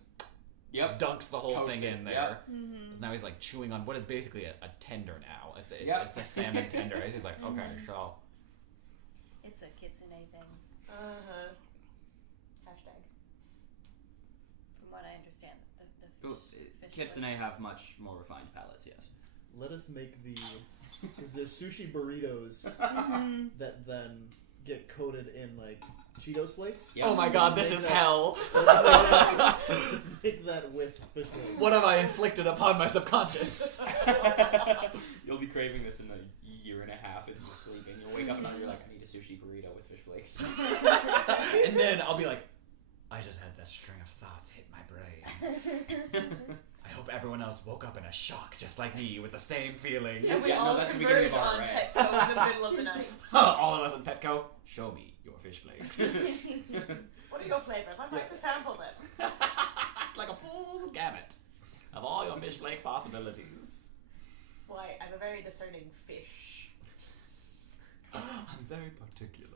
Yep. dunks the whole Coats thing it, in there. yep. So now he's like chewing on what is basically a tender now. It's Yep. it's a salmon tender. He's like, okay, so It's a kitsune thing, Hashtag. from what I understand. The Well, fish kitsune flakes. have much more refined palates, yes. Let us make the sushi burritos that then get coated in like Cheetos flakes. Yeah. oh my god, this Make is that- hell. Let's make that with fish flakes. What have I inflicted upon my subconscious? You'll be craving this in a year and a half as you're sleeping. You'll wake up and you're like, I need a sushi burrito with fish flakes. And then I'll be like, I just had that string of thoughts hit my brain. I hope everyone else woke up in a shock just like me with the same feeling. And we Yeah, no, all that's the beginning converge of our on rant. Petco in the middle of the night. All of us in Petco, show me your fish flakes. What are your flavors? I'd like to sample them. Like a full gamut of all your fish flake possibilities. Why, I'm a very discerning fish. I'm very particular.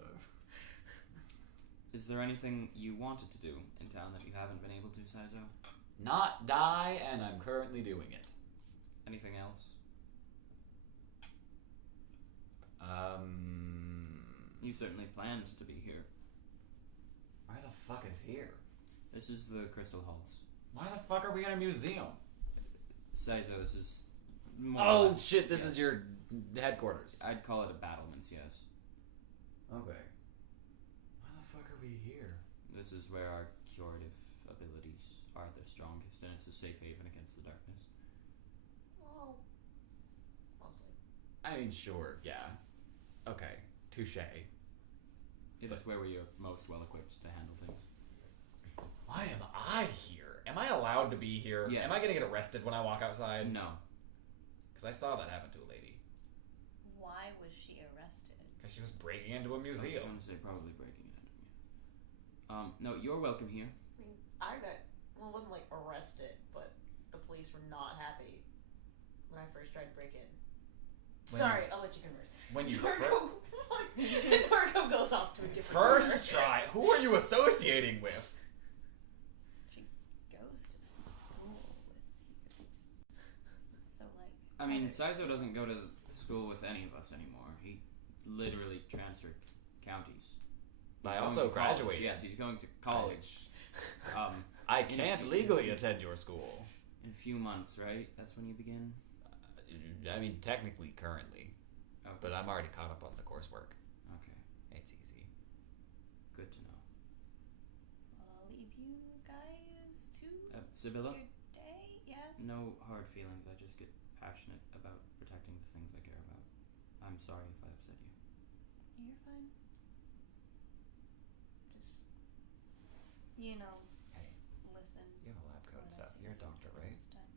Is there anything you wanted to do in town that you haven't been able to, Saizo? Not die, and I'm currently doing it. Anything else? You certainly planned to be here. Why the fuck is here? This is the Crystal Halls. Why the fuck are we in a museum? Saizo, this is more or Oh less- shit, this yes. is your headquarters. I'd call it a battlements, yes. Okay. Why the fuck are we here? This is where our curative abilities are at their strongest, and it's a safe haven against the darkness. Well, mostly. I mean, sure, yeah. Okay, touche. It is where we are most well equipped to handle things. Why am I here? Am I allowed to be here? Yes. Am I gonna get arrested when I walk outside? No. Because I saw that happen to a lady. Why was she arrested? Because she was breaking into a I was museum. going to say probably breaking it into me. No, you're welcome here. I mean, I got, well, it wasn't like arrested, but the police were not happy when I first tried to break in. When Sorry, I'll let you converse. When you Norco goes off to a different first try, who are you associating with? She goes to school with you. So like. I mean, others. Saizo doesn't go to school with any of us anymore. He literally transferred counties. I He's also going to college. graduated. Yes, he's going to college. I In- can't legally attend your school. In a few months, right? That's when you begin? I mean, technically, currently. Okay. But I'm already caught up on the coursework. Okay. It's easy. Good to know. Well, I'll leave you guys to Sibylla? your No hard feelings. I just get passionate about protecting the things I care about. I'm sorry if I upset you. You're fine. Just, you know, Hey, listen. you have a lab coat and when I stuff. say You're a doctor, something right? this time.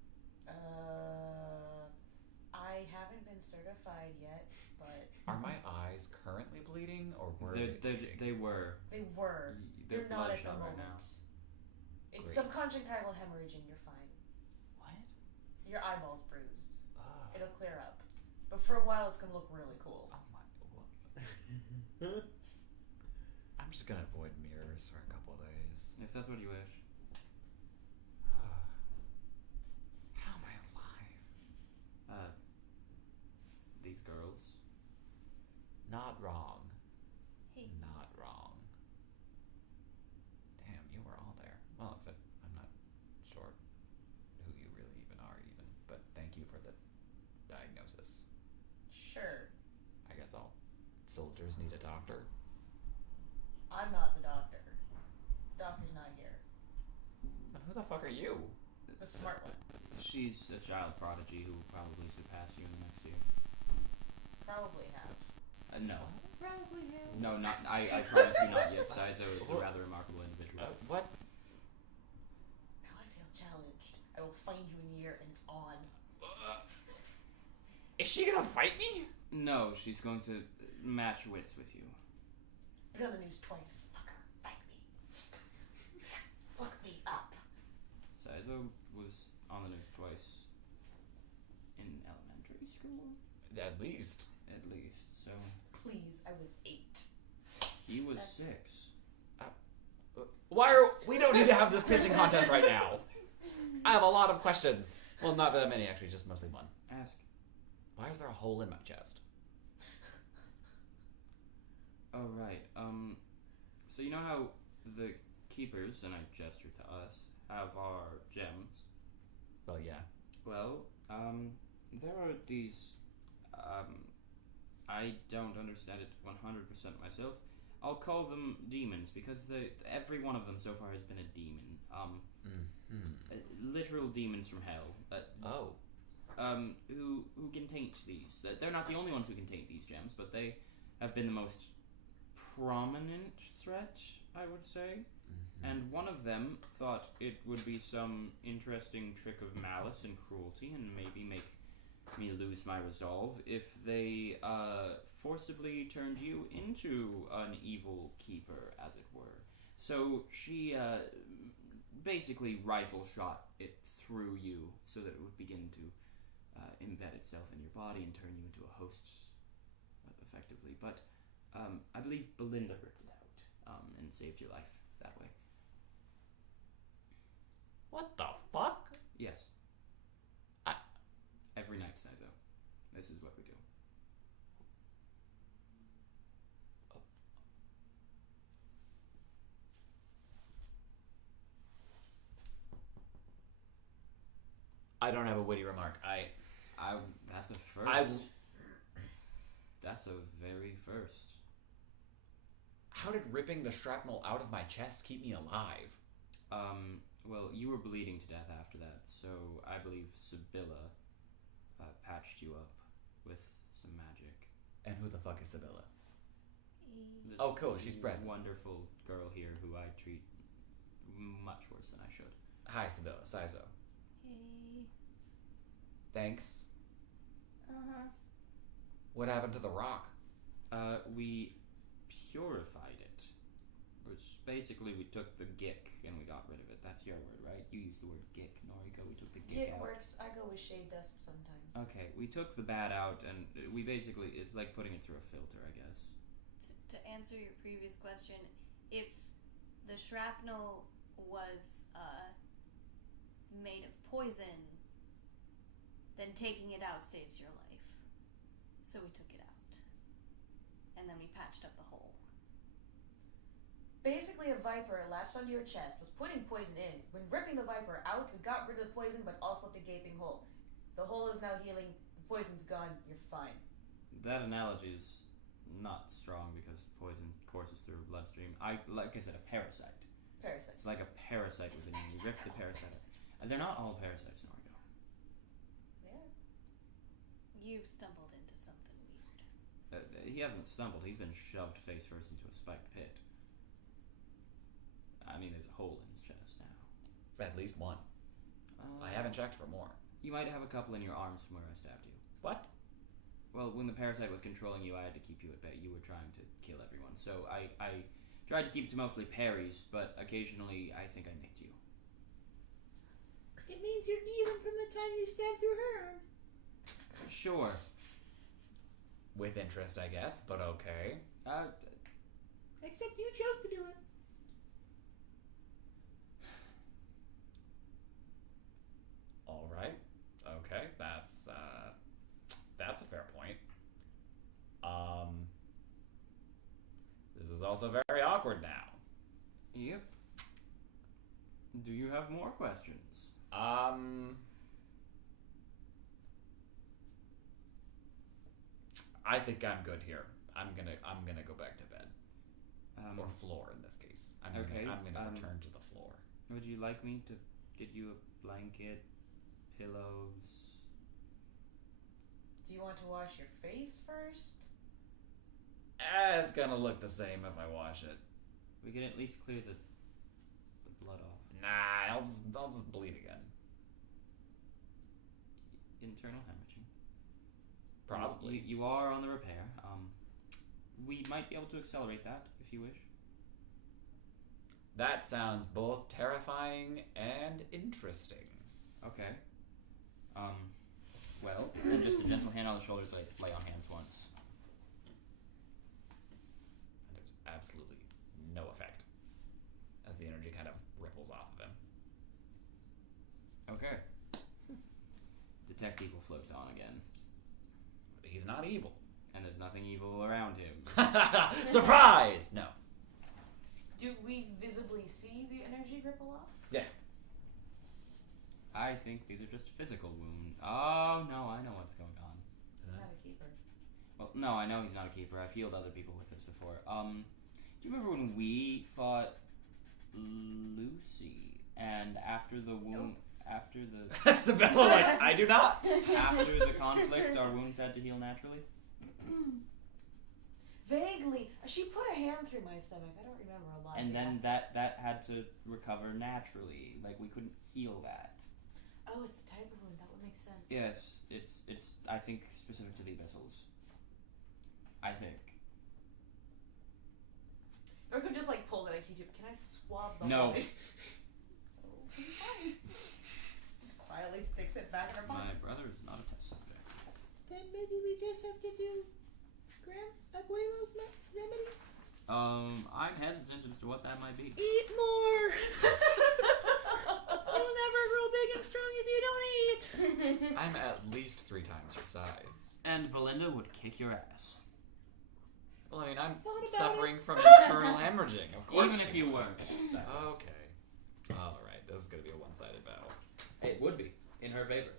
I haven't been certified yet, but Are my eyes currently bleeding, or were They they were. they were. They're They're not at the bloodshot moment. right now. It's Great. subconjunctival hemorrhaging. You're fine. What? Your eyeball's bruised. Ugh. It'll clear up. But for a while, it's gonna look really cool. Oh my. I'm just gonna avoid mirrors for a couple of days. If that's what you wish. How am I alive? These girls. Not wrong. Hey. Not wrong. Damn, you were all there. Well, except I'm not sure who you really even are, but thank you for the diagnosis. Sure. I guess all soldiers need a doctor. I'm not the doctor. The doctor's not here. Then who the fuck are you? The smart one. She's a child prodigy who will probably surpass you in the next year. Probably have. No. Probably you. No, not. I promise you not yet. Saizo is a rather remarkable individual. What? Now I feel challenged. I will find you in a year and it's on. Is she gonna fight me? No, she's going to match wits with you. Been on the news twice, fucker. Fight me. Look me up. Saizo was on the news twice in elementary school, At least. at least. So Please, I was 8. he was 6. We don't need to have this pissing contest right now. I have a lot of questions. Well, not that many actually, just mostly one. Ask. Why is there a hole in my chest? Oh right. So you know how the keepers, and I gesture to us, have our gems? Well, yeah. Well, there are these, I don't understand it 100% myself. I'll call them demons because every one of them so far has been a demon. Literal demons from hell. Who can taint these. They're not the only ones who can taint these gems, but they have been the most prominent threat, I would say. And one of them thought it would be some interesting trick of malice and cruelty and maybe make me lose my resolve if they forcibly turned you into an evil keeper, as it were. So she basically rifle shot it through you so that it would begin to embed itself in your body and turn you into a host effectively. But I believe Belinda ripped it out and saved your life that way. What the fuck? Yes. Every night, Saizo. This is what we do. I don't have a witty remark. That's a first. That's a very first. How did ripping the shrapnel out of my chest keep me alive? Well, you were bleeding to death after that, so I believe Sibylla patched you up with some magic. And who the fuck is Sibylla? This Oh, cool, she's present. Wonderful girl here who I treat much worse than I should. Hi, Sibylla. Saizo. Hey. Thanks. Uh-huh. What happened to the rock? We purified it. Which basically we took the gick and we got rid of it. That's your word, right? You used the word gick, Noriko. We took the gick It out. works. I go with shade dust sometimes. Okay, we took the bad out and we basically, it's like putting it through a filter, I guess. To answer your previous question, if the shrapnel was made of poison, then taking it out saves your life. So we took it out. And then we patched up the hole. Basically, a viper latched onto your chest, was putting poison in. When ripping the viper out, we got rid of the poison, but also left a gaping hole. The hole is now healing. The poison's gone. You're fine. That analogy is not strong because poison courses through a bloodstream. Like I said, a parasite. Parasite. It's like a parasite within you. You rip the parasite. And they're not all parasites, Noriko. You've stumbled into something weird. He hasn't stumbled. He's been shoved face first into a spiked pit. I mean, there's a hole in his chest now. At least one. I haven't checked for more. You might have a couple in your arms from where I stabbed you. What? Well, when the parasite was controlling you, I had to keep you at bay. You were trying to kill everyone. So I tried to keep it to mostly parries, but occasionally I think I nicked you. It means you're even from the time you stabbed through her arm. Sure. With interest, I guess, but okay. Except you chose to do it. All right. Okay, that's a fair point. This is also very awkward now. Yep. Do you have more questions? I think I'm good here. I'm gonna go back to bed. Or floor in this case. I'm gonna return to the floor. Would you like me to get you a blanket, pillows? Do you want to wash your face first? It's gonna look the same if I wash it. We can at least clear the blood off. Nah, I'll just bleed again. Internal hemorrhaging. Probably. You are on the repair. We might be able to accelerate that if you wish. That sounds both terrifying and interesting. Okay. Well, and just a gentle hand on the shoulders, lay on hands once. And there's absolutely no effect as the energy kind of ripples off of him. Okay. Detect evil floats on again. He's not evil. And there's nothing evil around him. Surprise! No. Do we visibly see the energy ripple off? Yeah. I think these are just physical wounds. Oh, no, I know what's going on. He's not a keeper. Well, no, I know he's not a keeper. I've healed other people with this before. Do you remember when we fought Lucy? And after the wound... After the... Isabella, like, I do not! After the conflict, our wounds had to heal naturally? Vaguely. She put a hand through my stomach. I don't remember a lot. And then that had to recover naturally. Like, we couldn't heal that. Oh, it's the type of wound. That would make sense. Yes, it's I think, specific to the abyssals. I think. Or could just, like, pull it out of Q-tip. Can I swab the No. body? Fine. Just quietly sticks it back in her My pocket. brother is not a test subject. Then maybe we just have to do Abuelo's remedy? I'm hesitant as to what that might be. Eat more! You'll never grow big and strong if you don't eat! I'm at least 3 times your size. And Belinda would kick your ass. Well, I mean, I'm Thought about suffering it. from internal hemorrhaging, of course. Even if you weren't. Okay. Alright, this is gonna be a one-sided battle. It would be. In her favor.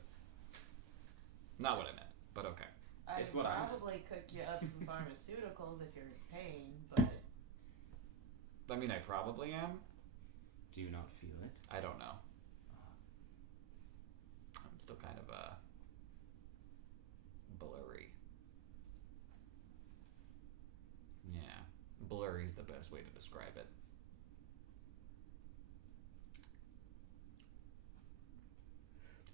Not what I meant, but okay. I'd It's what I meant. probably cook you up some pharmaceuticals if you're in pain, but... I mean, I probably am. Do you not feel it? I don't know. I'm still kind of, blurry. Yeah. Blurry's the best way to describe it.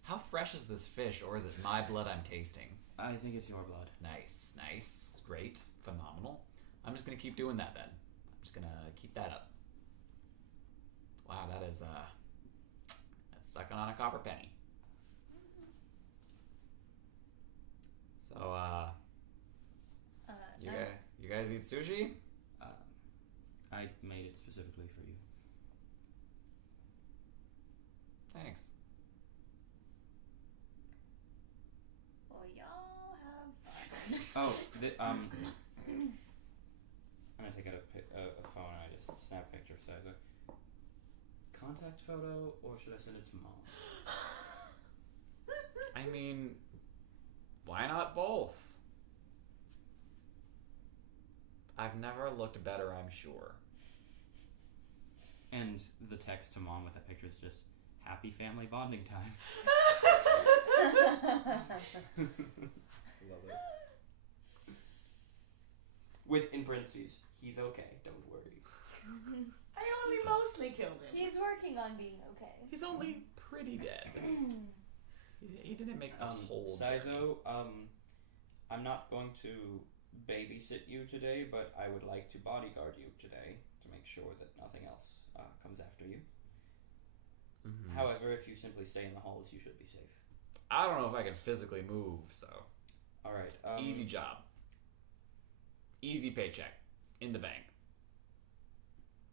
How fresh is this fish, or is it my blood I'm tasting? I think it's your blood. Nice, nice, great, phenomenal. I'm just gonna keep doing that then. I'm just gonna keep that up. Wow, that is, that's sucking on a copper penny. So, you guys eat sushi? I made it specifically for you. Thanks. Well, y'all have fun. Oh, I'm gonna take out a phone and I just snap a picture of Siza. Contact photo, or should I send it to Mom? I mean, why not both? I've never looked better, I'm sure. And the text to Mom with that picture is just happy family bonding time. parentheses, he's okay, don't worry. I only mostly killed him. He's working on being okay. He's only pretty dead. He didn't make the whole journey. Saizo, I'm not going to babysit you today, but I would like to bodyguard you today to make sure that nothing else comes after you. Mhm. However, if you simply stay in the halls, you should be safe. I don't know if I can physically move, so All right. easy job, easy paycheck, in the bank.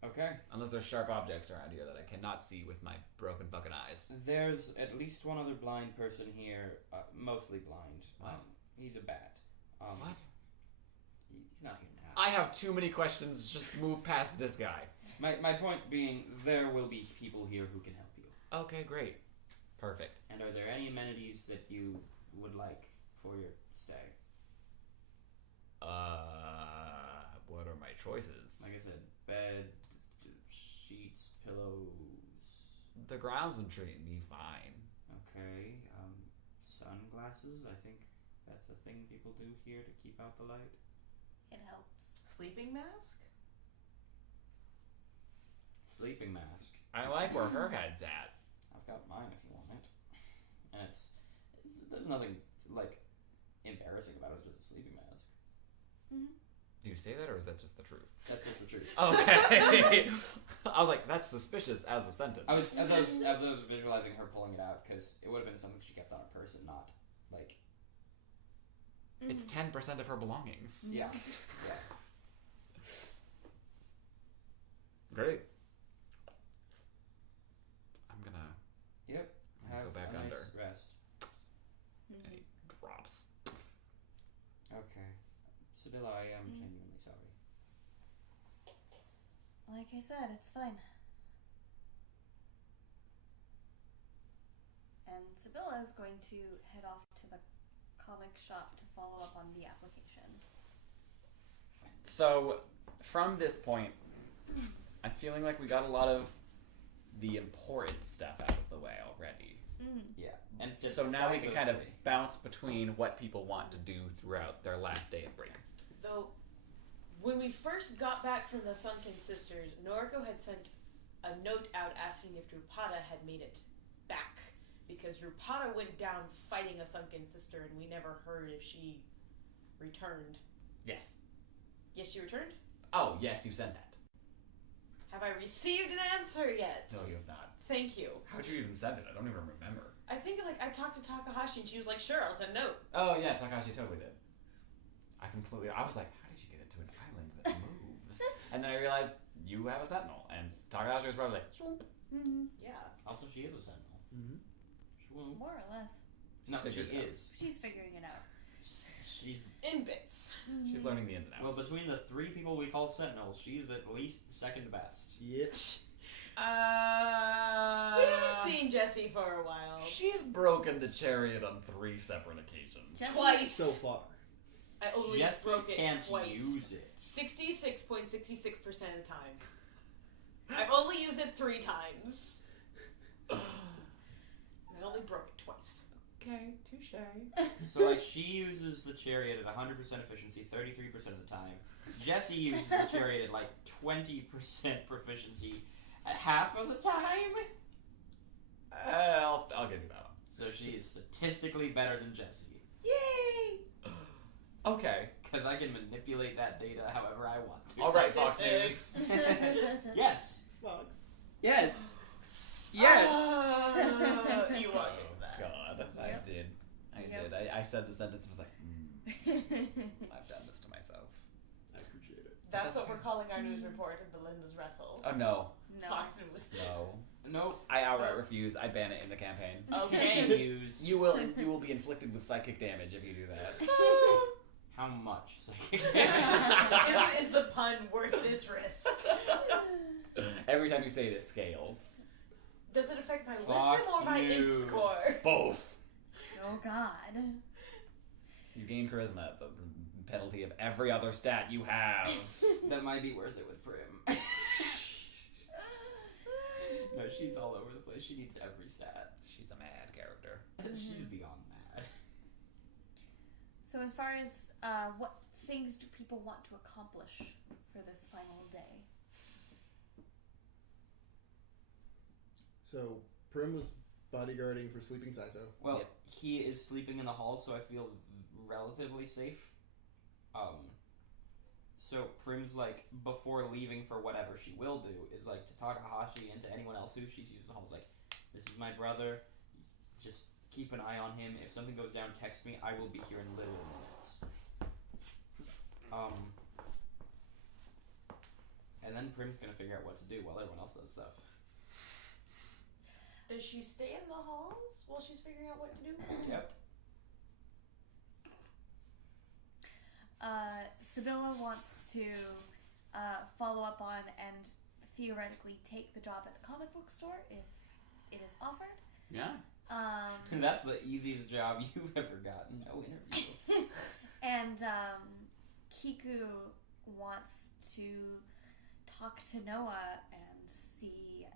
Okay. Unless there's sharp objects around here that I cannot see with my broken fucking eyes. There's at least one other blind person here, mostly blind. What? He's a bat. What? He's not here now. I have too many questions. Just move past this guy. My point being, there will be people here who can help you. Okay, great, perfect. And are there any amenities that you would like for your stay? What are my choices? Like I said, bed, sheets, pillows. The ground's been treating me fine. Okay. Sunglasses. I think that's a thing people do here to keep out the light. It helps. Sleeping mask? Sleeping mask. I like where her head's at. I've got mine if you want it. And there's nothing like embarrassing about it. It's just a sleeping mask. Mm-hmm. Do you say that, or is that just the truth? That's just the truth. Okay. I was like, that's suspicious as a sentence. As I was visualizing her pulling it out, because it would have been something she kept on her person, not like. It's 10% of her belongings. Yeah. Yeah. Great. I'm gonna Yep. Have go back a under. nice rest. Mm-hmm. and he drops. Okay. Sibylla, I am genuinely sorry. Like I said, it's fine. And Sibylla is going to head off to the comic shop to follow up on the application. So, from this point, I'm feeling like we got a lot of the important stuff out of the way already. Mm. Yeah. And So now we can kind of say- bounce between what people want to do throughout their last day of break. Though, when we first got back from the Sunken Sisters, Noriko had sent a note out asking if Drupada had made it back. Because Drupada went down fighting a Sunken Sister and we never heard if she returned. Yes. Yes, she returned? Oh, yes, you sent that. Have I received an answer yet? No, you have not. Thank you. How'd you even send it? I don't even remember. I think I talked to Takahashi and she was like, sure, I'll send a note. Oh, yeah, Takashi totally did. I was like, how did you get it to an island that moves? And then I realized you have a sentinel, and Takahashi was probably like, swoop. Mm-hmm. Yeah. Also, she is a sentinel. Mm-hmm. She won't. More or less. No, she figured it out. is. She's figuring it out. She's. In bits. She's learning the ins and Well, outs. between the three people we call sentinels, she's at least the second best. Yes. We haven't seen Jessie for a while. She's broken the chariot on 3 separate occasions. Jessie- Twice. So far. I only Yes, broke it can't twice. use it. 66.66% of the time. I've only used it 3 times. And I only broke it twice. Okay, touche. So, like, she uses the chariot at 100% efficiency 33% of the time. Jessie uses the chariot at, like, 20% proficiency at half of the time. I'll give you that one. So she is statistically better than Jessie. Yay! Okay. Because I can manipulate that data however I want to. All right, Fox News. Statistics. Yes. Fox. Yes. You want to give that. God, I Yep. did. Yep. I said the sentence and was like, I've done this to myself. I appreciate it. That's That's what okay. we're calling our news report of Belinda's wrestle. Oh no, No. Fox News. no! Nope. I outright refuse. I ban it in the campaign. Okay. Use You will be inflicted with psychic damage if you do that. how much? Is the pun worth this risk? Every time you say it, it scales. Does it affect my Fox wisdom or my int News. score? Both. Oh God. You gain charisma at the penalty of every other stat you have. That might be worth it with Prim. No, she's all over the place. She needs every stat. She's a mad character. She's beyond mad. So as far as what things do people want to accomplish for this final day? So Prim was bodyguarding for sleeping Saizo. Well, Yep. he is sleeping in the hall, so I feel relatively safe. So Prim's like, before leaving for whatever she will do, is like to Takahashi and to anyone else who she sees in the hall, is like, this is my brother, just keep an eye on him. If something goes down, text me. I will be here in literal minutes. And then Prim's gonna figure out what to do while everyone else does stuff. Does she stay in the halls while she's figuring out what to do? Yep. Sibylla wants to follow up on and theoretically take the job at the comic book store if it is offered. Yeah. That's the easiest job you've ever gotten. No interview. And Kiku wants to talk to Noah and see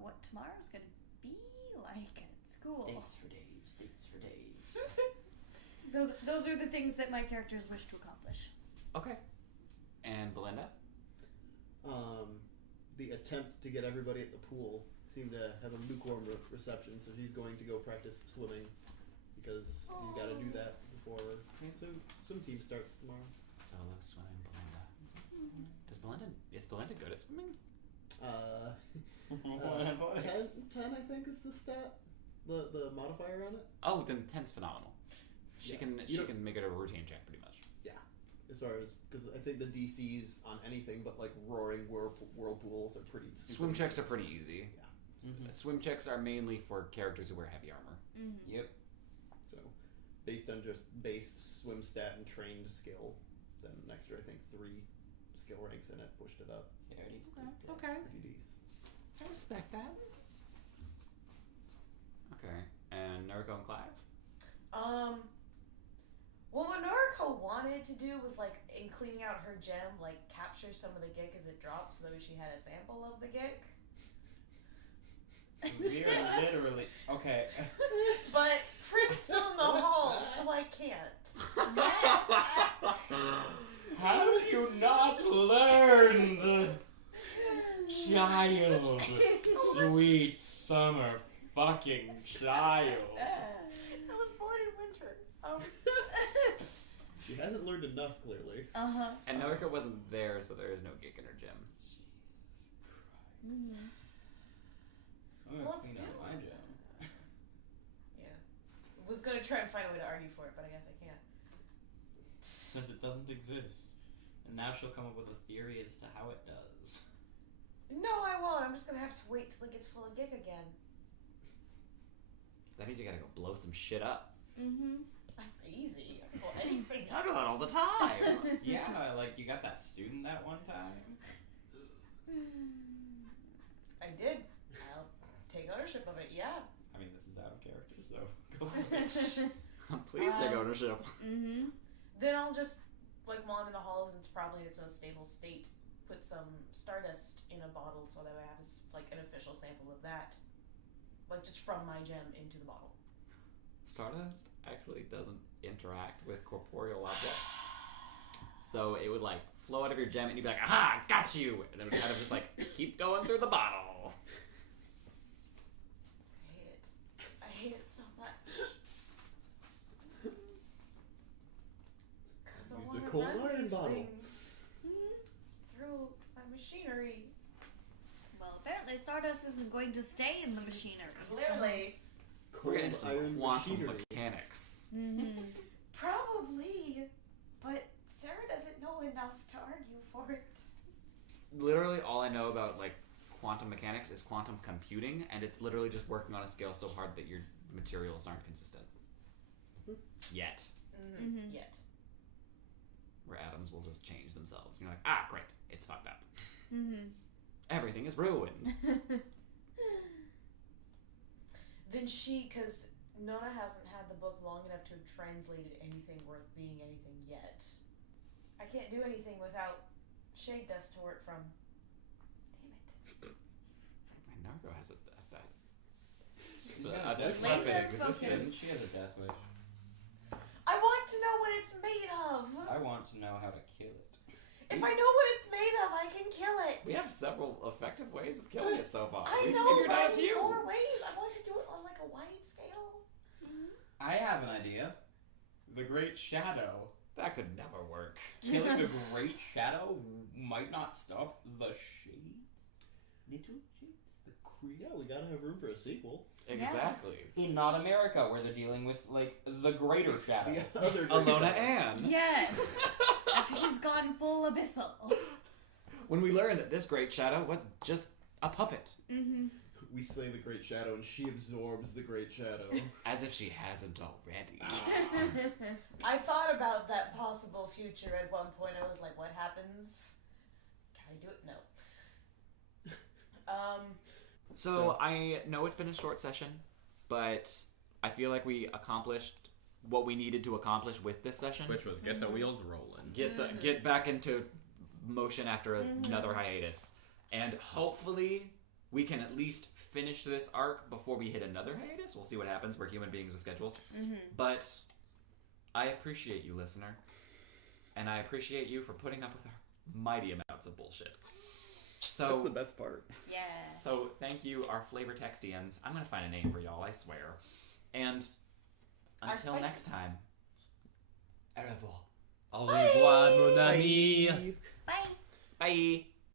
what tomorrow's going to be like at school. Dates for days. Dates for days. Those are the things that my characters wish to accomplish. Okay. And Belinda? The attempt to get everybody at the pool seemed to have a lukewarm reception, so she's going to go practice swimming because you got to do that before swim team starts tomorrow. Solo swimming Belinda. Is Belinda good at swimming? 10 I think is the stat, the modifier on it. Oh, then 10's phenomenal. She Yeah. can make it a routine check pretty much. As far as, because I think the DCs on anything but like roaring whirlpools are pretty stupid. Swim checks are pretty easy. Yeah. Mm-hmm. Swim checks are mainly for characters who wear heavy armor. Mm-hmm. Yep. So, based on just base swim stat and trained skill, then an extra, I think, 3 skill ranks in it pushed it up. Yeah, I need to Okay. take that. Okay. For DDs. I respect that. Okay. And Naruko and Clive? Well, what Noriko wanted to do was, like, in cleaning out her gem, like, capture some of the gick as it dropped so that she had a sample of the gick. We're literally okay. But Prim's still in the hall, so I can't. Have you not learned, child? Sweet summer fucking child. I was born in winter. She hasn't learned enough, clearly. Uh-huh. And Naruko wasn't there, so there is no geek in her gym. Mm-hmm. I'm gonna Well, it's clean out my gem. Yeah. Was gonna try and find a way to argue for it, but I guess I can't. Since it doesn't exist. And now she'll come up with a theory as to how it does. No, I won't. I'm just gonna have to wait till it gets full of gick again. That means you gotta go blow some shit up. Mm-hmm. That's easy. I can pull anything I up. do that all the time. Yeah, like you got that student that one time. I did. I'll take ownership of it, yeah. I mean, this is out of character, so go for it. Please take ownership. Mm-hmm. Then I'll just, like, while I'm in the halls and it's probably in its most stable state, put some Stardust in a bottle so that I have, like, an official sample of that. Like, just from my gem into the bottle. Stardust actually doesn't interact with corporeal objects. So it would like flow out of your gem and you'd be like, aha, got you! And then it would kind of just like keep going through the bottle. I hate it. I hate it so much. Because I Used a want to cold run iron these bottle. things through my machinery. Well, apparently Stardust isn't going to stay in the machinery. Clearly. We're gonna do Cold some iron quantum machinery. mechanics. Mm-hmm. Probably. But Sarah doesn't know enough to argue for it. Literally all I know about like quantum mechanics is quantum computing, and it's literally just working on a scale so hard that your materials aren't consistent. Yet. Mm-hmm. Yet. Where atoms will just change themselves. And you're like, ah, great, it's fucked up. Mm-hmm. Everything is ruined. Then because Nona hasn't had the book long enough to have translated anything worth being anything yet. I can't do anything without shade dust to work from. Damn it. My Naruto has a She's death got a weapon laser existence. She has a death wish. I want to know what it's made of. I want to know how to kill it. If I know what it's made of, I can kill it. We have several effective ways of killing it so far. I We've know, figured but out I a need few. more ways. I want to do it on like a wide scale. I have an idea. The Great Shadow. That could never work. Killing the Great Shadow might not stop the shades. Little shades. The Yeah, we gotta have room for a sequel. Exactly. In not America, where they're dealing with like the Greater Shadow. The other Alona Ann. Yes. After she's gone full abyssal. When we learned that this Great Shadow was just a puppet. Mm-hmm. We slay the Great Shadow, and she absorbs the Great Shadow. As if she hasn't already. I thought about that possible future at one point. I was like, what happens? Can I do it? No. So I know it's been a short session, but I feel like we accomplished what we needed to accomplish with this session. Which was get the wheels rolling. Get back into motion after another hiatus, and hopefully we can at least finish this arc before we hit another hiatus. We'll see what happens. We're human beings with schedules. But I appreciate you, listener, and I appreciate you for putting up with our mighty amounts of bullshit. So That's the best part. Yeah. So thank you, our FlavorTextians. I'm gonna find a name for y'all, I swear. And Our until spices. next time, au revoir. Au revoir, mon ami. Bye. Bye.